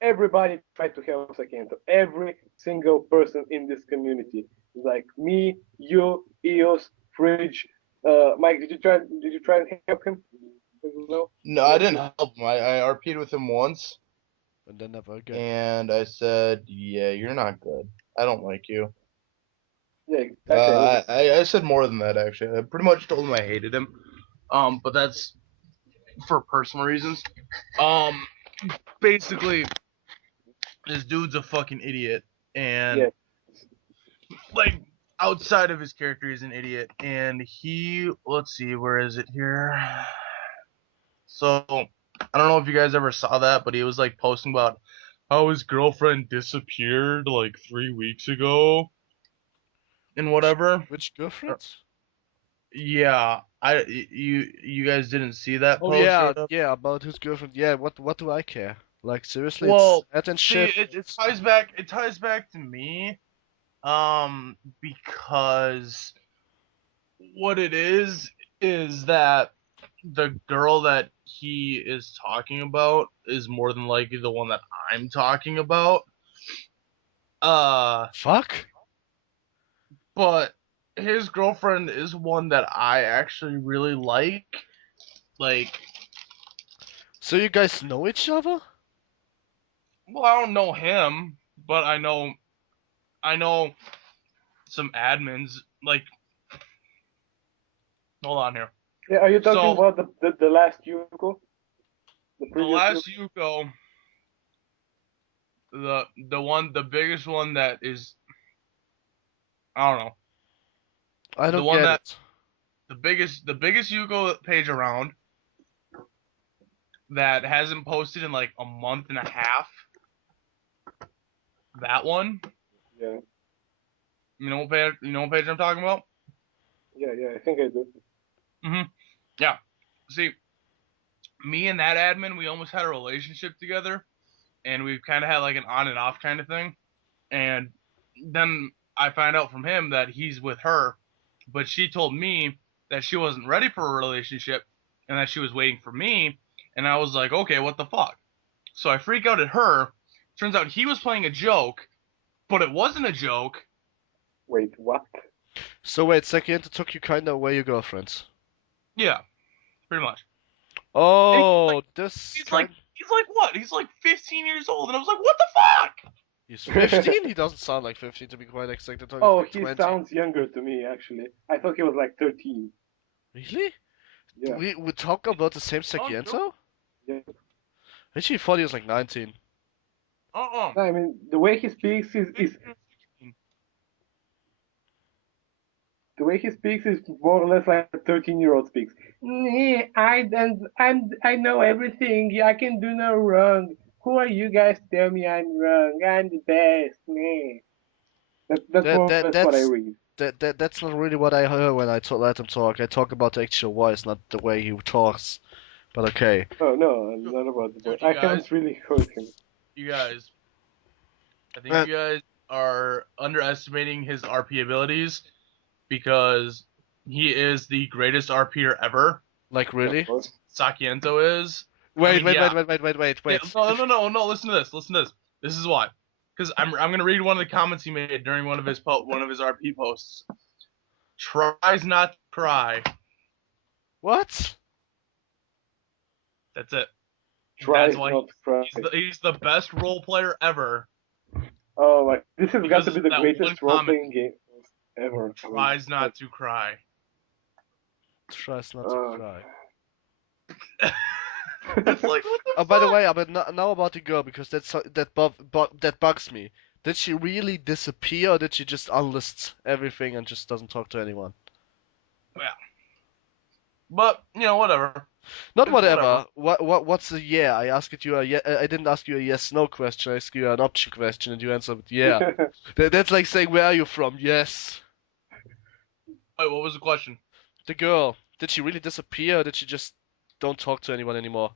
everybody tried to help Sakento. Every single person in this community, like me, you, Eos, Fridge, Mike. Did you try and help him? No. No, I didn't help him. I RP'd with him once, And then never again. and I said, "Yeah, you're not good. I don't like you." Yeah, exactly. I said more than that actually. I pretty much told him I hated him. But that's for personal reasons. Um, basically, this dude's a fucking idiot, and Yeah. like outside of his character, he's an idiot. And let's see, where is it here? So I don't know if you guys ever saw that, but he was like posting about how his girlfriend disappeared like 3 weeks ago and whatever. Which girlfriend? Yeah, you guys didn't see that Oh post or yeah, whatever? yeah, about his girlfriend. Yeah, what do I care? Like seriously, it's Well, that and see, shit. it ties back to me, because what it is that the girl that he is talking about is more than likely the one that I'm talking about. Fuck. But his girlfriend is one that I actually really like. Like, So you guys know each other? well, I don't know him, but I know some admins. Like, hold on here. Yeah. Are you talking So about the last Yuko? The the previous Yuko? last Yuko, the biggest one that is, I don't know, I the don't one get that it. the biggest Yuko page around that hasn't posted in like a month and a half. That one, Yeah. you know what page I'm talking about? Yeah. Yeah. I think I do. Yeah. See, me and that admin, we almost had a relationship together, and we've kind of had like an on and off kind of thing. And then I find out from him that he's with her, but she told me that she wasn't ready for a relationship and that she was waiting for me. And I was like, okay, what the fuck? So I freak out at her. Turns out he was playing a joke, but it wasn't a joke. Wait, what? So wait, Sakiento took you kinda away your girlfriends. Yeah, pretty much. And Oh, this he's like, kind. he's like what? He's like 15 years old, and I was like, what the fuck? He's 15? He doesn't sound like 15 to be quite exact. I thought he's Oh, like he 20. sounds younger to me actually. I thought he was like 13. Really? Yeah. We talk about the same Oh, no. Sakiento? Yeah. Actually, thought he was like 19. Uh-uh. No, I mean the way he speaks is the way he speaks is more or less like a 13-year-old speaks. I know everything. I can do no wrong. Who are you guys to tell me I'm wrong? I'm the best. Meh. That's That more or that less what I that's read. that's not really what I heard when I let him talk. I talk about the actual voice, not the way he talks. But okay. Oh no, not about the boy. Dude, I haven't really heard him. you guys, I think Uh, you guys are underestimating his RP abilities because he is the greatest RPer ever. like Yeah, of really? course. Sakiento is. I Wait, mean, wait, yeah. wait, wait, wait, wait, wait, Yeah, wait. no. Listen to this. Listen to this. This is why. Because I'm gonna read one of the comments he made during one of his RP posts. Tries not to cry. What? That's it. That's Tries why not to cry. he's the best role player ever Oh my! This has got because to be of the that one greatest comment. role-playing game ever. I mean, Tries not to cry. Tries not to uh, cry. It's like what the Oh, by the fuck? way, but now about the girl because that bugs me. Did she really disappear, or did she just unlist everything and just doesn't talk to anyone? Yeah. But whatever. Not It's whatever. whatever. What's the yeah? I asked you I didn't ask you a yes/no question. I asked you an option question, and you answered with yeah. That's like saying where are you from? Yes. Wait, what was the question? The girl, did she really disappear, or did she just don't talk to anyone anymore?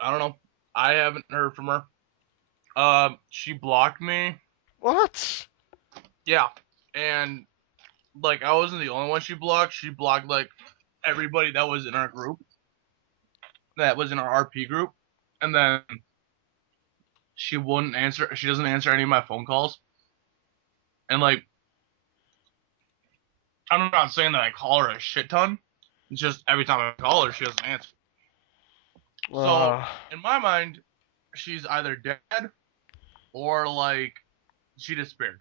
I don't know. I haven't heard from her. She blocked me. What? Yeah, and like I wasn't the only one she blocked. She blocked like everybody that was in our group, that was in our RP group, and then she wouldn't answer. She doesn't answer any of my phone calls, and like I'm not saying that I call her a shit ton. It's just every time I call her, she doesn't answer. So Uh, in my mind, she's either dead or like she disappeared.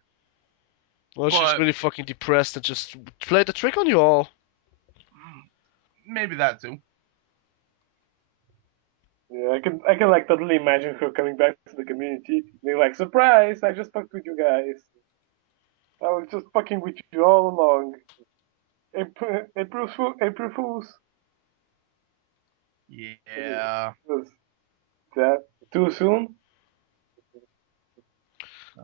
well, she's But really fucking depressed and just played the trick on you all. maybe that too. Yeah, I can like totally imagine her coming back to the community, being like, "Surprise! I just fucked with you guys. I was just fucking with you all along. April Fools." Yeah. Was that too soon?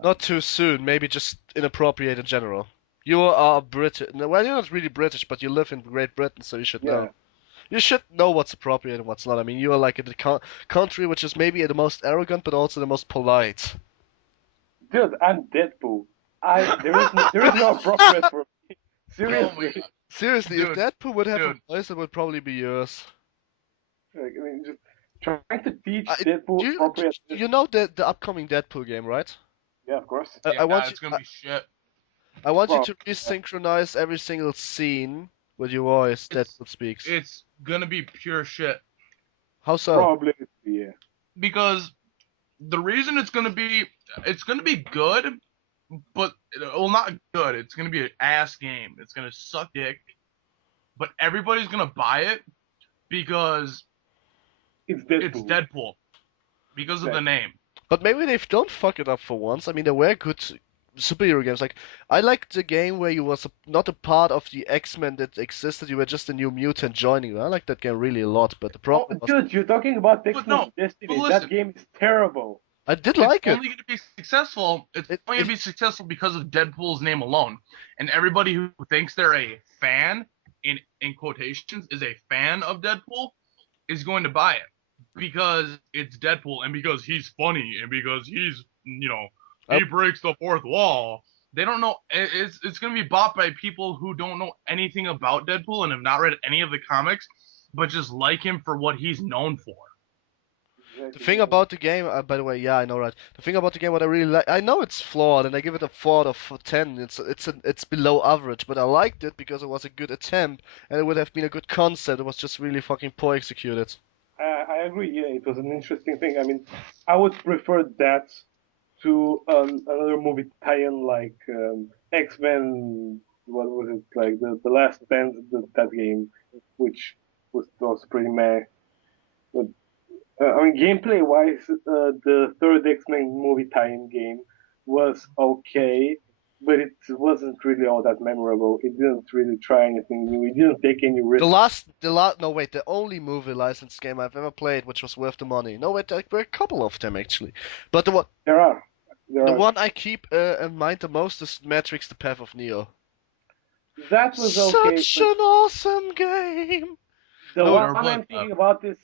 Not too soon, maybe just inappropriate in general. You are British. Well, you're not really British, but you live in Great Britain, so you should Yeah. know. You should know what's appropriate and what's not. I mean, you are like in the country which is maybe the most arrogant, but also the most polite. Dude, I'm Deadpool. There is no appropriate for me. Oh my Seriously. god. Seriously, if Dude, Deadpool would have a dude. voice, it would probably be yours. Like, I mean, just trying to teach I, Deadpool do appropriateness. you know the upcoming Deadpool game, right? Yeah, of course. I Yeah, want you it's gonna be shit. I want you Well, to resynchronize every single scene with your voice It's Deadpool speaks. it's gonna be pure shit. How so? probably, yeah. Because the reason it's gonna be good, but well not good. It's gonna be an ass game. It's gonna suck dick. But everybody's gonna buy it because It's it's Deadpool. Deadpool. Because of the name. But maybe they don't fuck it up for once. I mean, there were good superhero games. Like, I liked the game where you was not a part of the X-Men that existed. You were just a new mutant joining them. I liked that game really a lot. But the Oh, problem was, dude, you're talking about But X-Men no, but Destiny. That listen, game is terrible. I did it's like it. only gonna be successful. It's It, only it gonna be successful because of Deadpool's name alone. And everybody who thinks they're a fan, in quotations, is a fan of Deadpool, is going to buy it because it's Deadpool and because he's funny and because he's I, he breaks the fourth wall. They don't know. It's going to be bought by people who don't know anything about Deadpool and have not read any of the comics, but just like him for what he's known for. the thing about the game, by the way, yeah, I know, right? The thing about the game, what I really like, I know it's flawed, and I give it a 4 out of 10. It's below average, but I liked it because it was a good attempt, and it would have been a good concept. It was just really fucking poor executed. I agree. Yeah, it was an interesting thing. I mean, I would prefer that to another movie tie-in like X-Men. What was it like the last dance that game, which was pretty meh. But I mean, gameplay-wise, the third X-Men movie tie-in game was okay, but it wasn't really all that memorable. It didn't really try anything new. It didn't take any risks. No wait, the only movie licensed game I've ever played which was worth the money. No wait, there were a couple of them actually, but There are, there the are. one I keep in mind the most is Matrix: The Path of Neo. That was okay, Such but an awesome game. the No, one Sure, I'm but thinking about is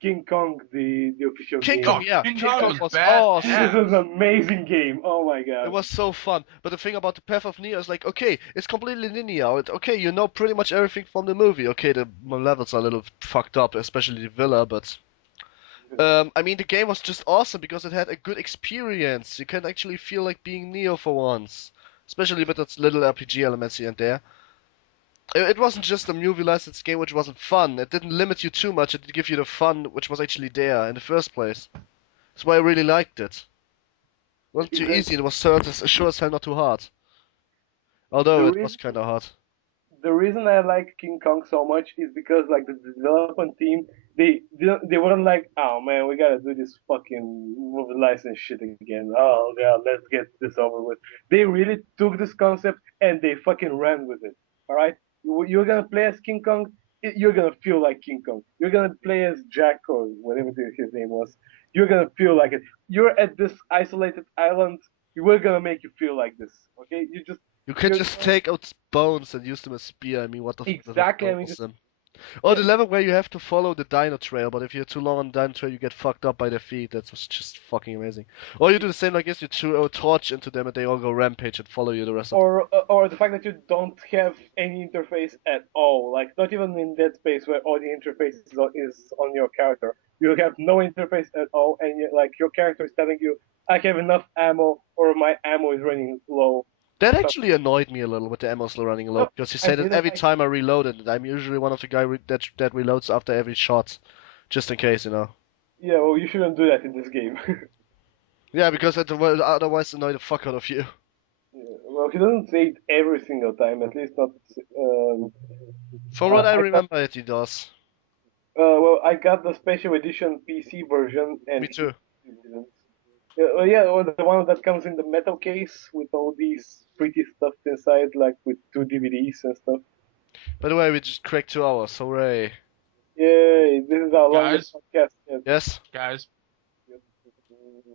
King Kong, the official King game. Kong, yeah, King King Kong Kong was was bad awesome. This is ass. an amazing game. Oh my It god. was so fun. But the thing about the Path of Neo is like, okay, it's completely linear. Okay, you know pretty much everything from the movie. Okay, the levels are a little fucked up, especially the villa, but I mean, the game was just awesome because it had a good experience. You can actually feel like being Neo for once, especially with its little RPG elements here and there. It wasn't just a movie licensed game which wasn't fun. It didn't limit you too much. It did give you the fun which was actually there in the first place. That's why I really liked it. It wasn't too easy. It was sure as hell not too hard. The Although it was reason kind of hard. the reason I like King Kong so much is because like the development team, they weren't like, oh man, we gotta do this fucking movie license shit again. Oh god, let's get this over with. They really took this concept and they fucking ran with it. All right, you're gonna play as King Kong. You're gonna feel like King Kong. You're gonna play as Jack or whatever his name was. You're gonna feel like it. You're at this isolated island. we're gonna make you feel like this. Okay, You can you're just going take out bones and use them as spear. I mean, what the fuck does that exactly. I mean, cost just them? Or the yeah, level where you have to follow the dino trail, but if you're too long on the dino trail, you get fucked up by their feet. That was just fucking amazing. Or you do the same like this, you throw a torch into them and they all go rampage and follow you the rest of or the fact that you don't have any interface at all, like not even in Dead Space where all the interface is on your character. You have no interface at all, and like your character is telling you, "I have enough ammo," or "My ammo is running low." That Stuff. actually annoyed me a little with the ammo slow running low, No, because he I said that didn't every like. time I reloaded, I'm usually one of the guys that reloads after every shot, just in case, you know. Yeah, well, you shouldn't do that in this game. Yeah, because otherwise annoy the fuck out of you. Yeah, well, he doesn't say it every single time, at least not. Um, From what I I got remember, he does. well, I got the special edition PC version, and Me too. he didn't. Yeah, well, yeah, well, the one that comes in the metal case with all these pretty stuff inside, like with two DVDs and stuff. By the way, we just cracked 2 hours. Hooray! Yay! This is our longest Guys, podcast yet. Yes. guys,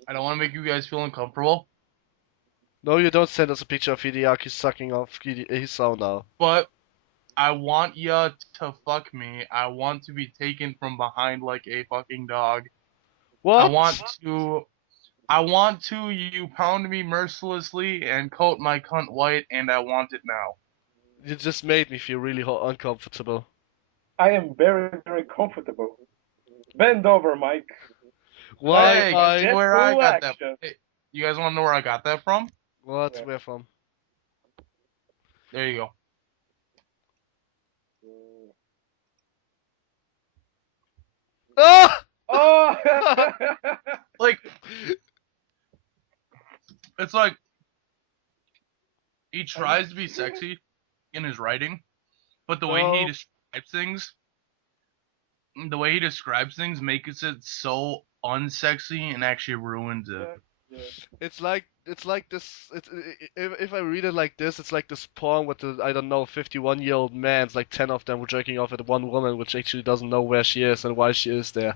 I don't want to make you guys feel uncomfortable, No, you don't send us a picture of Hideaki sucking off his sound now. but I want ya to fuck me. I want to be taken from behind like a fucking dog. I What? want to you pound me mercilessly and coat my cunt white, and I want it now. You just made me feel really uncomfortable. I am very, very comfortable. Bend over, Mike. Why, Hey, guess Mike? where I Deadpool got that? action. Hey, you guys want to know where I got that from? What? Yeah. Where from? There you go. Ah! Oh! Like, it's like he tries to be sexy in his writing, but the way he No. describes things makes it so unsexy and actually ruins it. Yeah, yeah. It's like this. If I read it like this, it's like this porn with the I don't know 51-year-old man. It's like 10 of them were jerking off at one woman, which actually doesn't know where she is and why she is there.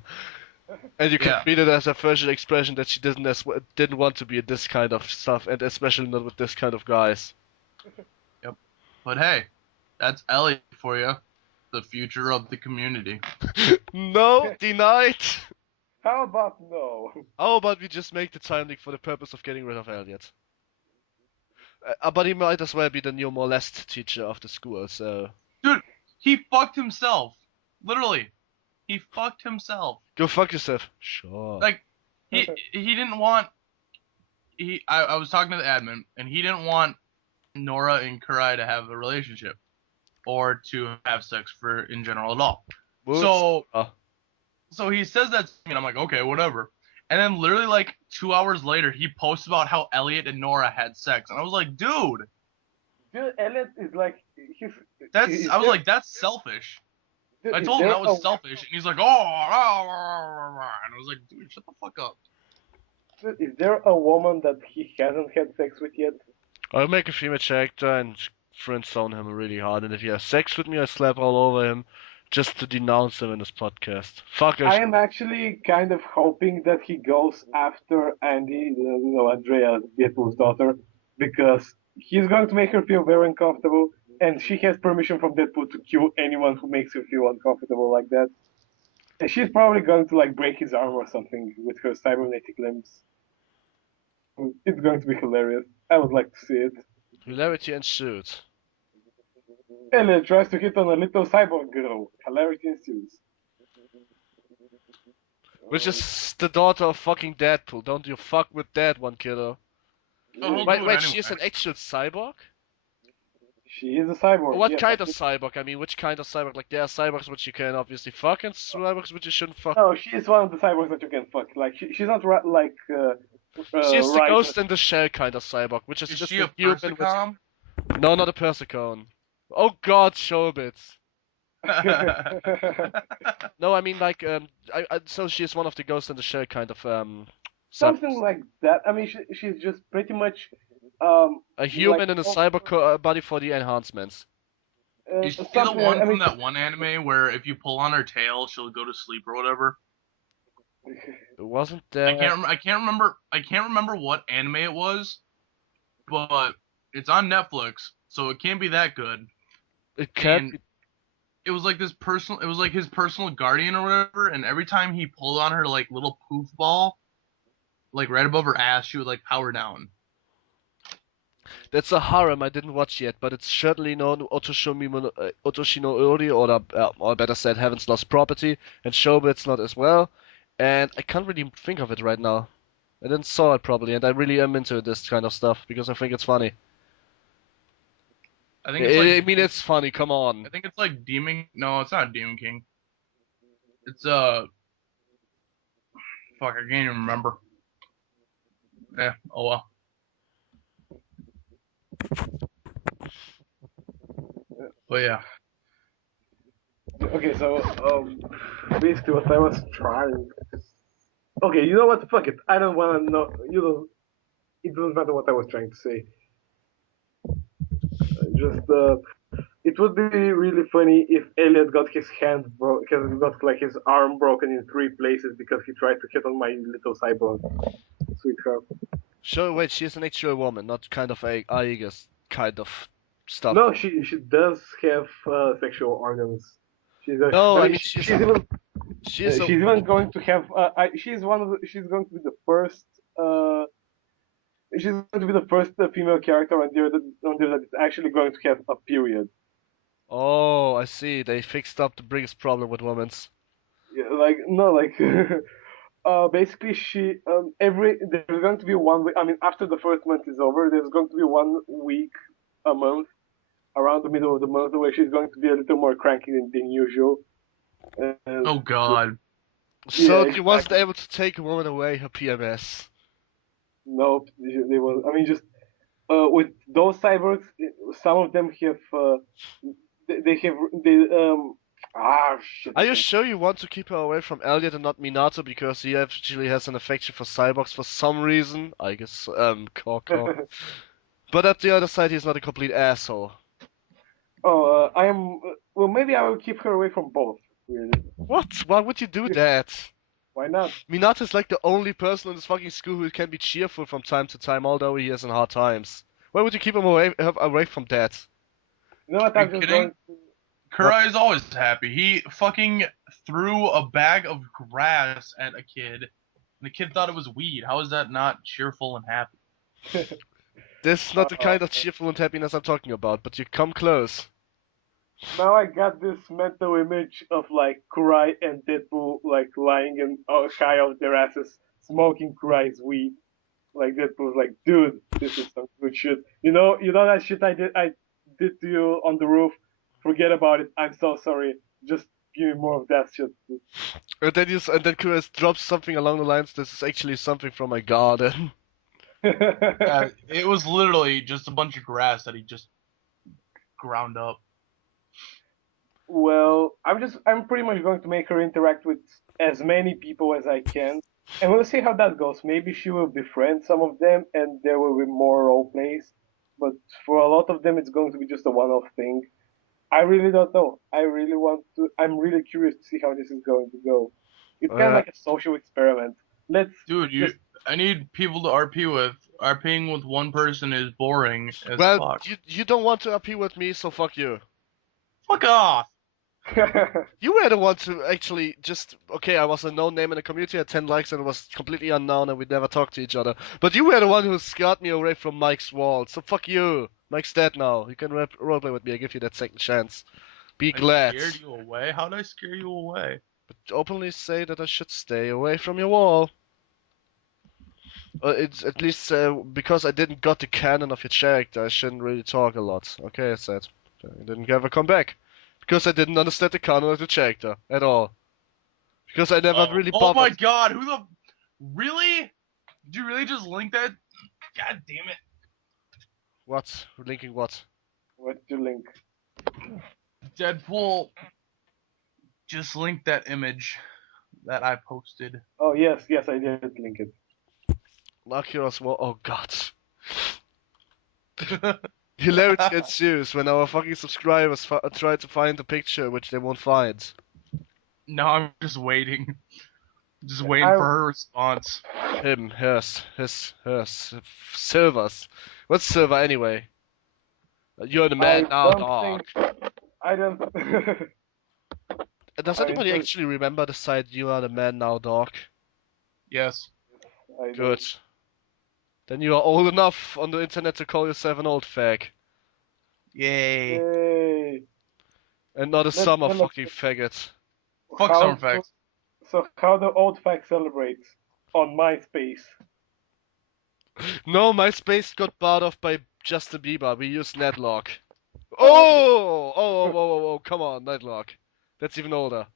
And you can Yeah. read it as a facial expression that she didn't want to be in this kind of stuff, and especially not with this kind of guys. Yep. But hey, that's Ellie for you, the future of the community. No, denied. How about no? How about we just make the time leak for the purpose of getting rid of Elliot? But he might as well be the new molest teacher of the school, so Dude, he fucked himself. Literally, he fucked himself. go fuck yourself. Sure. Like, he didn't want. I was talking to the admin, and he didn't want Nora and Kurai to have a relationship or to have sex for in general at all. Whoops. So he says that to me, and I'm like, okay, whatever. And then literally like 2 hours later, he posts about how Elliot and Nora had sex, and I was like, dude, Dude, Elliot is like I was like, that's selfish. I told him that was selfish, and he's like, and I was like, dude, shut the fuck up. Is there a woman that he hasn't had sex with yet? I'll make a female character and friend zone him really hard, and if he has sex with me, I slap all over him just to denounce him in this podcast. Fuck I am actually kind of hoping that he goes after Andy, Andrea, Deadpool's daughter, because he's going to make her feel very uncomfortable, and she has permission from Deadpool to kill anyone who makes her feel uncomfortable like that. And she's probably going to like break his arm or something with her cybernetic limbs. It's going to be hilarious. I would like to see it. Hilarity ensued. Elliot tries to hit on a little cyborg girl. Hilarity ensues. Which is the daughter of fucking Deadpool. Don't you fuck with that one, kiddo. Oh, he'll Wait, do it wait, anyway. she's an actual cyborg? She is a cyborg. What yes, kind of cyborg? I mean, which kind of cyborg? Like, there are cyborgs which you can obviously fuck, and cyborgs which you shouldn't fuck. No, she is one of the cyborgs that you can fuck. Like she's not like. She's the right. ghost in the shell kind of cyborg, which is just she a human with... Persicom? No, not a Persicone. Oh god, Showbits. No, I mean like so she is one of the ghost in the shell kind of Something like that. I mean, she's just pretty much a human like, in a cyber body for the enhancements. Is she the one from that one anime where if you pull on her tail, she'll go to sleep or whatever? It wasn't there. I can't remember what anime it was, but it's on Netflix, so it can't be that good. It can't And be. it was like it was like his personal guardian or whatever, and every time he pulled on her like little poof ball, like right above her ass, she would like power down. That's a harem I didn't watch yet, but it's certainly known Otoshi no Ori, or better said, Heaven's Lost Property, and Shobit's not as well. And I can't really think of it right now. I didn't saw it probably, and I really am into this kind of stuff because I think it's funny. I think it's like I mean, it's funny. Come on. I think it's like Demon. No, it's not Demon King. It's fuck, I can't even remember. Yeah, oh well. But yeah. Okay, so basically what I was trying. Okay, you know what? Fuck it. I don't want to know. You know, it doesn't matter what I was trying to say. Just it would be really funny if Elliot got his hand because got like his arm broken in 3 places because he tried to hit on my little cyborg sweetheart. So wait, she's an actual woman, not kind of a Aegis kind of stuff. No, she does have sexual organs. She's No, I mean she's even she's she's a even going to have she's she's going to be the first she's going to be the first female character on there that is actually going to have a period. Oh, I see. They fixed up the biggest problem with women's. Yeah, like no, like basically she there's going to be 1 week. I mean, after the first month is over, there's going to be 1 week a month around the middle of the month where she's going to be a little more cranky than usual. Oh god. So Yeah, he wasn't exactly. able to take a woman away her PMS. Nope, they was. I mean, just with those cyborgs, some of them have they have they shit. Are you sure you want to keep her away from Elliot and not Minato because he actually has an affection for cyborgs for some reason? I guess Korko. But at the other side, he's not a complete asshole. Oh, I am. Well, maybe I will keep her away from both. Really. What? Why would you do that? Why not? Minato is like the only person in this fucking school who can be cheerful from time to time, although he is in hard times. Why would you keep him away from that? You know what? Are I'm you just kidding? going to. Kurai is always happy. He fucking threw a bag of grass at a kid, and the kid thought it was weed. How is that not cheerful and happy? This is not the kind of cheerful and happiness I'm talking about, but you come close. Now I got this mental image of like Kurai and Deadpool like lying in high off their asses, smoking Kurai's weed. Like Deadpool's like, dude, this is some good shit. You know that shit I did to you on the roof. Forget about it. I'm so sorry. Just give me more of that shit. And then Kuros drops something along the lines, this is actually something from my garden. It was literally just a bunch of grass that he just ground up. Well, I'm pretty much going to make her interact with as many people as I can, and we'll see how that goes. Maybe she will befriend some of them, and there will be more role plays. But for a lot of them, it's going to be just a one-off thing. I really don't know. I really want to. I'm really curious to see how this is going to go. It's kind of Uh, like a social experiment. Let's Dude, just. I need people to RP with. RPing with one person is boring as well, fuck. you don't want to appeal with me, so fuck you. Fuck off! You were the one to actually just, okay, I was a known name in the community, had 10 likes and it was completely unknown and we never talked to each other. But you were the one who scared me away from Mike's wall, so fuck you. Mike's dead now. You can roleplay with me, I give you that second chance. Be glad. I scared you away? How did I scare you away? But openly say that I should stay away from your wall. It's at least because I didn't got the canon of your character, I shouldn't really talk a lot. Okay, I said. I didn't ever come back. Because I didn't understand the canon of the character at all. Because I never really Oh my bothered. god, who the... Really? Did you really just link that? God damn it. What? Linking what? What to link? Deadpool just linked that image that I posted. Oh yes, yes, I did link it. Marcus wall. Oh god. Hilarity ensues when our fucking subscribers try to find the picture which they won't find. No, I'm just waiting. Just waiting for her response. Him, hers, Silvers. What server anyway? You're the I man now, don't dog. think I don't. Does I mean, anybody actually remember the site You Are the Man Now, dog? Yes. I Good. don't. Then you are old enough on the internet to call yourself an old fag. Yay. Yay. And not a Let's summer celebrate. fucking faggot. Fuck How summer do, facts. so how the old fact celebrates on MySpace? No, MySpace got bought off by Justin Bieber. We use Netlog. Oh, Oh, come on, Netlog. That's even older.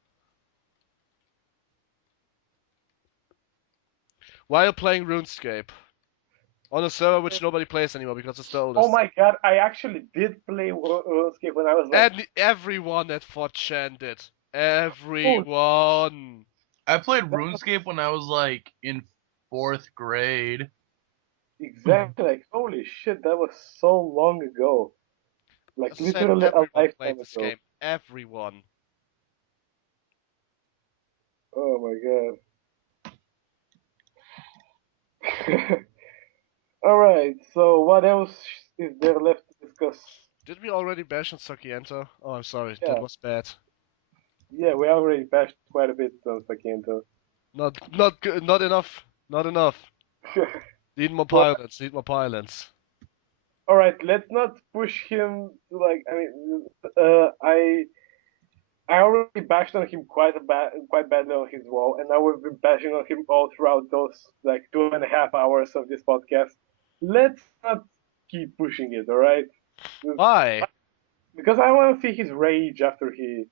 While playing RuneScape. On a server which nobody plays anymore because it's the oldest. oh my god, I actually did play RuneScape when I was like, And everyone at 4chan did. oh, Everyone. I played that was RuneScape when I was like in 4th grade. exactly like, holy shit, that was so long ago. Like As I said, literally a everyone played lifetime this ago. game. Everyone. Oh my god. Alright, so what else is there left to discuss? Did we already bash on Sakiento? Oh, I'm sorry, that Yeah, was bad. yeah, we already bashed quite a bit on Sakento. Not good, not enough. Not enough. Need more Well, pilots, need more pilots. alright, let's not push him to like, I mean, I already bashed on him quite badly on his wall, and now we've been bashing on him all throughout those like 2.5 hours of this podcast. Let's not keep pushing it, alright? Why? Because I want to see his rage after he's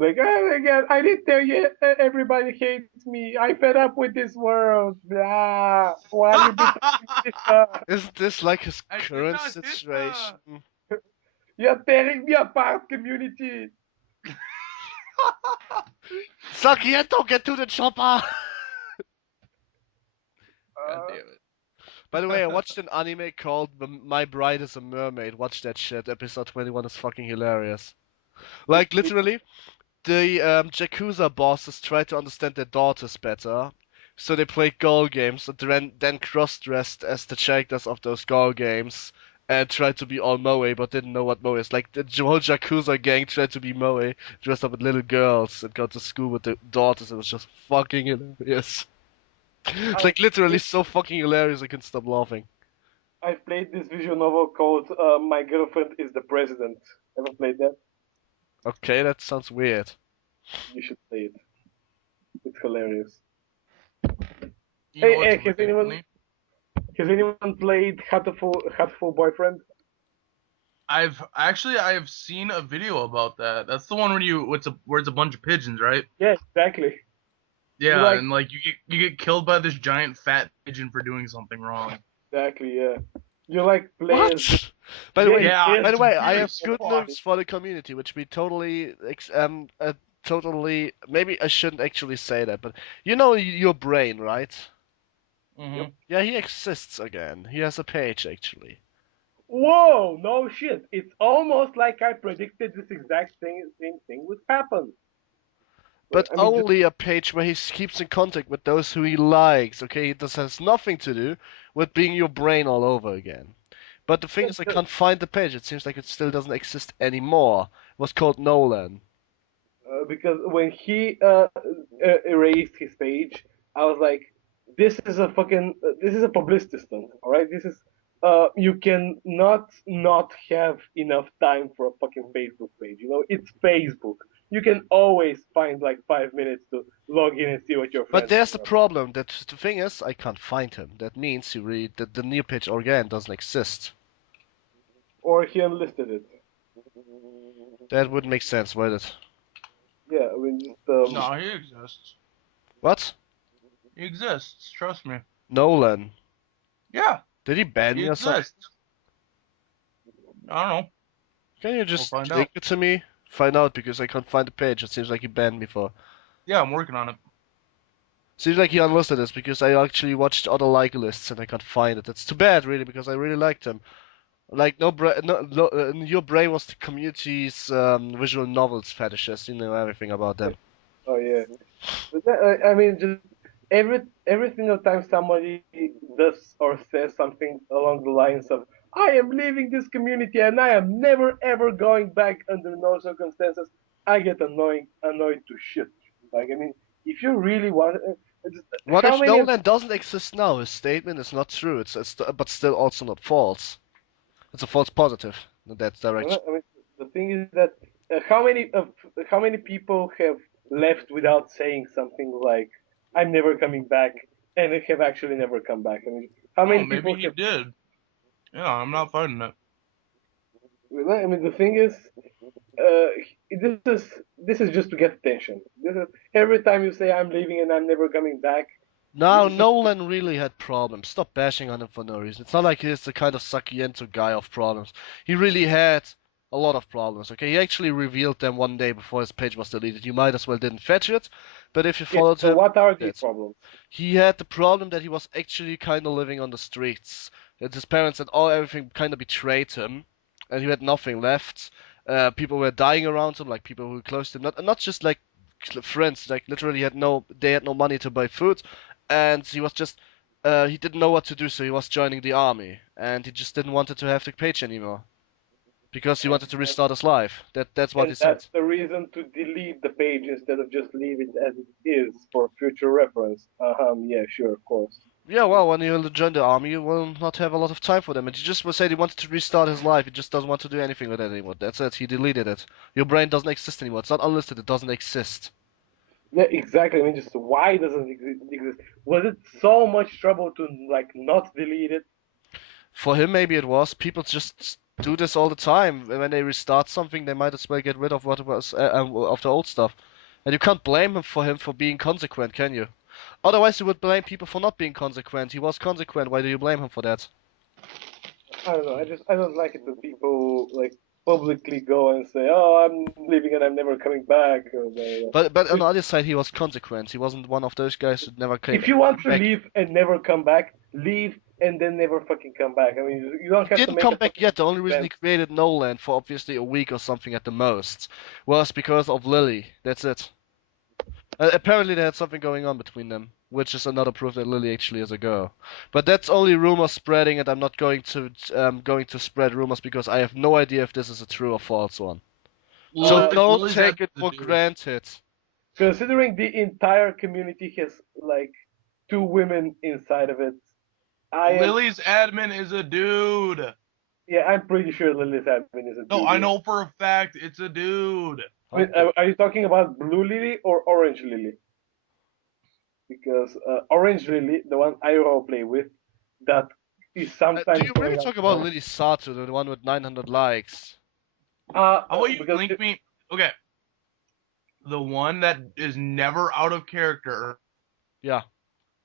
like, oh my god, I didn't tell you, everybody hates me. I'm fed up with this world. Blah. Why you betraying me, sir? Isn't this like his I did current not hit situation? You're tearing me apart, community. Sakiento, get to the chopper! God Uh, damn it. By the way, I watched an anime called My Bride is a Mermaid. Watch that shit. Episode 21 is fucking hilarious. Like, literally, the Yakuza bosses try to understand their daughters better. So they play girl games and then cross-dressed as the characters of those girl games and tried to be all moe, but didn't know what moe is. Like, the whole Yakuza gang tried to be moe, dressed up with little girls and go to school with the daughters. It was just fucking hilarious. It's I like literally so fucking hilarious I couldn't stop laughing. I played this visual novel called My Girlfriend is the President. Ever played that? Okay, that sounds weird. You should play it. It's hilarious. You know what's Hey, really funny? has anyone played Hatful Boyfriend? I've seen a video about that. That's the one where it's a bunch of pigeons, right? Yeah, exactly. You Yeah, like and like you get killed by this giant fat pigeon for doing something wrong. exactly, yeah. You like play as What? By the yeah, way, you Yeah, play as by the it's way, I really have good funny. news for the community, which we totally maybe I shouldn't actually say that, but you know your brain, right? Yep. Mhm. Yeah, he exists again. He has a page actually. Whoa, no shit. It's almost like I predicted this exact same thing would happen. But I mean, just only a page where he keeps in contact with those who he likes. Okay, this has nothing to do with being your brain all over again. But the thing is, I can't find the page. It seems like it still doesn't exist anymore. It was called Nolan. because when he erased his page, I was like, this is a publicity stunt, all right? This is you can not have enough time for a fucking Facebook page. You know, it's Facebook. You can always find like 5 minutes to log in and see what your But friends there's the are. problem. That the thing is, I can't find him. That means you read that the new page again doesn't exist. Or he unlisted it. That wouldn't make sense, would it? Yeah, I mean, just No, he exists. What? He exists. Trust me. Nolan? Yeah, Did he ban he me or something? exists. I don't know. Can you We'll just find link out. it to me? Find out because I can't find the page. It seems like he banned me for. Yeah, I'm working on it. Seems like he unlisted this because I actually watched other like lists and I can't find it. That's too bad, really, because I really liked him. Like your brain was the community's visual novels fetishist. You know everything about them. oh yeah. But I mean, just every single time somebody does or says something along the lines of "I am leaving this community and I am never ever going back under no circumstances," I get annoyed to shit. Like I mean, if you really want, What how if many of Nolan doesn't exist now? His statement is not true. It's but still also not false. It's a false positive in that direction. I mean, the thing is that how many people have left without saying something like "I'm never coming back" and they have actually never come back? I mean, how Oh, many maybe people he have? did. Yeah, I'm not fighting it. I mean, the thing is, uh, this is just to get attention. This is every time you say I'm leaving and I'm never coming back. This Now, is just Nolan really had problems. Stop bashing on him for no reason. It's not like he's the kind of suckiento guy of problems. He really had a lot of problems, okay? He actually revealed them one day before his page was deleted. You might as well didn't fetch it, but if you yeah. followed So him, what are you these did. problems? He had the problem that he was actually kind of living on the streets. That his parents had everything kind of betrayed him, and he had nothing left. People were dying around him, like people who were close to him. Not just like friends, like literally they had no money to buy food, and he was just he didn't know what to do, so he was joining the army, and he just didn't want to have the page anymore because he And wanted to restart his life. That's what he and said. that's the reason to delete the page instead of just leave it as it is for future reference. Yeah, sure, of course. Yeah, well, when you join the army, you will not have a lot of time for them. And he just said he wanted to restart his life. He just doesn't want to do anything with it anymore. That's it. He deleted it. Your brain doesn't exist anymore. It's not unlisted. It doesn't exist. Yeah, exactly. I mean, just why doesn't it exist? Was it so much trouble to like not delete it? For him, maybe it was. People just do this all the time. When they restart something, they might as well get rid of what was of the old stuff. And you can't blame him for being consequent, can you? Otherwise, you would blame people for not being consequent. He was consequent. Why do you blame him for that? I don't know. I don't like it when people like publicly go and say, "Oh, I'm leaving and I'm never coming back." Or blah, blah, But on blah. the other side, he was consequent. He wasn't one of those guys who never came If you want to back. leave and never come back, leave and then never fucking come back. I mean, you don't He have to didn't make come a back fucking yet. The big only reason he event. created Nolan for obviously a week or something at the most was because of Lily. That's it. Apparently they had something going on between them, which is another proof that Lily actually is a girl. But that's only rumors spreading, and I'm not going to spread rumors because I have no idea if this is a true or false one. So don't Lily's take at it the for dude. granted. Considering the entire community has like two women inside of it, I am Lily's admin is a dude. yeah, I'm pretty sure Lily's admin is a No, dude. I Yeah. know for a fact it's a dude. I mean, Okay. are you talking about Blue Lily or Orange Lily? Because Orange Lily, the one I roleplay with, that is Do sometimes you really going talk about on. Lily Sato, the one with 900 likes? How about you Because link me? Okay, the one that is never out of character Yeah.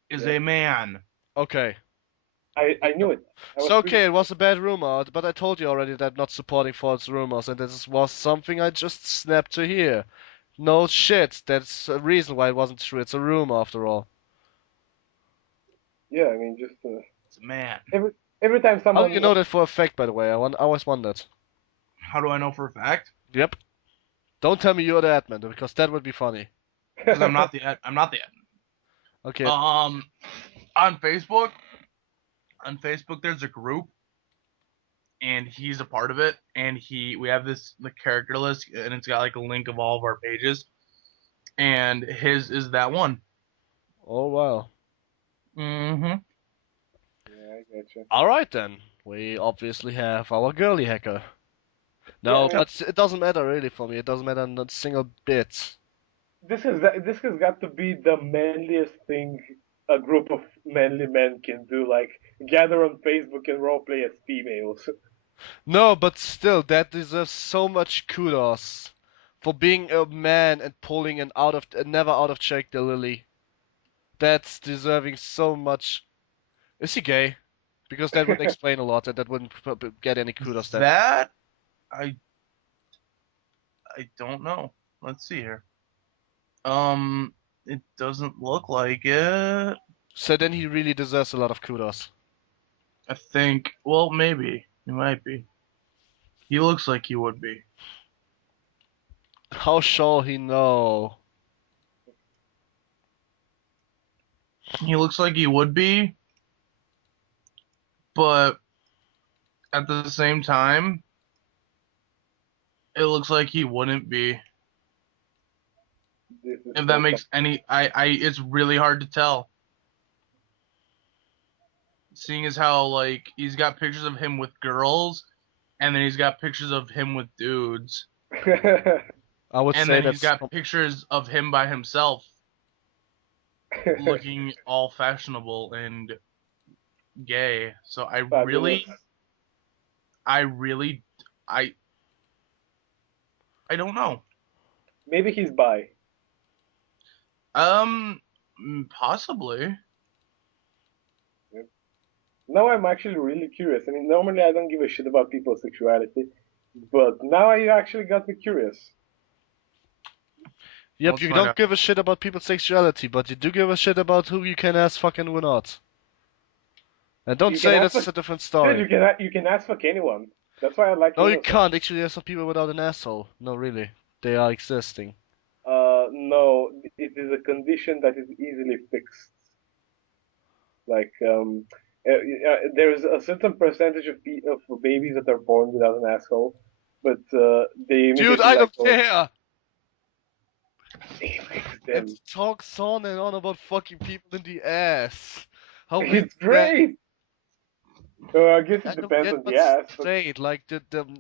is yeah, a man. Okay. I knew it. I was So pretty okay, it was a bad rumor, but I told you already that I'm not supporting false rumors, and this was something I just snapped to hear. No shit, that's a reason why it wasn't true. It's a rumor after all. yeah. I mean, just It's a man. every every time How do someone you know that for a fact, by the way? I always wondered. How do I know for a fact? Yep. Don't tell me you're the admin, because that would be funny. Because I'm not the Okay. admin. On Facebook, there's a group, and he's a part of it. And we have the character list, and it's got like a link of all of our pages, and his is that one. Oh well. Mm-hmm. yeah, I gotcha. Alright then. We obviously have our girly hacker. Yeah, I No, mean, but it doesn't matter really for me. It doesn't matter not a single bit. this has got to be the manliest thing a group of manly men can do. Like gather on Facebook and roleplay as females. No, but still, that deserves so much kudos for being a man and pulling an never out of check the Lily. That's deserving so much. Is he gay? Because that would explain a lot, and that wouldn't get any kudos then. That I I don't know. Let's see here. It doesn't look like it. So then he really deserves a lot of kudos. I think. Well, maybe he might be. He looks like he would be. How shall he know? He looks like he would be, but at the same time, it looks like he wouldn't be. This is If that so makes any, it's really hard to tell. Seeing as how like he's got pictures of him with girls, and then he's got pictures of him with dudes, tough. I would and say then he's that's got pictures of him by himself, looking all fashionable and gay. So Fabulous. I really, I, I don't know. Maybe he's bi. Possibly. Now I'm actually really curious. I mean, normally I don't give a shit about people's sexuality, but now you actually got me curious. Yep, Let's you find don't out. give a shit about people's sexuality, but you do give a shit about who you can ask fuck and who not. And don't You can say ask that's for a different dude. story. You can ask fuck anyone. That's why I like No, you innocent. can't. Actually, there's some people without an asshole. No, really. They are existing. No, it is a condition that is easily fixed. Like, there's a certain percentage of babies that are born without an asshole, but they Dude, immediately I like don't go, care! it makes It them. talks on and on about fucking people in the ass. How weird It's is that? great. I guess I it don't depends get on the what's ass, but straight. Like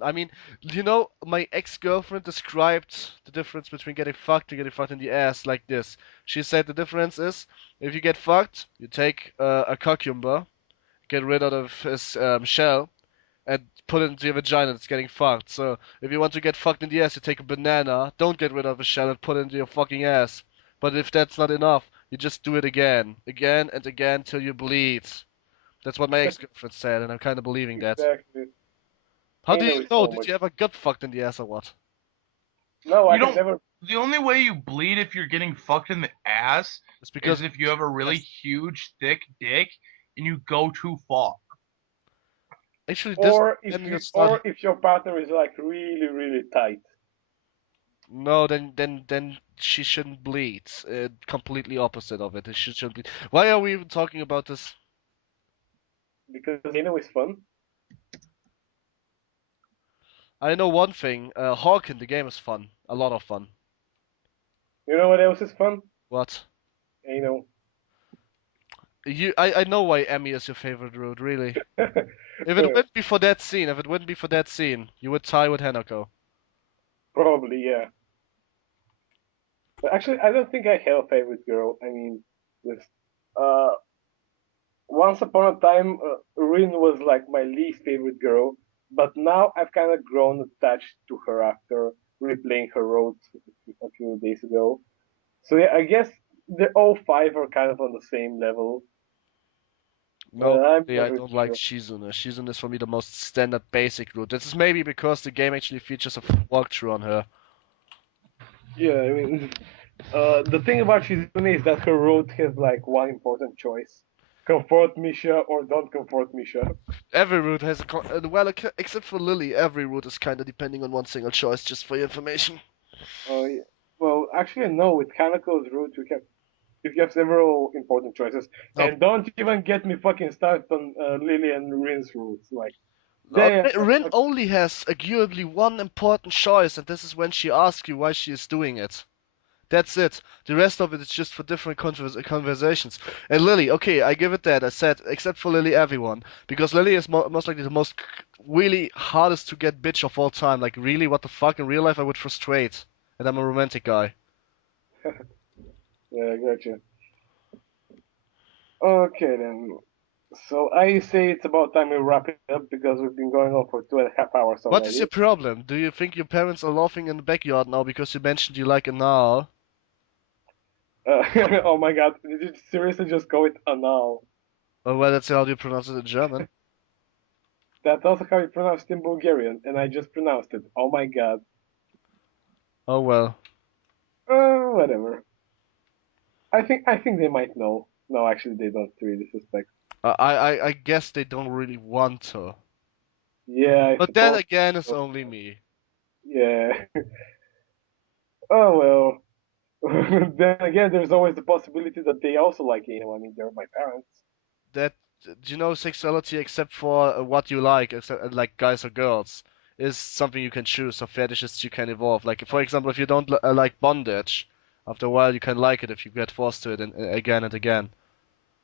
I mean, you know, my ex-girlfriend described the difference between getting fucked and getting fucked in the ass like this. She said the difference is if you get fucked, you take a cucumber, get rid of his shell, and put it into your vagina. It's getting fucked. So if you want to get fucked in the ass, you take a banana, don't get rid of the shell, and put it into your fucking ass. But if that's not enough, you just do it again and again till you bleed. That's what my ex-girlfriend said, and I'm kind of believing that. exactly. How do Anal you is know? so Did much. you ever get fucked in the ass or what? No, I You have don't. never. The only way you bleed if you're getting fucked in the ass It's because is if you have a really huge, thick dick and you go too far. actually this Or then if you, it's not. or if your partner is like really, really tight. No, then she shouldn't bleed. Completely opposite of it. She shouldn't bleed. Why are we even talking about this? Because anal is fun. I know one thing. Hawk in the game is fun. A lot of fun. You know what else is fun? What? Anal. I know why Emmy is your favorite route, really. If it wouldn't be for that scene, you would tie with Hanako. Probably, yeah. But actually, I don't think I have a favorite girl. I mean, this, uh, once upon a time, Rin was like my least favorite girl, but now I've kind of grown attached to her after replaying her roads a few days ago. So yeah, I guess the all five are kind of on the same level. No, I'm really, I never don't like sure. Shizune. Shizune is for me the most standard basic route. This is maybe because the game actually features a full walkthrough on her. Yeah, I mean, the thing about Shizune is that her road has like one important choice: comfort Misha or don't comfort Misha. Every route has well, except for Lily, every route is kind of depending on one single choice, just for your information. Yeah. Well, actually, no. With Hanako's route, you have several important choices, No, and don't even get me fucking started on Lily and Rin's routes. Like no, they are Rin fucking only has arguably one important choice, and this is when she asks you why she is doing it. That's it. The rest of it is just for different conversations. And Lily, okay, I give it that. I said, except for Lily, everyone. Because Lily is most likely the most really hardest to get bitch of all time. Like, really, what the fuck? In real life, I would frustrate. And I'm a romantic guy. yeah, gotcha. Okay then. So I say it's about time we wrap it up because we've been going on for 2.5 hours What is your already. problem? Do you think your parents are laughing in the backyard now because you mentioned you like anal? Oh my god, did you seriously just call it anal? Or well, that's how you pronounce it in German. That's also how you pronounce it in Bulgarian, and I just pronounced it. Oh my god. Oh well. Whatever. I think they might know. No, actually they don't really suspect. I guess they don't really want to. Yeah, I But then suppose again, it's so. only me. Yeah. Oh well. Then again, there's always the possibility that they also like anal. I mean, they're my parents. That do you know sexuality except for what you like, except like guys or girls, is something you can choose. So fetishes you can evolve. Like for example, if you don't like bondage, after a while you can like it if you get forced to it and, again and again.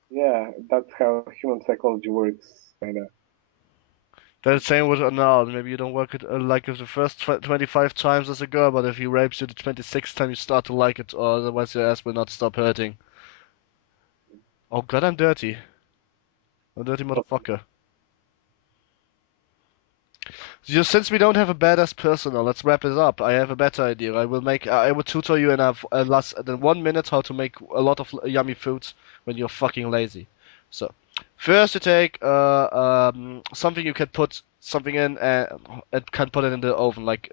Yeah, that's how human psychology works, kinda. The same with anal. Maybe you don't work it like it the first 25 times as a girl, but if he rapes you the 26th time, you start to like it, or otherwise your ass will not stop hurting. Oh god, I'm dirty. I'm a dirty motherfucker. Since we don't have a badass personal, let's wrap it up. I have a better idea. I will tutor you in less than 1 minute how to make a lot of yummy foods when you're fucking lazy. So, first you take something you can put something in and can put it in the oven, like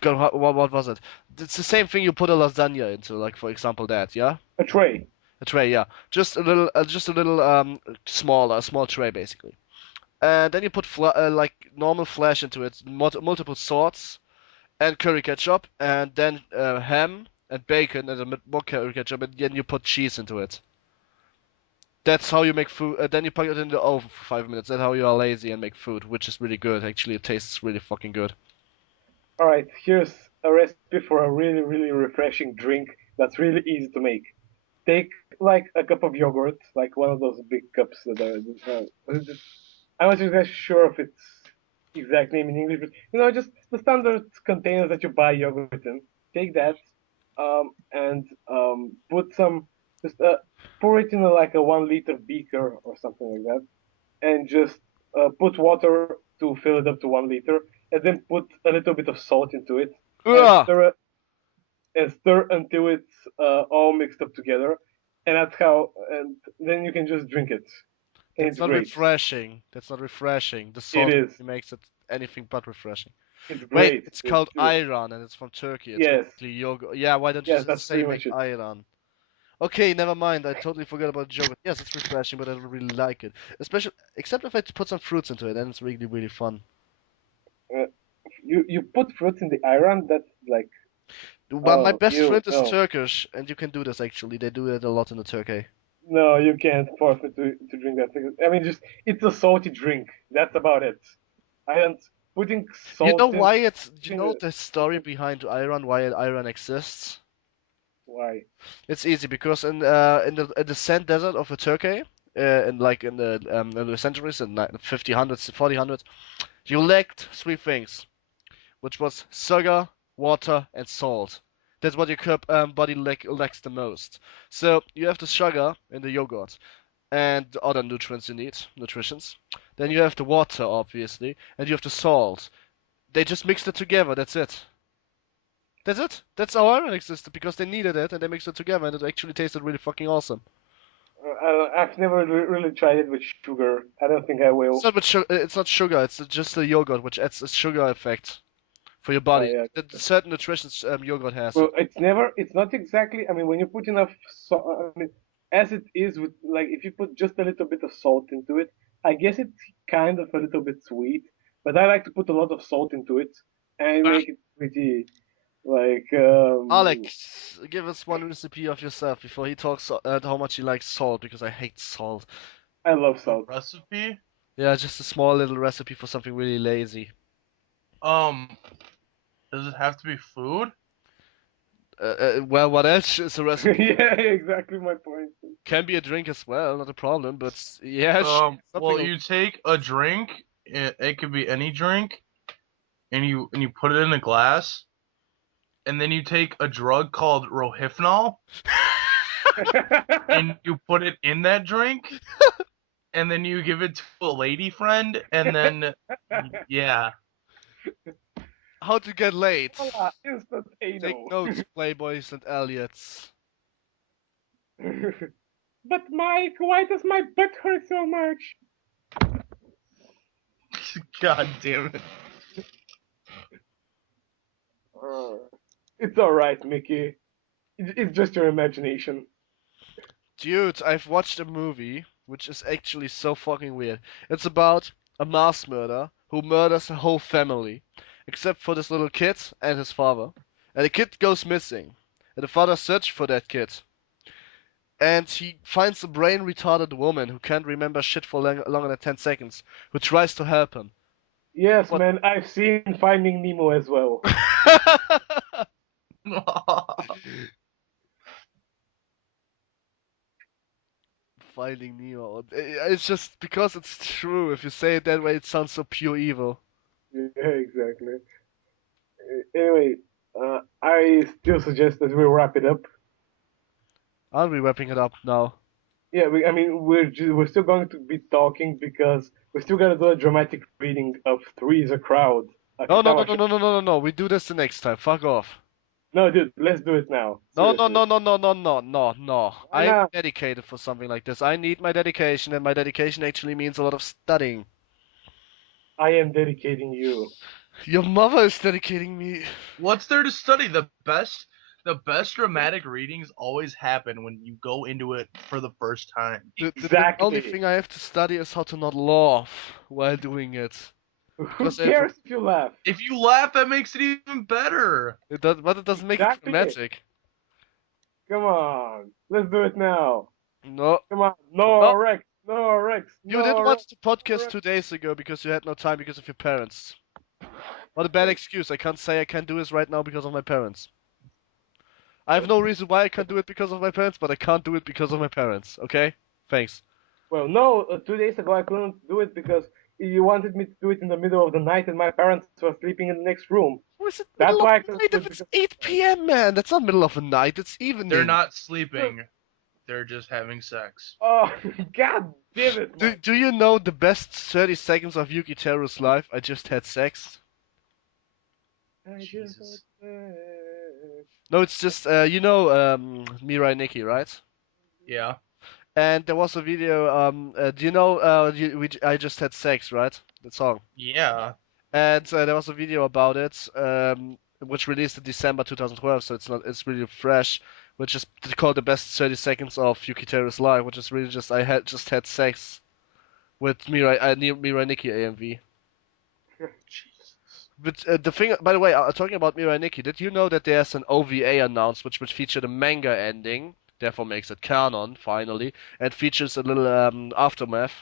God, what was it? It's the same thing you put a lasagna into, like for example that, yeah? A tray. A tray, yeah. Just a little smaller, a small tray basically. And then you put like normal flesh into it, multiple sorts, and curry ketchup, and then ham and bacon and a bit more curry ketchup, and then you put cheese into it. That's how you make food. Then you put it in the oven for 5 minutes. That's how you are lazy and make food, which is really good. Actually, it tastes really fucking good. All right, here's a recipe for a really, really refreshing drink that's really easy to make. Take like a cup of yogurt, like one of those big cups that are. I'm not exactly sure of its exact name in English, but just the standard containers that you buy yogurt in. Take that, and put some, just pour it in like a 1 liter beaker or something like that, and just put water to fill it up to 1 liter, and then put a little bit of salt into it, and Ugh! stir until it's all mixed up together, and then you can just drink it, and That's it's not great. refreshing. That's not refreshing. The It salt is. makes it anything but refreshing. It's Wait, great. it's It's called true. ayran and it's from Turkey. It's Yes, basically yogurt. Yeah, why don't you yes, just that's say pretty make much it. ayran? Okay, never mind. I totally forgot about yogurt. Yes, it's refreshing, but I don't really like it. Especially, except if I put some fruits into it, then it's really, really fun. Uh, you put fruits in the iron. That's like, Well, my oh, best you friend is no, Turkish, and you can do this actually. They do it a lot in the Turkey. no, you can't force me to drink that. I mean, just it's a salty drink. That's about it. I don't putting You know salt in. why it's? Do you in know the- the story behind ayran? Why ayran exists? Why? It's easy because in the sand desert of Turkey, in the centuries in like 50 40 you lacked three things, which was sugar, water, and salt. That's what your body lacks the most. So you have the sugar in the yogurt and the other nutrients you need, nutritions. Then you have the water, obviously, and you have the salt. They just mixed it together. That's it. That's it. That's how iron existed because they needed it and they mixed it together and it actually tasted really fucking awesome. I've never really tried it with sugar. I don't think I It's will. not with sugar. It's not sugar. It's just the yogurt which adds a sugar effect for your body. Yeah. The certain nutritions yogurt has. Well, it's never. It's not exactly. I mean, when you put enough salt, I mean, as it is with like if you put just a little bit of salt into it, I guess it's kind of a little bit sweet. But I like to put a lot of salt into it and Ah, make it pretty like Alex, give us one recipe of yourself before he talks how much he likes salt because I hate salt. I love a salt. recipe. Yeah, just a small little recipe for something really lazy. Um, does it have to be food? Well, what else is a recipe? Yeah, exactly my point. Can be a drink as well, not a problem. But yeah, Well, something. you take a drink. It could be any drink, and you put it in a glass, and then you take a drug called rohypnol, and you put it in that drink, and then you give it to a lady friend, and then yeah. How to get laid. Voila, instant Take anal. notes, Playboys and Elliots. But Mike, why does my butt hurt so much? God damn it. Uh, it's alright, Mickey. It's just your imagination. Dude, I've watched a movie which is actually so fucking weird. It's about a mass murderer who murders a whole family, except for this little kid and his father. And the kid goes missing. And the father searches for that kid. And he finds a brain retarded woman who can't remember shit for longer than 10 seconds, who tries to help him. Yes, What? man, I've seen Finding Nemo as well. Finding Nemo. It's just because it's true. If you say it that way, it sounds so pure evil. Yeah, exactly. Anyway, I still suggest that we wrap it up. Aren't we wrapping it up now? Yeah, I mean, we're still going to be talking because we still gotta do a dramatic reading of Three is a Crowd. No, no, no, Katawa no, no, no, no, no, no. We do this the next time. Fuck off. No, dude, let's do it now. No, no, Seriously. no, no, no, no, no, no, no. Why I'm not? dedicated for something like this. I need my dedication, and my dedication actually means a lot of studying. I am dedicating you. Your mother is dedicating me. What's there to study? The best dramatic readings always happen when you go into it for the first time. The only Exactly. thing I have to study is how to not laugh while doing it. Who Because cares if you laugh? If you laugh, that makes it even better. it does, but it doesn't make it Exactly. dramatic. Come on, let's do it now. No, Come on, no no. Rex, no Rex, You no didn't Rex. watch the podcast Rex. 2 days ago because you had no time because of your parents. What a bad excuse. I can't say I can't do this right now because of my parents. I have no reason why I can't do it because of my parents, but I can't do it because of my parents. Okay? Thanks. Well, no, 2 days ago I couldn't do it because you wanted me to do it in the middle of the night and my parents were sleeping in the next room. How is it That's middle of why I the couldn't night do if it it's because 8 p.m., man? That's not middle of the night, it's evening. They're not sleeping. They're just having sex. Oh, god damn it, man. Do you know the best 30 seconds of Yuki Teru's life? I just had sex. Jesus. No, it's just, Mirai Nikki, right? Yeah. And there was a video, do you know, I just had sex, right? That song. Yeah. And there was a video about it, which released in December 2012, so it's really fresh, which is called the best 30 seconds of Yukiteru's life, which is really just I had just had sex with Mirai Nikki AMV. Jesus. But the thing, by the way, talking about Mirai Nikki, did you know that there's an OVA announced which would feature the manga ending, therefore makes it canon finally, and features a little aftermath?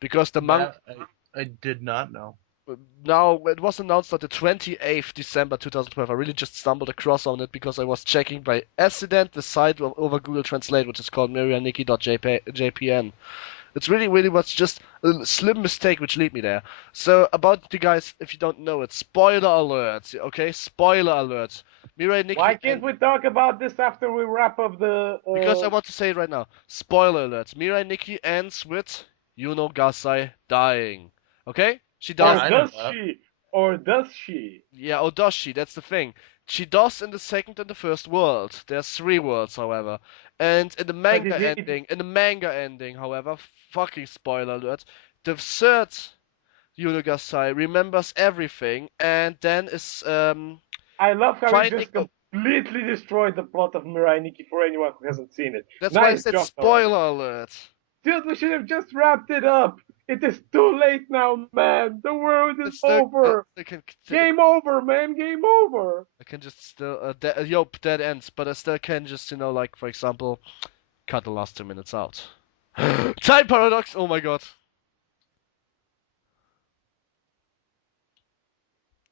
Because the manga. That I did not know. Now, it was announced on the 28th December 2012. I really just stumbled across on it because I was checking by accident the site over Google Translate, which is called mirianiki.jpn. It's really, really was just a slim mistake which lead me there. So, about the guys, if you don't know it, spoiler alert, okay? Spoiler alert. Mirai Nikki. Why can't we talk about this after we wrap up the... Because I want to say it right now. Spoiler alert. Mirai Nikki ends with Yuno Gasai dying. Okay? She Or does. I know does that. she? Or does she? Yeah, or does she? That's the thing. She does in the second and the first world. There's 3 worlds, however. And in the manga ending, however, fucking spoiler alert, the third Yunogasai remembers everything and then is I love how you finding. just completely destroyed the plot of Mirai Nikki for anyone who hasn't seen it. That's why I Nice said job, Noah. spoiler alert. Dude, we should have just wrapped it up. It is too late now, man. The world is It's still, over. Game over, man. Game over. I can just still dead ends, but I still can just like for example, cut the last 2 minutes out. Time paradox. Oh my god.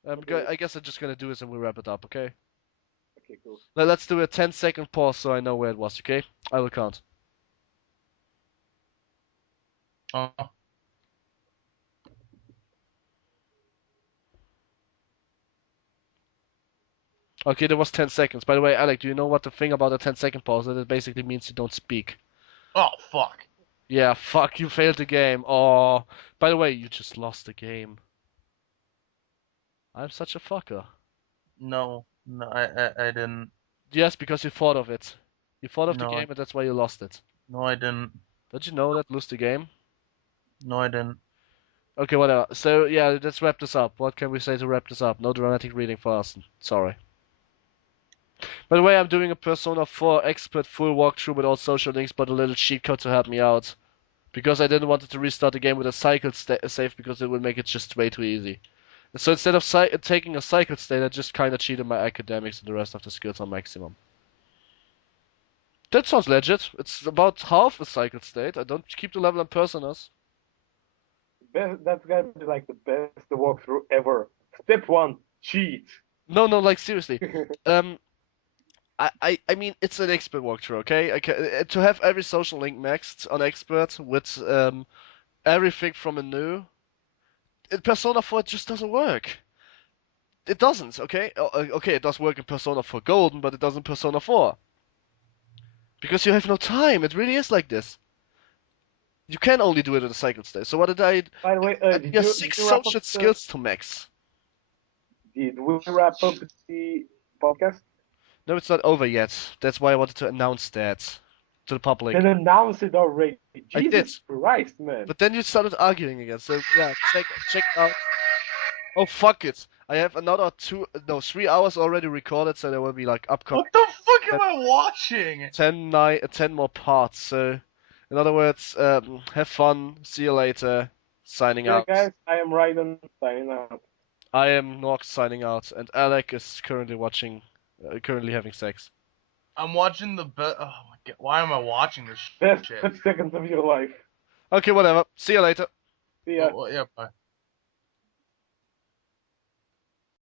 Okay. I guess I'm just gonna do this and we'll wrap it up, okay? Okay, cool. Let's do a 10-second pause so I know where it was, okay? I will count. Oh. Okay, there was 10 seconds. By the way, Alec, do you know what the thing about a 10-second pause is? It basically means you don't speak. Oh fuck. Yeah, fuck, you failed the game. Oh, by the way, you just lost the game. I'm such a fucker. No, I didn't. Yes, because you thought of it. You thought of the No, game and that's why you lost it. No, I didn't. Don't you know that? Lose the game? No, I didn't. Okay, whatever. So, yeah, let's wrap this up. What can we say to wrap this up? No dramatic reading for us. Sorry. By the way, I'm doing a Persona 4 expert full walkthrough with all social links, but a little cheat code to help me out. Because I didn't want to restart the game with a cycle save because it would make it just way too easy. So instead of taking a cycle state, I just kind of cheated my academics and the rest of the skills on maximum. That sounds legit. It's about half a cycle state. I don't keep the level on personas. That's gotta be like the best walkthrough ever. Step 1, cheat. No, like seriously. Um, I mean, it's an expert walkthrough, okay? To have every social link maxed on expert with everything from a new, Persona 4 just doesn't work. It doesn't, okay? Okay, it does work in Persona 4 Golden, but it doesn't in Persona 4. Because you have no time. It really is like this. You can only do it in a cycle state. So what did I? By the way, I did have you 6 wrap social up skills to max. did we wrap up the podcast? No, it's not over yet. That's why I wanted to announce that to the public. Then announce it already. I did. Jesus Christ, man. But then you started arguing again. So yeah, check it out. Oh fuck it! I have another 3 hours already recorded, so there will be like upcoming What the fuck am I watching? 10 more parts. So, in other words, have fun. See you later. Signing Yeah, out. guys, I am Raiden signing out. I am Nox signing out, and Alec is currently having sex. I'm watching the best. Oh my god, why am I watching this Best shit? 30 seconds of your life. Okay, whatever. See you later. See ya. Yeah, bye.